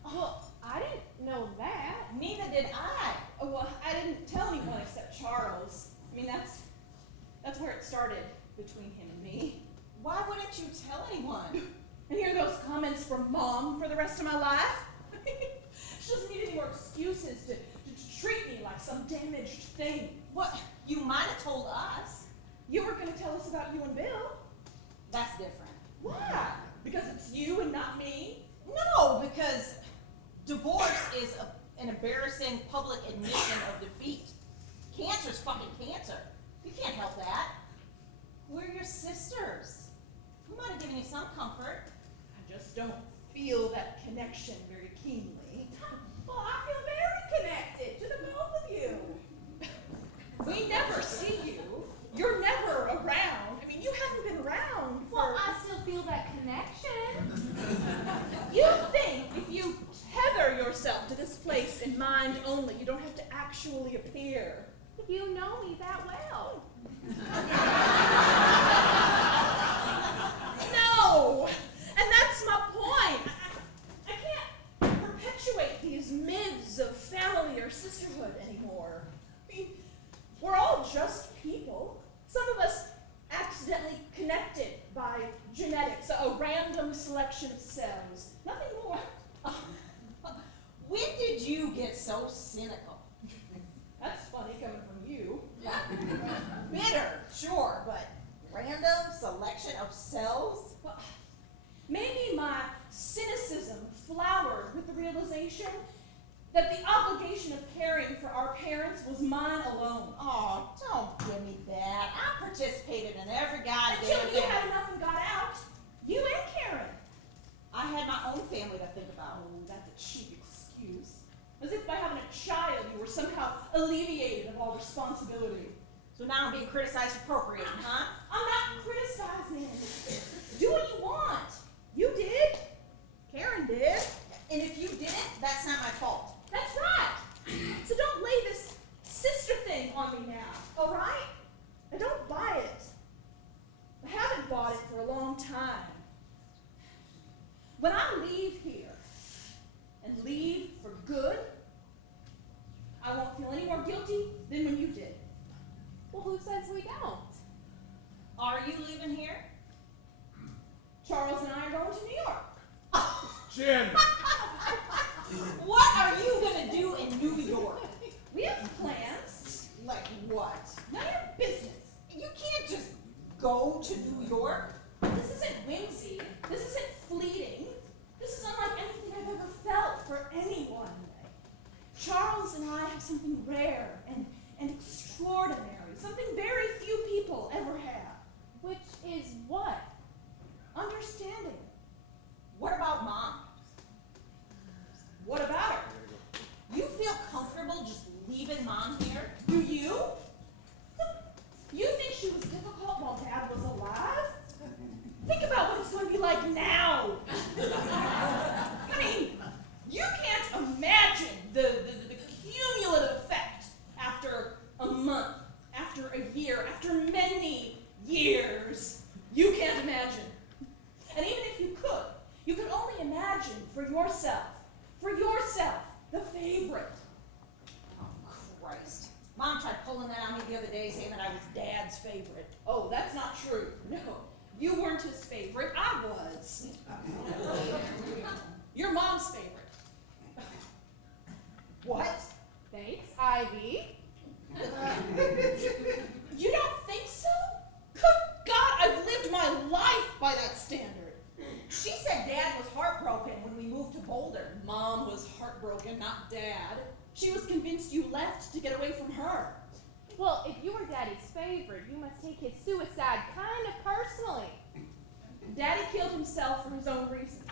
Oh, I didn't know that. Neither did I. Oh, well, I didn't tell anyone except Charles. I mean, that's where it started between him and me. Why wouldn't you tell anyone? from Mom for the rest of my life. She doesn't need any more excuses to treat me like some damaged thing. What? You might have told us. You were going to tell us about you and Bill. That's different. Why? Because it's you and not me? No, because divorce is an embarrassing public admission of defeat. Cancer's fucking cancer. You can't help that. We're your sisters. We might have given you some comfort. I just don't feel that connection very keenly. Well, I feel very connected to the both of you. We never see you. You're never around. I mean, you haven't been around for... Well, I still feel that connection. You think if you tether yourself to this place in mind only, you don't have to actually appear. You know me that well. No! And that's my point. I can't perpetuate these myths of family or sisterhood anymore. I mean, we're all just people. Some of us accidentally connected by genetics, a random selection of cells. Nothing more. When did you get so cynical? That's funny coming from you. Bitter, sure, but random selection of cells? Well, maybe my cynicism flowered with the realization that the obligation of caring for our parents was mine alone. Oh, don't give me that. I participated in every goddamn Until you thing. had enough and got out. You and Karen. I had my own family to think about. Oh, that's a cheap excuse. As if by having a child you were somehow alleviated of all responsibility. So now I'm being criticized for procreating, huh? I'm not criticizing. Do what you want. You did. Karen did. And if you didn't, that's not my fault. That's right. So don't lay this sister thing on me now, all right? I don't buy it. I haven't bought it for a long time. When I leave here, and leave for good, I won't feel any more guilty than when you did. Well, who says we don't? Are you leaving here? Charles and I are going to New York. Jen! What are you gonna do in New York? We have plans. Like what? None of your business. You can't just go to New York. This isn't whimsy. This isn't fleeting. This is unlike anything I've ever felt for anyone. Charles and I have something rare and extraordinary, something very few people ever have. Which is what? Understanding. What about Mom? What about her? You feel comfortable just leaving Mom here? Do you? You think she was difficult while Dad was alive? Think about what it's going to be like now. I mean, you can't imagine the cumulative effect after a month, after a year, after many years. You can't imagine. And even if you could only imagine for yourself, the favorite. Oh, Christ. Mom tried pulling that on me the other day, saying that I was Dad's favorite. Oh, that's not true. No, you weren't his favorite. I was. You're Mom's favorite. What? Thanks, Ivy. You don't think so? Good God, I've lived my life by that standard. She said Dad was heartbroken when we moved to Boulder. Mom was heartbroken, not Dad. She was convinced you left to get away from her. Well, if you were Daddy's favorite, you must take his suicide kind of personally. Daddy killed himself for his own reasons.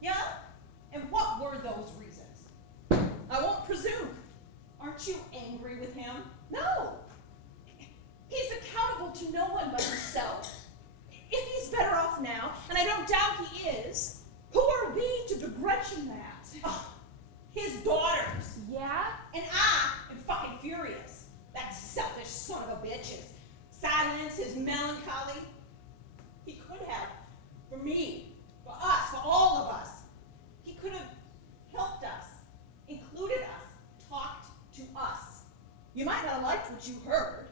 Yeah? And what were those reasons? I won't presume. Aren't you angry with him? No. He's accountable to no one but himself. If he's better off now, and I don't doubt he is, who are we to begrudge him that? Oh, his daughters. Yeah? And I am fucking furious. That selfish son of a bitch, his silence, his melancholy. He could have, for me, for us, for all of us. He could have helped us, included us, talked to us. You might not have liked what you heard.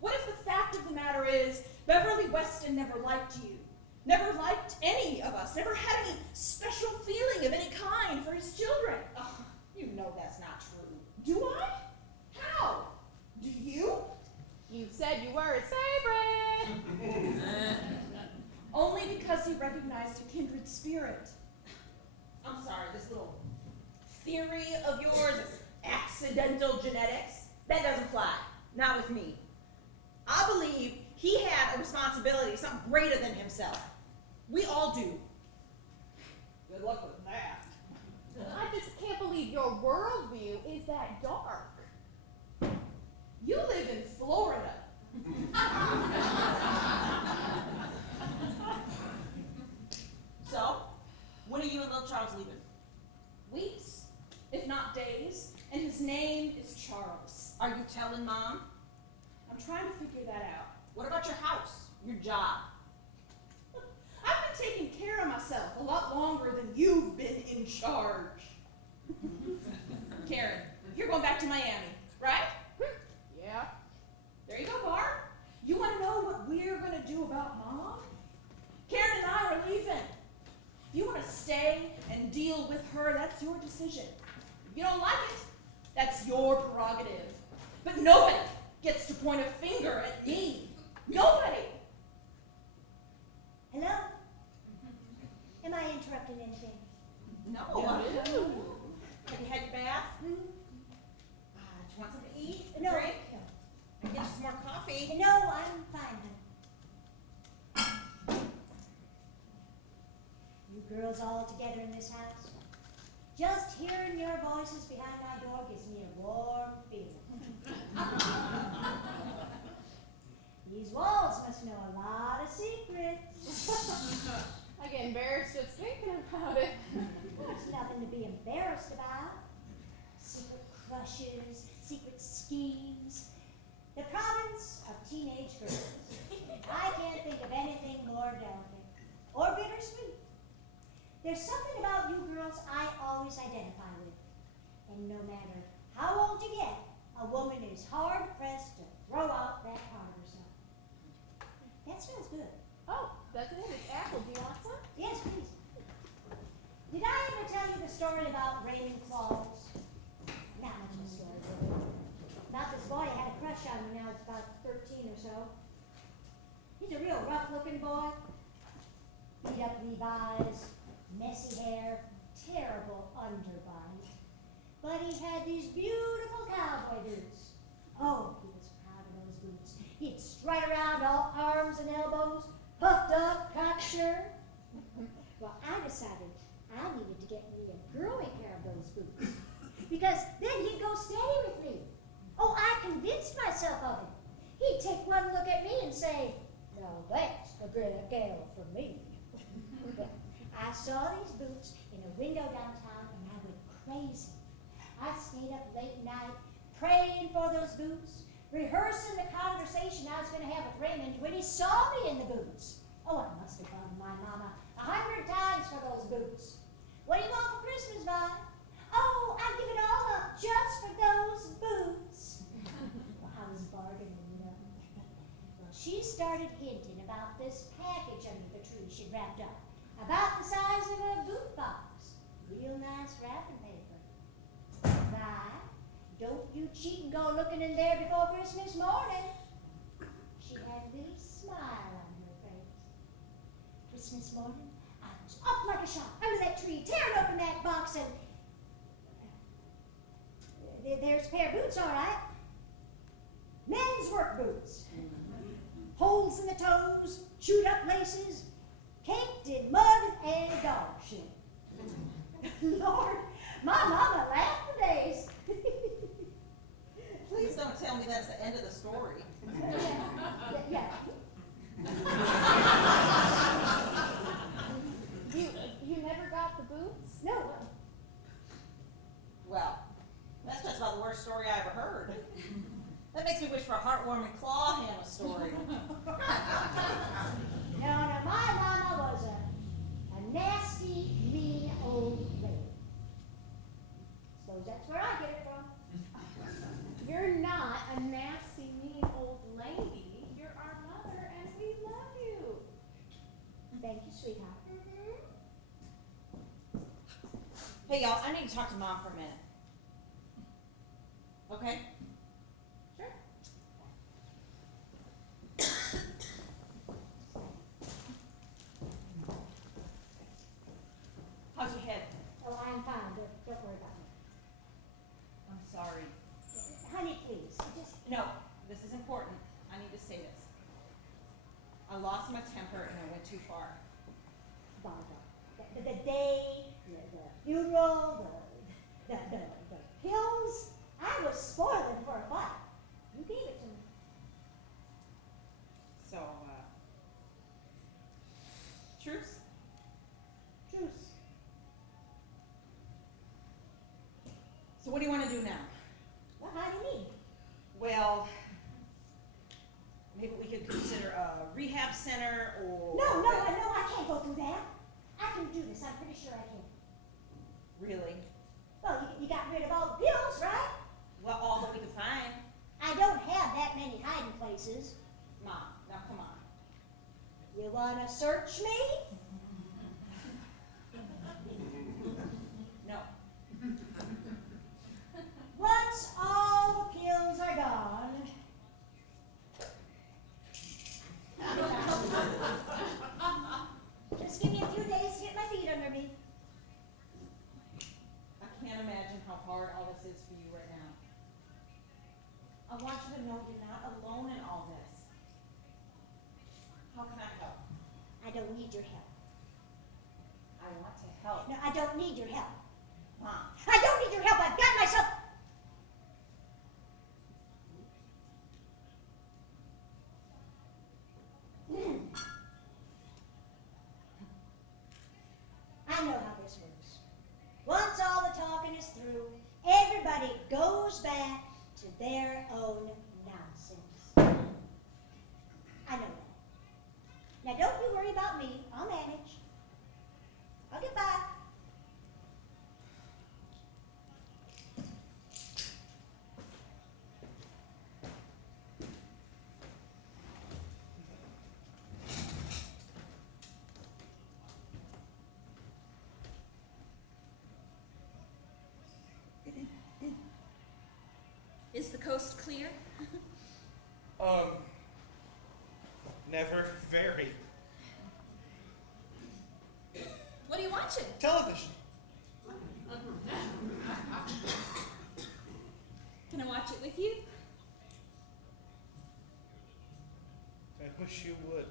What if the fact of the matter is Beverly Weston never liked you, never liked haven't any of us ever had any special feeling of any kind for his children. Oh, you know that's not true. Do I? How? Do you? You said you were his favorite. Only because he recognized a kindred spirit. I'm sorry, this little theory of yours is accidental genetics. That doesn't fly. Not with me. I believe he had a responsibility, something greater than himself. We all do. Good luck with that. I just can't believe your worldview is that dark. You live in Florida. So, when are you and little Charles leaving? Weeks, if not days, and his name is Charles. Are you telling Mom? I'm trying to figure that out. What about your house? Your job? I've been taking care of myself a lot longer than you've been in charge. Karen, you're going back to Miami, right? Yeah. There you go, Barb. You want to know what we're going to do about Mom? Karen and I are leaving. If you want to stay and deal with her, that's your decision. If you don't like it, that's your prerogative. But nobody gets to point a finger at me. Nobody. Hello? Am I interrupting anything? No. Have you had your bath? Do you want something to eat? No, Drink? no. I can get you some more coffee. No, I'm fine, honey. You girls all together in this house? Just hearing your voices behind my door gives me a warm feeling. These walls must know a lot of secrets. I get embarrassed just thinking about it. There's nothing to be embarrassed about. Secret crushes, secret schemes. The province of teenage girls. I can't think of anything more delicate or bittersweet. There's something about you girls I always identify with. And no matter how old you get, a woman is hard pressed to throw out that part of herself. That smells good. Oh, doesn't it? It's apple. Do you want some? Yes, please. Did I ever tell you the story about Raymond Claus? Not much of a story, really. About this boy who had a crush on me. Now it's about 13 or so. He's a real rough-looking boy. Beat up Levi's, messy hair, terrible underbody. But he had these beautiful cowboy boots. Oh, he was proud of those boots. He'd strut around all arms and elbows, puffed up, cocksure. Well, I decided I needed to get me a growing pair of those boots. Because then he'd go steady with me. Oh, I convinced myself of it. He'd take one look at me and say, "Now that's a great gal for me." I saw these boots in a window downtown and I went crazy. I stayed up late night praying for those boots, rehearsing the conversation I was going to have with Raymond when he saw me in the boots. Oh, I must have bugged my mama 100 times for those boots. What do you want for Christmas, Vi? Oh, I'd give it all up just for those boots. Well, I was bargaining, you know. Well, she started hinting about this package under the tree she'd wrapped up, about the size of a boot box. Real nice wrapping paper. Vi, don't you cheat and go looking in there before Christmas morning. She had a little smile on her face. Christmas morning, I was up like a shot under that tree, tearing open that box, and there's a pair of boots, all right. Men's work boots. Holes in the toes, chewed up laces, caked in mud and dog shit. Lord, my mama laughed for days. Please don't tell me that's the end of the story. Yeah. You never got the boots? No. Well, that's just about the worst story I ever heard. That makes me wish for a heartwarming claw hammer story. No, my mama was a Hey, y'all, I need to talk to Mom for a minute. Okay? Sure. How's your head? Oh, I'm fine. Don't worry about me. I'm sorry. Honey, please. Just No, this is important. I need to say this. I lost my temper and I went too far. Barbara. The day, the funeral, the pills. I was spoiling for a fight. You gave it to me. So, truce? Truce. So what do you want to do now? Well, how do you mean? Well, maybe we could consider a rehab center or... No, I can't go through that. I can do this. I'm pretty sure I can. Really? Well, you got rid of all the pills, right? Well, all that we could find. I don't have that many hiding places. Mom, now come on. You want to search me? No. Once all the pills are gone. Just give me a few days to get my feet under me. I can't imagine how hard all this is for you right now. I want you to know you're not alone in all this. How can I help? I don't need your help. I want to help. No, I don't need your help. Mom. I don't need your help. I've got myself. I know how this works. Once all the talking is through, everybody goes back to their own nonsense. I know that. Now don't you worry about me. I'll manage. I'll get by. Is the coast clear? Never very. What are you watching? Television. Can I watch it with you? I wish you would.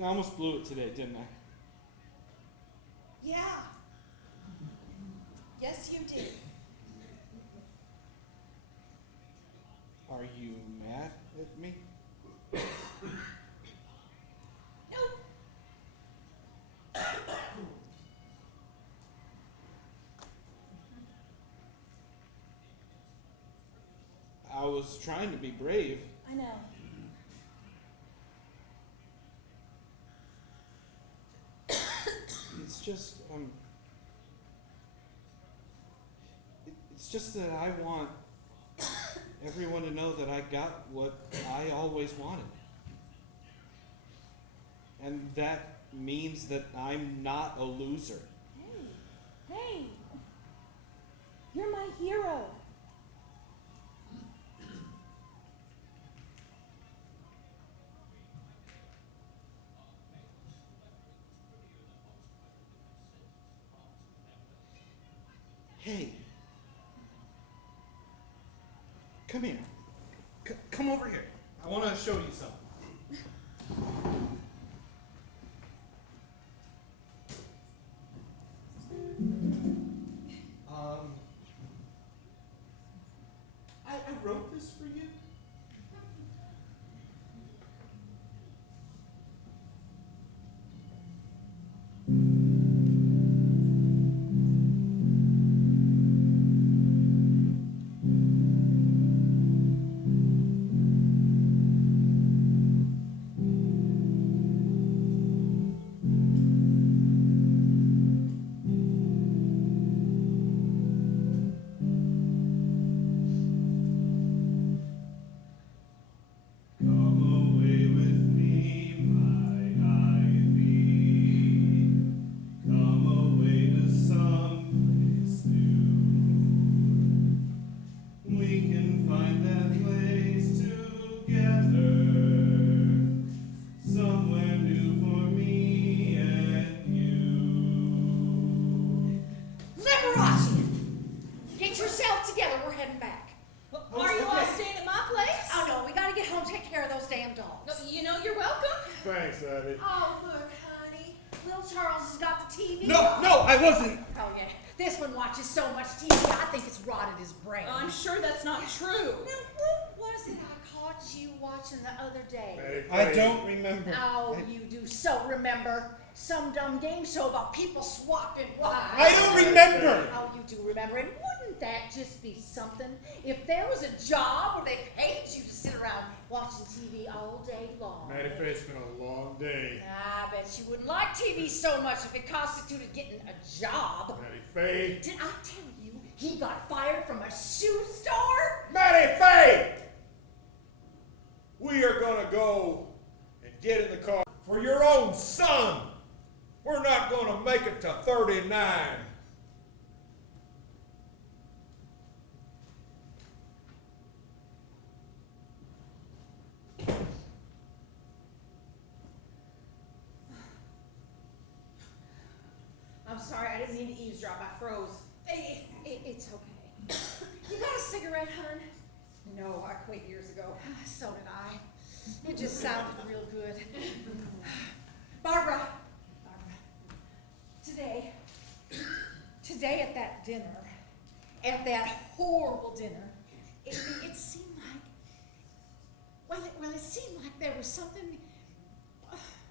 I almost blew it today, didn't I? Yeah. Yes, you did. Are you mad at me? No. I was trying to be brave. I know. It's just, it's just that I want everyone to know that I got what I always wanted. And that means that I'm not a loser. Hey, you're my hero. Hey, come here. Come over here. I want to show you something. I wrote this for you. you're welcome. Thanks, Abby. Oh, look, honey. Little Charles has got the TV No, on. no, I wasn't. Oh, yeah. This one watches so much TV, I think it's rotted his brain. I'm sure that's not true. Now, what was it I caught you watching the other day? Hey, I don't remember. Oh, you do so remember. Some dumb game show about people swapping wives. I don't remember. Oh, you do remember. And wouldn't that just be something? If there was a job where they paid you to sit around watching TV all day long. Matty Faye, it's been a long day. I bet you wouldn't like TV so much if it constituted getting a job. Matty Faye. Did I tell you he got fired from a shoe store? Matty Faye! We are gonna go and get in the car for your own son. We're not gonna make it to 39. I'm sorry, I didn't mean to eavesdrop. I froze. It's okay. You got a cigarette, hon? No, I quit years ago. So did I. It just sounded real good. Barbara, today at that dinner, at that horrible dinner, it seemed like, well, it seemed like there was something.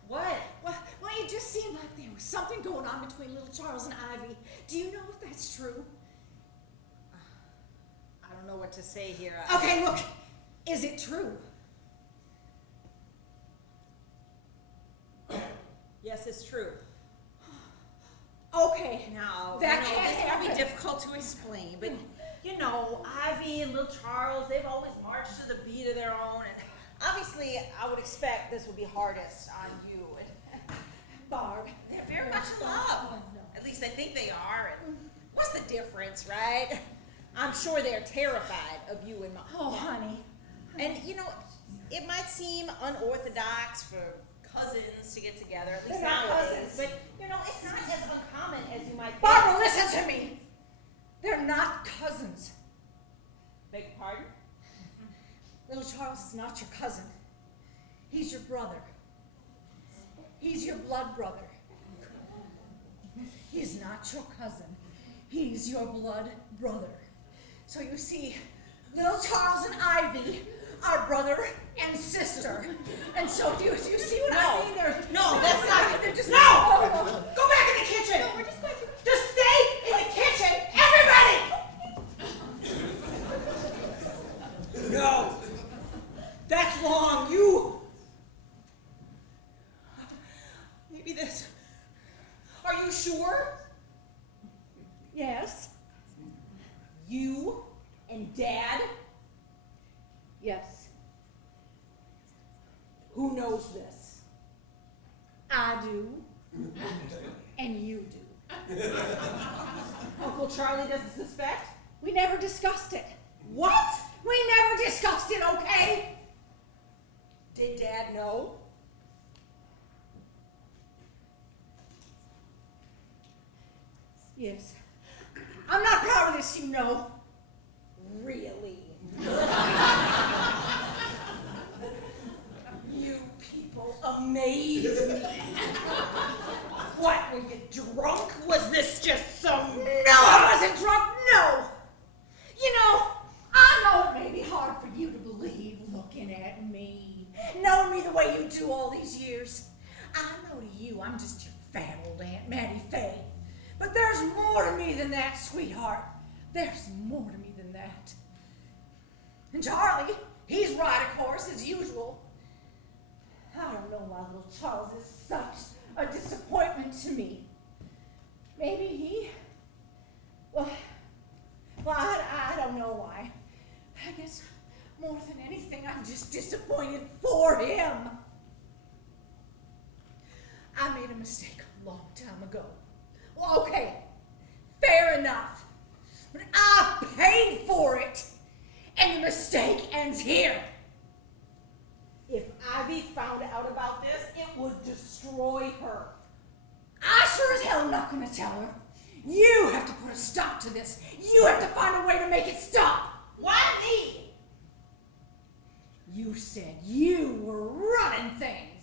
What? Well, it just seemed like there was something going on between little Charles and Ivy. Do you know if that's true? I don't know what to say here. Okay, look, is it true? Yes, it's true. Okay. Now, That this can't will be happen. difficult to explain, but you know, Ivy and little Charles, they've always marched to the beat of their own, and obviously, I would expect this would be hardest on you. And Barb. they're very much in love. At least they think they are. And what's the difference, right? I'm sure they're terrified of you and Mom. Oh, honey. And you know, it might seem unorthodox for cousins to get together, at least They're not nowadays. cousins. But you know, it's not as uncommon as you might think. Barbara, listen to me. They're not cousins. Beg your pardon? Little Charles is not your cousin. He's your brother. He's your blood brother. He's not your cousin. He's your blood brother. So you see, little Charles and Ivy are brother and sister. And so do you see what I mean? No, that's not. They're just No! Go back in the kitchen! No, we're just going to. Just stay in the kitchen, everybody! No! That's wrong. Maybe this. Are you sure? Yes. You and Dad? Yes. Who knows this? I do. And you do. Uncle Charlie doesn't suspect? We never discussed it. What? We never discussed it, okay? Did Dad know? Yes. I'm not proud of this, you know. Really? You people amaze me. What, were you drunk? Was this just some... No, I wasn't drunk, no. You know, I know it may be hard for you to believe looking at me, knowing me the way you do all these years. I know to you I'm just your fat old Aunt Mattie Faye. But there's more to me than that, sweetheart. There's more to me than that. And Charlie, he's right, of course, as usual. I don't know why little Charles is such a disappointment to me. Maybe he... Well, I don't know why. I guess more than anything, I'm just disappointed for him. I made a mistake a long time ago. Well, okay, fair enough. But I paid for it, and the mistake ends here. If Ivy found out about this, it would destroy her. I sure as hell am not going to tell her. You have to put a stop to this. You have to find a way to make it stop. Why me? You said you were running things.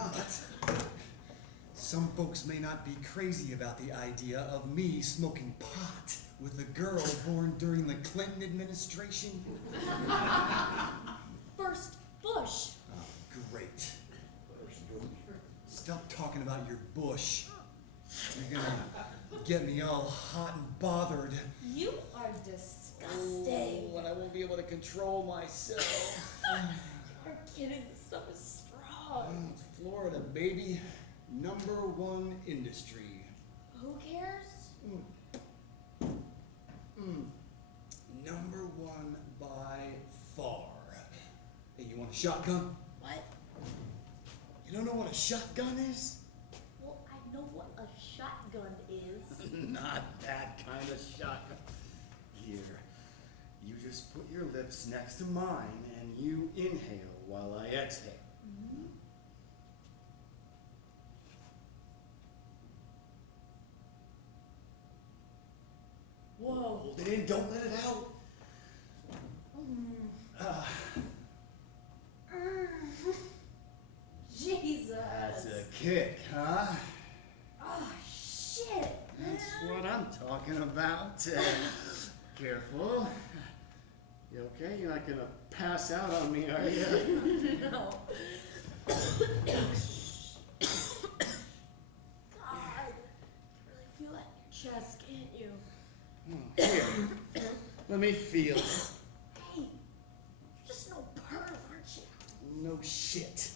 not. Some folks may not be crazy about the idea of me smoking pot with a girl born during the Clinton administration. First Bush. Oh, great. Stop talking about your bush. You're gonna get me all hot and bothered. You are disgusting. Oh, and I won't be able to control myself. You're kidding. This stuff is strong. Florida, baby. #1 industry. Who cares? #1 by far. Hey, you want a shotgun? What? You don't know what a shotgun is? Well, I know what a shotgun is. Not that kind of shotgun. Here, you just put your lips next to mine and you inhale while I exhale. Whoa. Hold it in, don't let it out. Jesus. That's a kick, huh? Oh, shit. That's what I'm talking about. Careful. You okay? You're not gonna pass out on me, are you? No. God. You really feel that in your chest, can't you? Here. Let me feel it. Hey, you're just no perv, aren't you? No shit.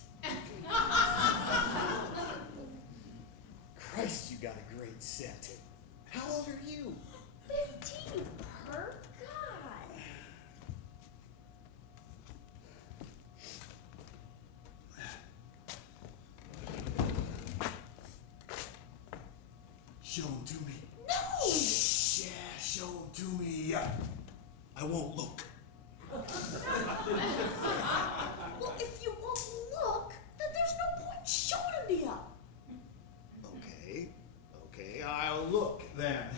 Christ, you got a great set. How old are you? 15, perv? God. Show them to me. No! Shh, yeah, show them to me. I won't look. Well, if you won't look, then there's no point showing them to you. Okay, I'll look then.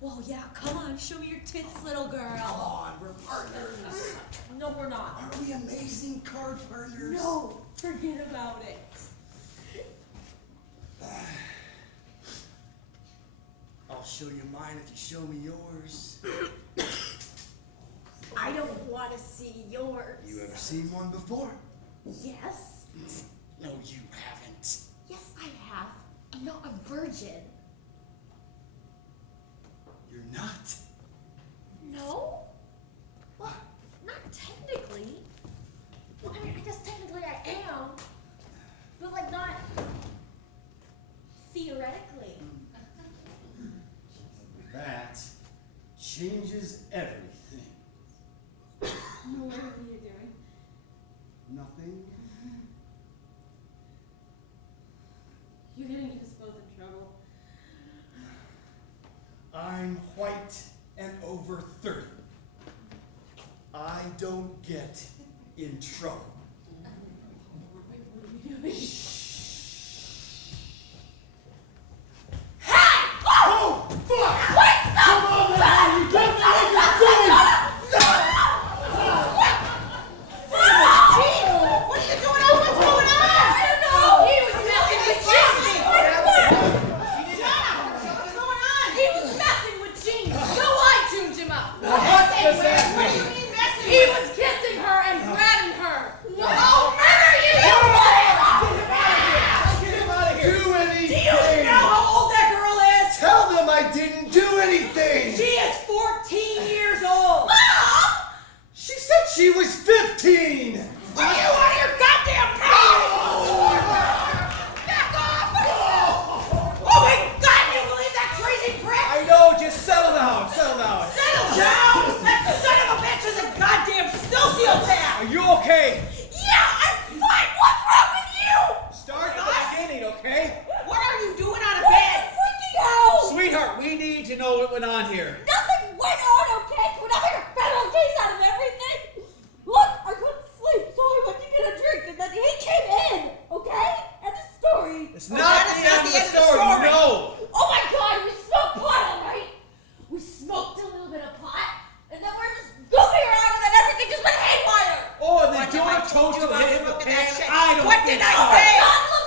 Well, yeah, come on, show me your tits, little girl. Come on, we're partners. No, we're not. Aren't we amazing card partners? No, forget about it. I'll show you mine if you show me yours. I don't want to see yours. You ever seen one before? Yes. No, you haven't. Yes, I have. I'm not a virgin. You're not? No? Well, not technically. Well, I mean, I guess technically I am. But, like, not theoretically. That changes everything. No, what are you doing? Nothing. You're getting us both in trouble. I'm white and over 30. I don't get in trouble. What are you doing? Oh, fuck! Wait, stop! Come on, man! You don't know what you're doing! What are you doing? What's going on? I don't know! He was messing with Jean. What's going on? He was messing with Jean, so I tuned him up. What does that What do you mean? mean messing He with? was kissing her and grabbing her. I'll murder you! Get him out of here! Do anything! Do you know how old that girl is? Tell them I didn't do anything! She is 14 years old. She said she was 15! Are you out of your goddamn mind? Back off! Oh my God! You believe that crazy prick? I know, just settle down, settle down. Settle down! That son of a bitch is a goddamn sociopath! Are you okay? Yeah, I'm fine! What's wrong with you? Start at the beginning, okay? What are you doing out of bed? Freaking out! Sweetheart, we need to know what went on here. Nothing went on, okay? We're not making a federal case out of everything. Look, I couldn't sleep, so I went to get a drink, and then he came in, okay? End of story. It's Oh, not that the is not end of the the end of the story, story. no! Oh my God, we smoked pot, all right? We smoked a little bit of pot, and then we're just goofing around, and then everything just went haywire. Oh, and the What have I donut told toast you about hit the smoking that pan. shit? I don't What think did I so. say? God, look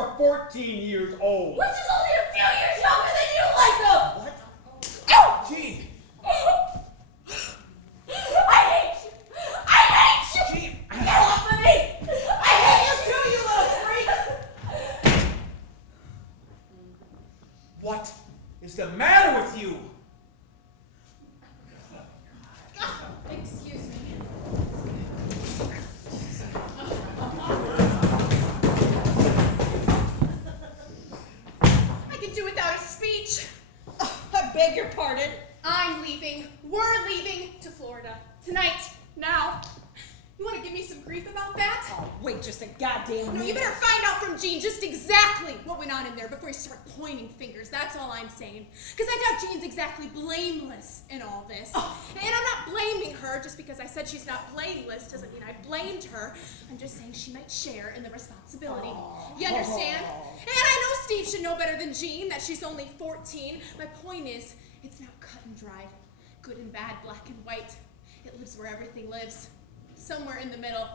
are 14 years old. Which is only a few years younger than you like them! What? Ow! Gene! I hate you! I hate you! Gene! Get off of me! I hate you too, you little freak! What is the matter with you? Excuse me. I can do without a speech. I beg your pardon. I'm leaving. We're leaving to Florida. Tonight. Now. You want to give me some grief about that? Oh, wait just a goddamn No, minute. you better find out from Gene just exactly what went on in there before you start pointing fingers. That's all I'm saying. Because I doubt Jean's exactly blameless in all this. And I'm not blaming her just because I said she's not blameless doesn't mean I blamed her. I'm just saying she might share in the responsibility. You understand? And I know Steve should know better than Jean that she's only 14. My point is, it's not cut and dried. Good and bad, black and white. It lives where everything lives. Somewhere in the middle.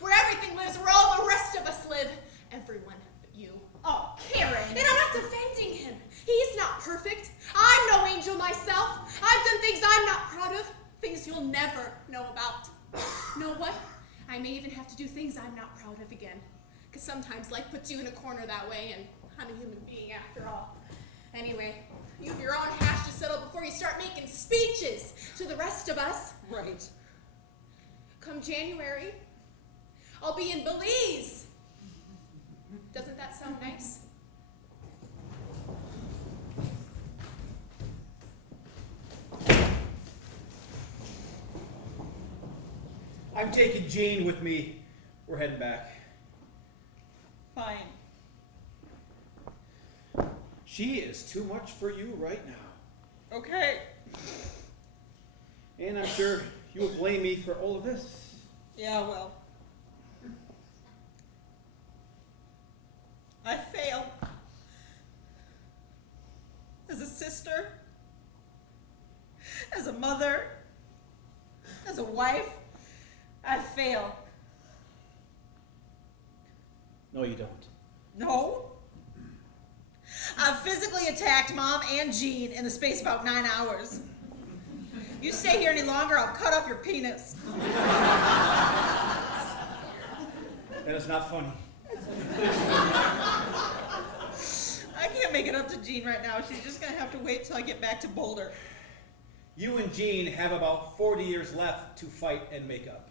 Where everything lives, where all the rest of us live. Everyone but you. Oh, Karen. And I'm not defending him. He's not perfect. I'm no angel myself. I've done things I'm not proud of. Things you'll never know about. Know what? I may even have to do things I'm not proud of again. Because sometimes life puts you in a corner that way, and I'm a human being after all. Anyway, you have your own hash to settle before you start making speeches to the rest of us. Right. Come January, I'll be in Belize. Doesn't that sound nice? I'm taking Jean with me. We're heading back. Fine. She is too much for you right now. Okay. And I'm sure you will blame me for all of this. Yeah, well. I fail. As a sister. As a mother. As a wife. I fail. No, you don't. No. I've physically attacked Mom and Jean in the space of about 9 hours. You stay here any longer, I'll cut off your penis. That is not funny. I can't make it up to Jean right now. She's just gonna have to wait till I get back to Boulder. You and Jean have about 40 years left to fight and make up.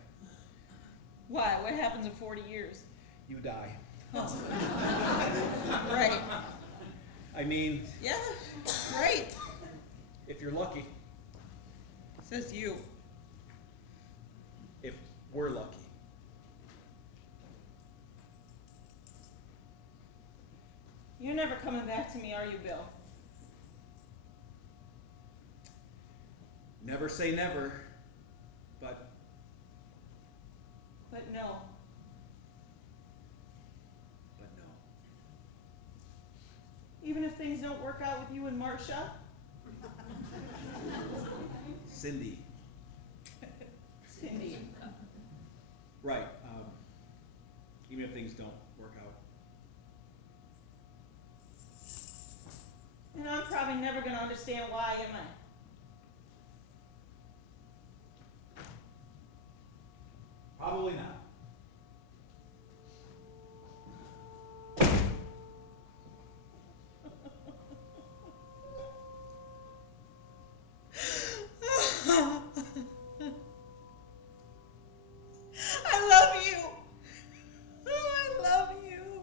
Why? What happens in 40 years? You die. Oh. Right. I mean, Yeah, right. if you're lucky, Says you. if we're lucky. You're never coming back to me, are you, Bill? Never say never, but But no. no. Even if things don't work out with you and Marcia? Cindy. Cindy. Right. Even if things don't work out. And I'm probably never gonna understand why, am I? Probably not. I love you. I love you.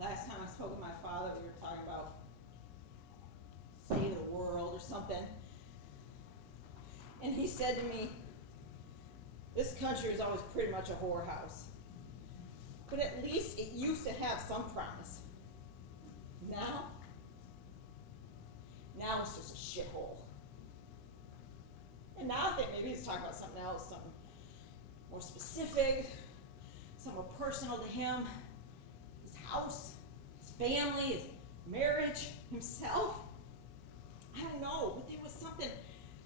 Last time I spoke with my father, we were talking about state of the world or something. And he said to me, this country is always pretty much a whorehouse. But at least it used to have some promise. Now it's just a shithole. And now I think maybe he's talking about something else, something more specific, something more personal to him. His house, his family, his marriage, himself. I don't know, but there was something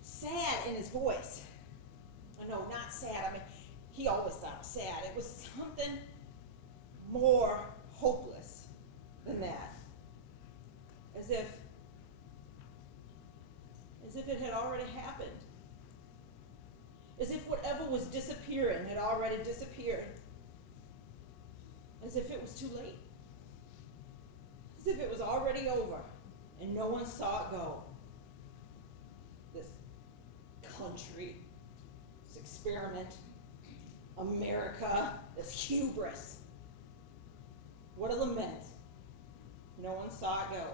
sad in his voice. No, not sad. I mean, he always sounds sad. It was something more hopeless than that. As if it had already happened. As if whatever was disappearing had already disappeared. As if it was too late. As if it was already over and no one saw it go. This country, this experiment, America, this hubris. What a lament. No one saw it go.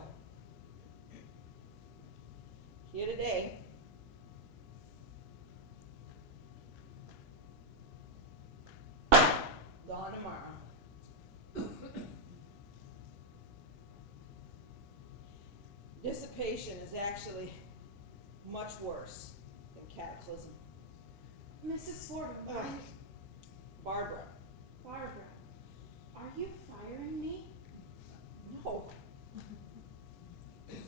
Here today, gone tomorrow. Dissipation is actually much worse than cataclysm. Mrs. Fordham, Barbara. Barbara, are you firing me? No.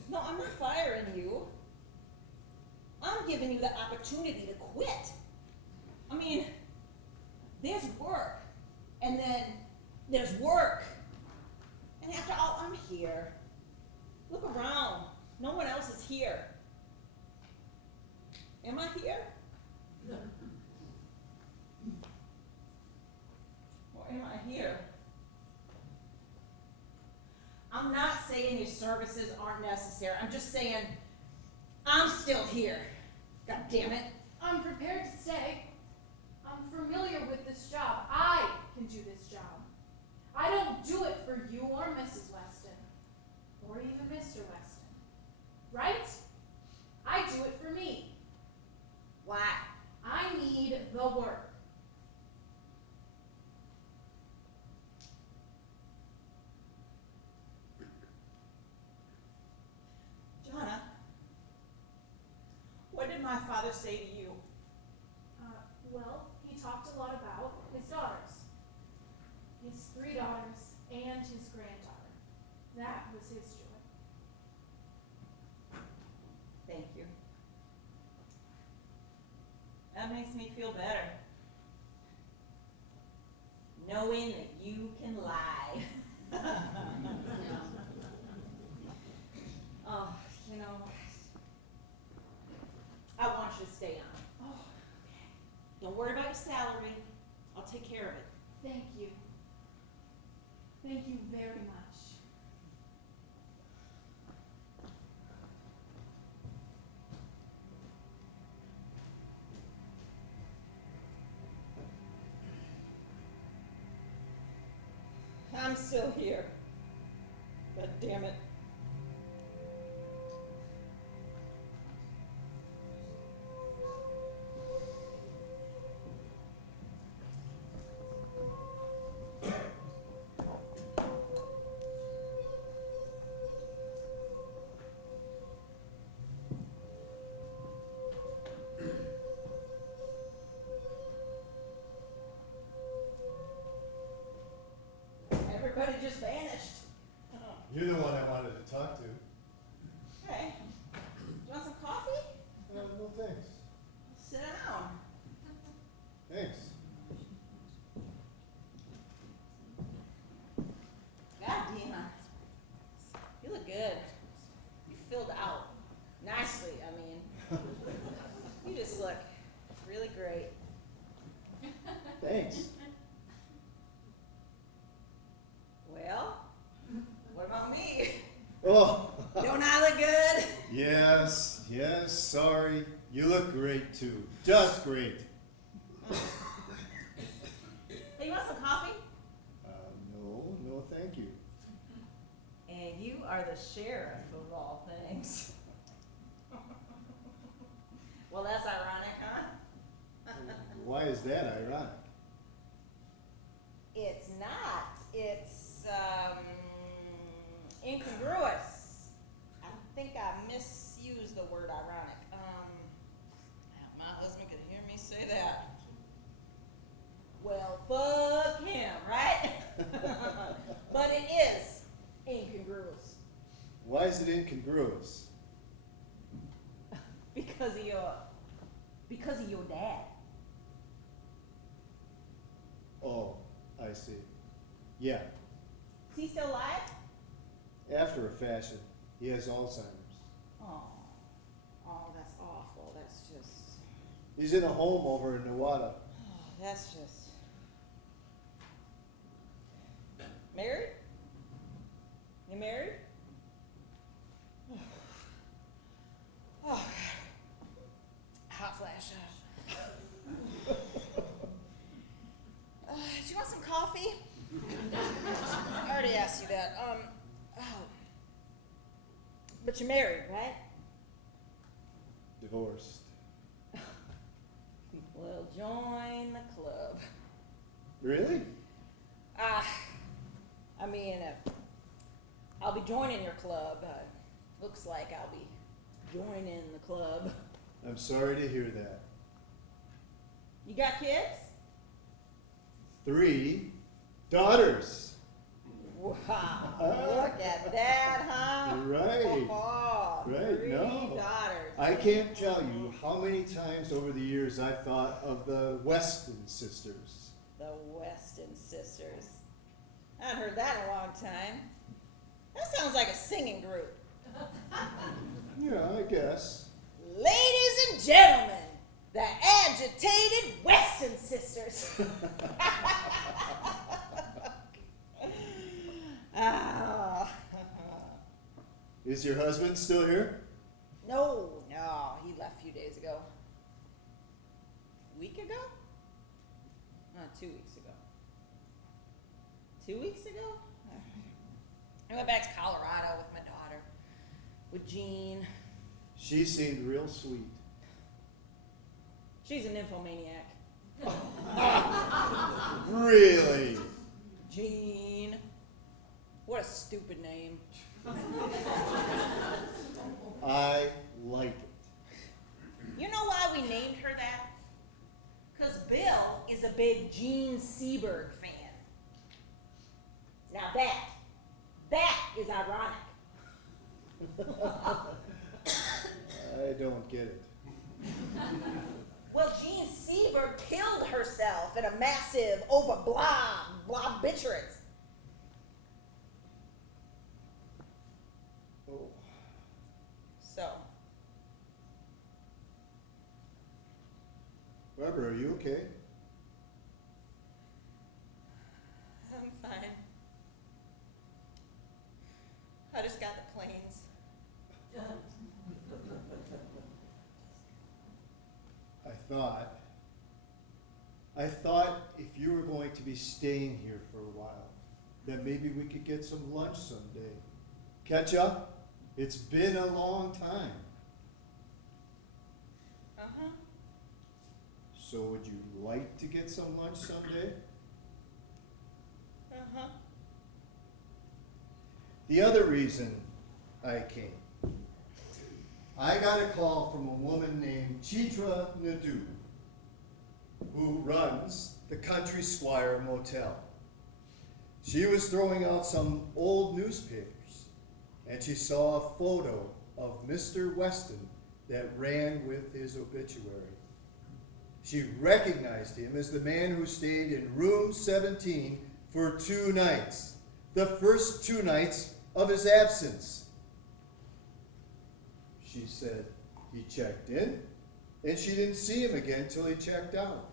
No, I'm not firing you. I'm giving you the opportunity to quit. I mean, there's work, and then there's work. And after all, I'm here. Look around. No one else is here. Am I here? Or am I here? I'm not saying your services aren't necessary. I'm just saying I'm still here. God damn it. I'm prepared to stay. I'm familiar with this job. I can do this job. I don't do it for you or Mrs. Weston, or even Mr. Weston. Right? I do it for me. Why? I need the work. Jonna, what did my father say to you? Well, he talked a lot about his daughters. His 3 daughters and his granddaughter. That was his joy. Thank you. That makes me feel better. Knowing that you can lie. Oh, you know, I want you to stay on. Oh, Don't worry about your salary. I'll take care of it. thank you. Thank you very much. I'm still here. God damn it. Everybody just vanished. You're the one I wanted to talk to. Hey, you want some coffee? No thanks. Sit down. Thanks. God, Dina, you look good. You filled out nicely. I mean, you just look really great. Thanks. Well, what about me? Oh. Don't I look good? Yes, sorry. You look great too. Just great. Hey, you want some coffee? No, thank you. And you are the sheriff of all things. Well, that's ironic, huh? Why is that ironic? It's not. incongruous. I think I misused the word ironic. My husband could hear me say that. Well, fuck him, right? But it is incongruous Why is it incongruous? because of your dad. Oh, I see. Yeah, Is he still alive? after a fashion. He has Alzheimer's. Oh, that's awful. That's just. He's in a home over in Nevada. That's just. Married? You married? Oh, hot flash. Do you want some coffee? I already asked you that. But you're married, right? Divorced. Well, join the club. Really? I mean, I'll be joining your club. Looks like I'll be joining the club. I'm sorry to hear that. You got kids? 3 daughters. Wow, look at that, huh? Right. Oh, Right, 3 no. daughters. I can't tell you how many times over the years I've thought of the Weston sisters. The Weston sisters. I haven't heard that in a long time. That sounds like a singing group. Yeah, I guess. Ladies and gentlemen, the agitated Weston sisters. Ah. Is your husband still here? No, he left a few days ago. A week ago? 2 weeks ago. 2 weeks ago? I went back to Colorado with my daughter, with Jean. She seemed real sweet. She's an nymphomaniac. Really? Jean. What a stupid name. I like it. You know why we named her that? Because Bill is a big Gene Seberg fan. Now that is ironic. I don't get it. Well, Gene Seberg killed herself in a massive obituaries. Oh, So, Barbara, are you okay? I'm fine. I just got the planes. I thought if you were going to be staying here for a while, then maybe we could get some lunch someday. Catch up? It's been a long time. Uh-huh. So would you like to get some lunch someday? Uh-huh. The other reason I came, I got a call from a woman named Chitra Nadu, who runs the Country Squire Motel. She was throwing out some old newspapers, and she saw a photo of Mr. Weston that ran with his obituary. She recognized him as the man who stayed in room 17 for 2 nights, the first 2 nights of his absence. She said he checked in, and she didn't see him again till he checked out.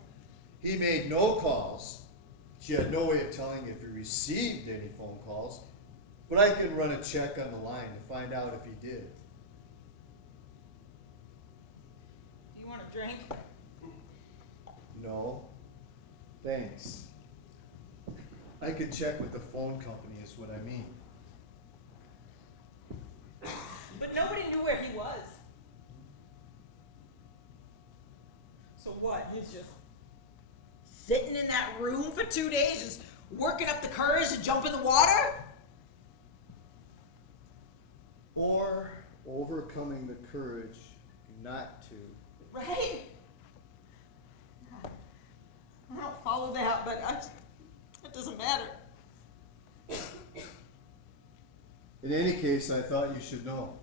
He made no calls. She had no way of telling if he received any phone calls, but I can run a check on the line to find out if he did. Do you want a drink? No, thanks. I could check with the phone company is what I mean. But nobody knew where he was. So what? He's just sitting in that room for 2 days, just working up the courage to jump in the water? Or overcoming the courage not to. Right? I don't follow that, but it doesn't matter. In any case, I thought you should know.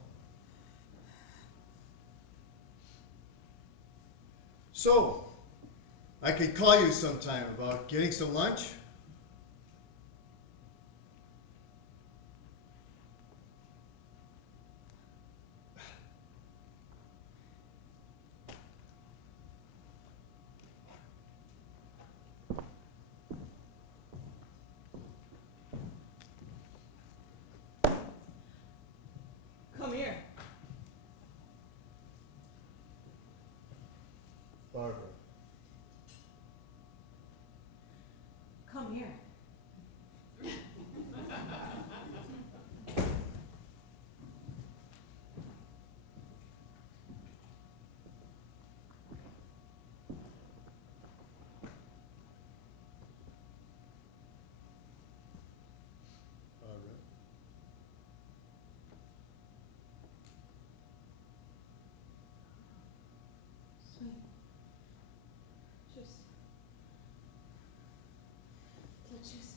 So, I could call you sometime about getting some lunch? Come here. Barbara. Come here. Barbara. Sweet. Just touches.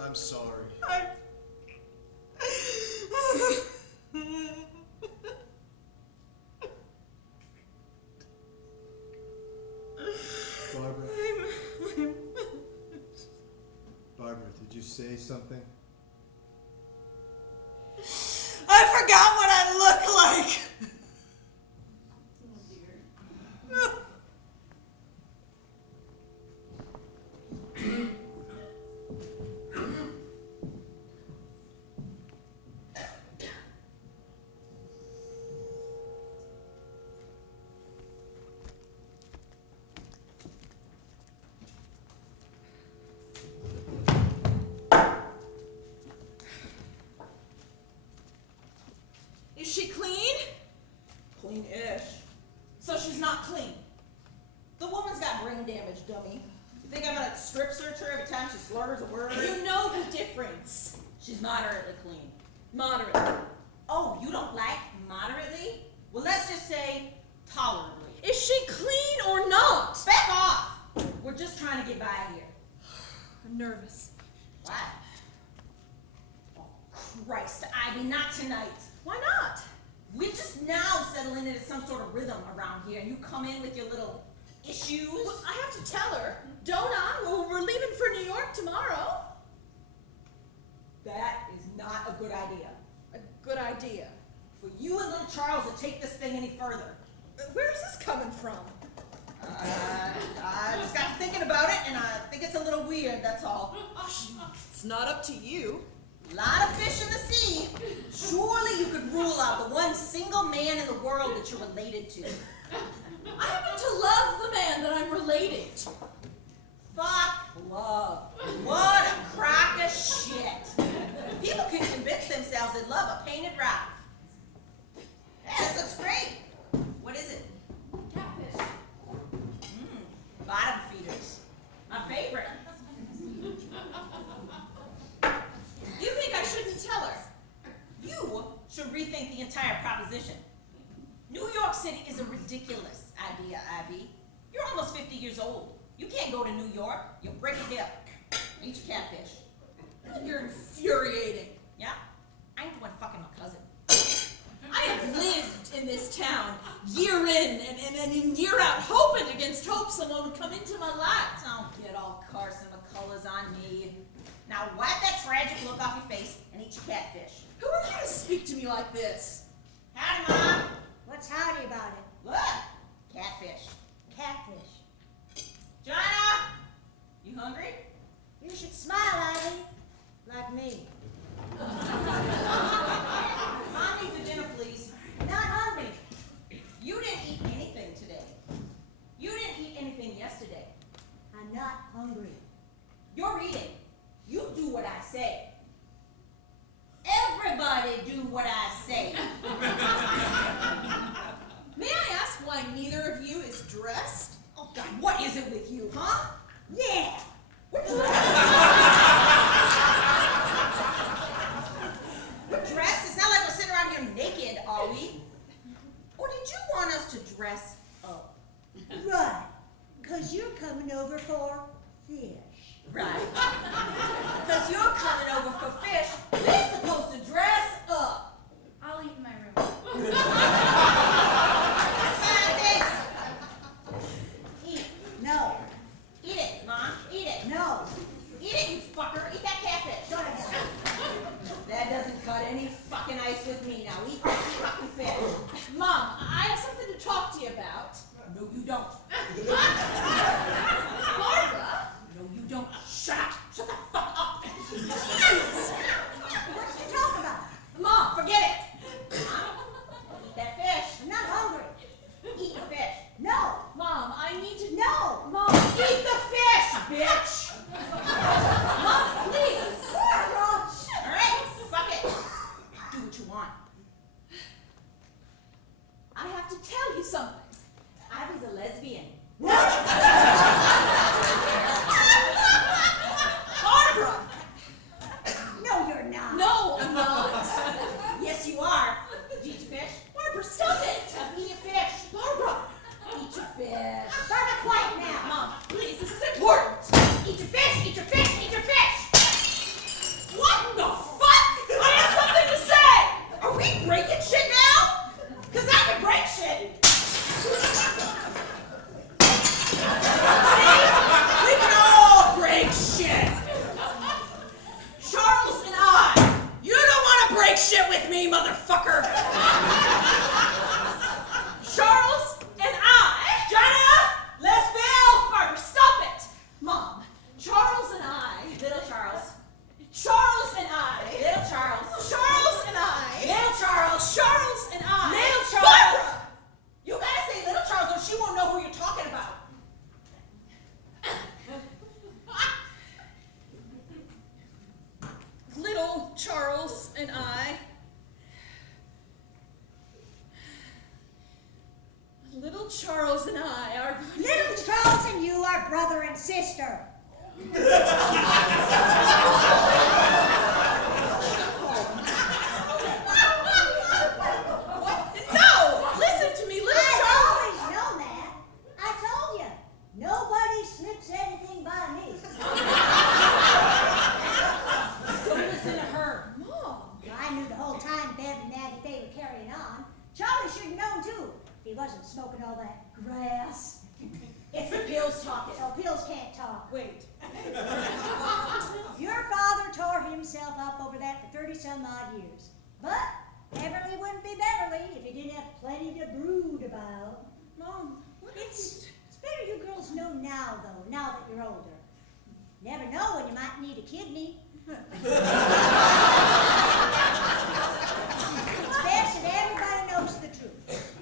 I'm sorry. Barbara. Barbara, did you say something? I forgot what I look like. Is she clean? Clean-ish. So she's not clean. The woman's got brain damage, dummy. You think I'm gonna strip search her every time she slurs a word? You know the difference. She's moderately clean. Moderately. Oh, you don't like moderately? Well, let's just say tolerably. Is she clean or not? Back off! We're just trying to get by here. I'm nervous. What? Oh, Christ, Ivy, not tonight. Why not? We're just now settling into some sort of rhythm around here, and you come in with your little issues. Well, I have to tell her, don't I? Well, we're leaving for New York tomorrow. That is not a good idea. A good idea. For you and little Charles to take this thing any further. Where is this coming from? I just got thinking about it, and I think it's a little weird, that's all. It's not up to you. Lot of fish in the sea. Surely you could rule out the one single man in the world that you're related to. I happen to love the man that I'm related to. Fuck love. What a crock of shit. People can convince themselves they love a painted rock. Yeah, this looks great. What is it? Catfish. Bottom feeders. My favorite. You think I shouldn't tell her? You should rethink the entire proposition. New York City is a ridiculous idea, Abby. You're almost 50 years old. You can't go to New York. You'll break a hip. Eat your catfish. You're infuriating. Yeah? I ain't the one fucking my cousin. I have lived in this town year in and year out, hoping against hope someone would come into my life. Don't get all Carson McCullers on me. Now wipe that tragic look off your face and eat your catfish. Who are you to speak to me like this? Howdy, Mom. What's howdy about it? Look, catfish. Catfish. Joanna, you hungry? You should smile, Ivy. Like me. Mom needs a dinner, please. Not hungry. You didn't eat anything today. not hungry. You're eating. You do what I say. Everybody do what I say. May I ask why neither of you is dressed? Oh God, what is it with you, huh? Yeah. We're dressed. We're dressed. It's not like we're sitting around here naked, are we? Or did you want us to dress up? Right. 'Cause you're coming over for fish. Right. Because you're coming over for fish. We're supposed to dress up. I'll eat in my room. Thanks. Eat. No. Eat it, Mom. Eat it. No. Eat it, you fucker. Eat that catfish. Go ahead. That doesn't cut any fucking ice with me now. Eat that fucking fish. Mom, I have something to talk to you about. No, you don't. Barbara? No, you don't. Shut up. Shut the fuck up. What's to talk about? Mom, forget it. Eat that fish. I'm not hungry. Eat your fish. No. Mom, I need to. No. Mom, Eat the fish, bitch. Mom, please. All right, fuck it. Do what you want. I have to tell you something. I was a lesbian. Barbara! No, you're not. No, I'm not. Yes, you are. Did you eat your fish? Barbara, stop it. Eat your fish. Barbara! Eat your fish. Barbara, quiet now. Mom, please, this is important. Eat your fish. Eat your fish. Eat your fish. What the fuck? I have something to say. Are we breaking shit now? Because I can break shit. See? We can all break shit. Charles and I. You don't want to break shit with me, motherfucker. Charles and I. Jenna, let's build. Barbara, stop it. Mom, Charles and I. Little Charles. Charles and I. Little Charles. Charles and I. Little Charles. Charles and I. Little Charles. Barbara! You gotta say Little Charles or she won't know who you're talking about. Little Charles and I. Little Charles and I are going to. Little Charles and you are brother and sister. What? No! Listen to me, Little I've Charles! always known that. I told you, nobody slips anything by me. Don't listen to her. Mom. I knew the whole time Bev and Natty Faye were carrying on. Charlie should have known too. If he wasn't smoking all that grass. It's the pills talking. No, pills can't talk. Wait. Your father tore himself up over that for 30-some-odd years. But Beverly wouldn't be Beverly if he didn't have plenty to brood about. Mom, what It's better you girls know now, though, now that you're older. Never know when you might need a kidney. It's best that everybody knows the truth.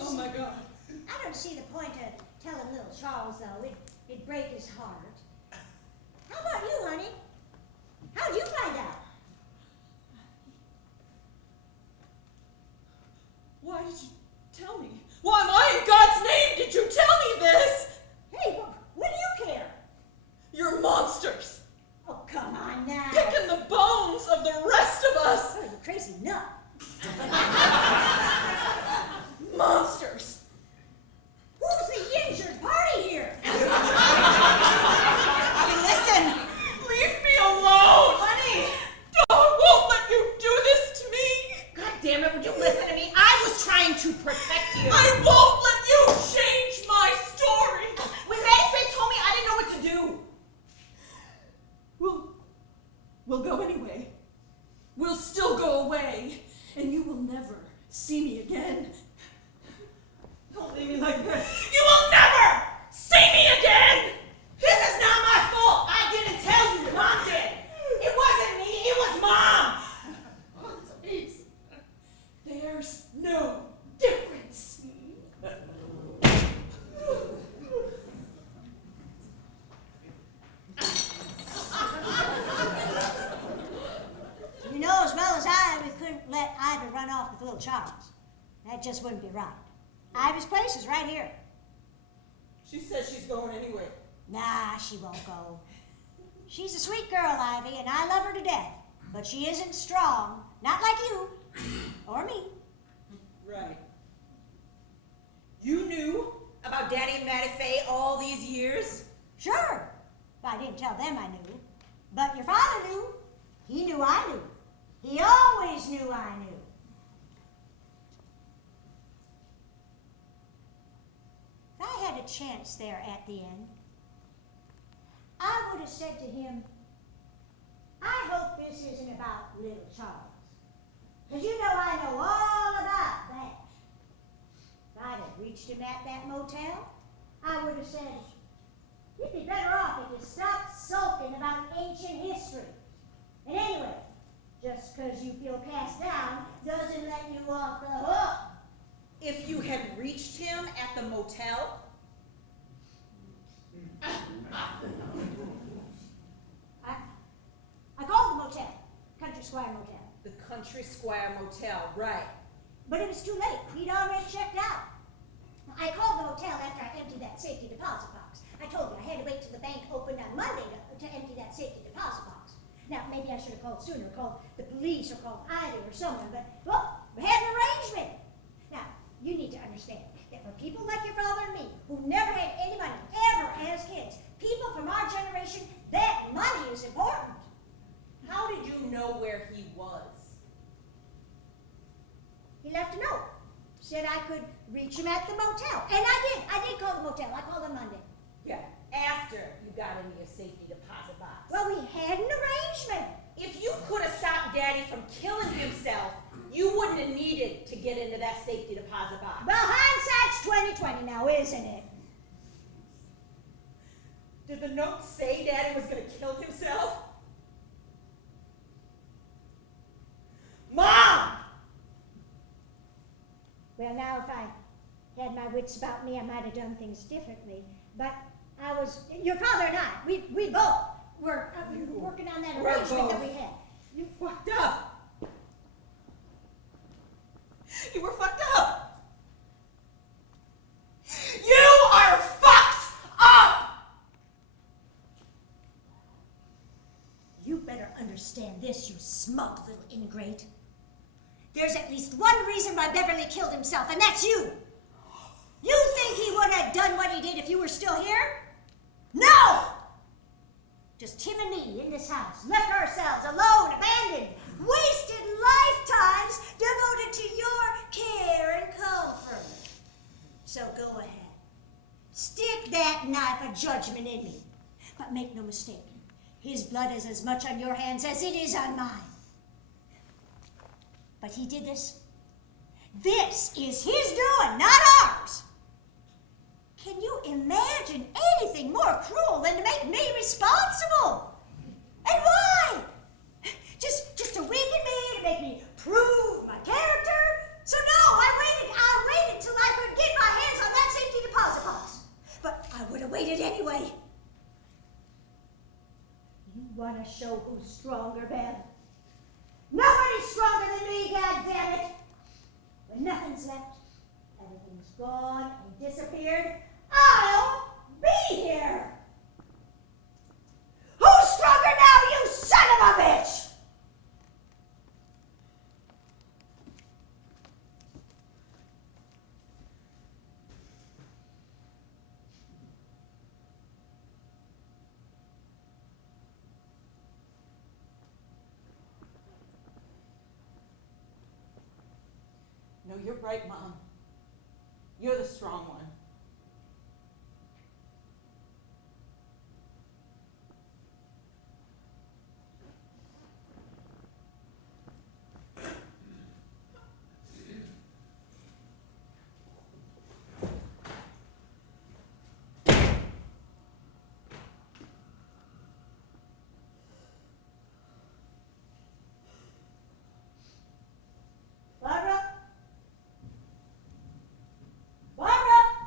Oh my God. I don't see the point of telling little Charles, though. It'd break his heart. How about you, honey? How'd you find out? Why did you tell me? Why, why in God's name did you tell me this? Hey, what do you care? You're monsters. Oh, come on now. Picking the bones of the rest of us. Oh, you crazy nut. Monsters. Who's the injured party here? Listen. Leave me alone. Honey. just wouldn't be right. Ivy's place is right here. She says she's going anyway. Nah, she won't go. She's a sweet girl, Ivy, and I love her to death. But she isn't strong, not like you, or me. Right. You knew about Daddy and Mattie Faye all these years? Sure. I didn't tell them I knew. But your father knew. He knew I knew. He always knew I knew. If I had a chance there at the end, I would have said to him, I hope this isn't about little Charles. Because you know I know all about that. If I'd have reached him at that motel, I would have said, you'd be better off if you stopped sulking about ancient history. And anyway, just because you feel cast down doesn't let you off the hook. If you had reached him at the motel? I called the motel, Country Squire Motel. The Country Squire Motel, right. But it was too late. He'd already checked out. I called the motel after I emptied that safety deposit box. I told you I had to wait till the bank opened on Monday to empty that safety deposit box. Now, maybe I should have called sooner, called the police or called Ivy or someone, but, well, we had an arrangement. Now, you need to understand that for people like your father and me, who never had any money, ever as kids, people from our generation, that money is important. How did you know where he was? He left a note. Said I could reach him at the motel. And I did. I did call the motel. I called on Monday. Yeah, after you got into your safety deposit box. Well, we had an arrangement. If you could have stopped Daddy from killing himself, you wouldn't have needed to get into that safety deposit box. Well, hindsight's 20/20 now, isn't it? Did the note say Daddy was going to kill himself? Mom! Well, now, if I had my wits about me, I might have done things differently. But your father and I, we both were working on that arrangement that we had. You fucked up. You were fucked up. You are fucked up! You better understand this, you smug little ingrate. There's at least one reason why Beverly killed himself, and that's you. You think he would have done what he did if you were still here? No! Just him and me in this house, left ourselves alone, abandoned, wasted lifetimes devoted to your care and comfort. So go ahead. Stick that knife of judgment in me. But make no mistake, his blood is as much on your hands as it is on mine. But he did this. This is his doing, not ours. Can you imagine anything more cruel than to make me responsible? And why? Just to weaken me, to make me prove my character? So no, I waited till I could get my hands on that safety deposit box. But I would have waited anyway. You want to show who's stronger, Bev? Nobody's stronger than me, goddammit! When nothing's left, everything's gone and disappeared, I'll be here! Who's stronger now, you son of a bitch? No, you're right, Mom. You're the strong one. Barbara? Barbara?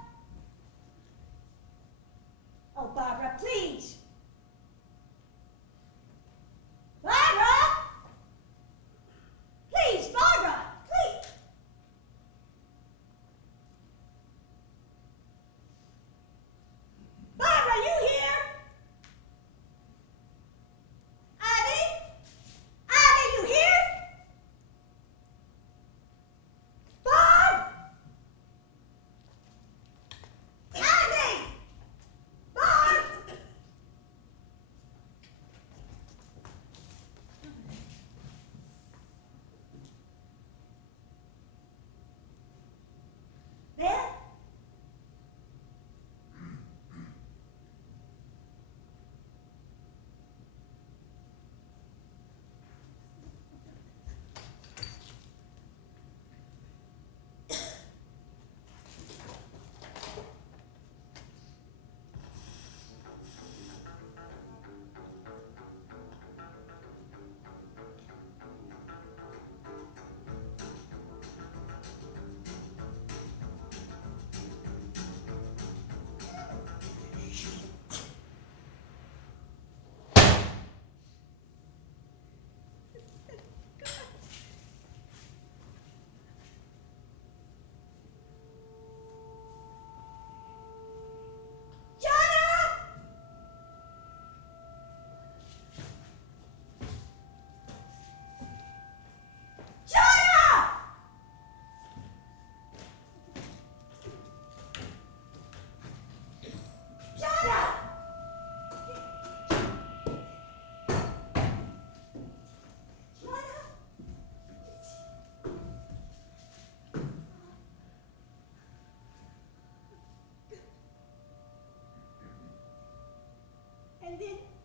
And then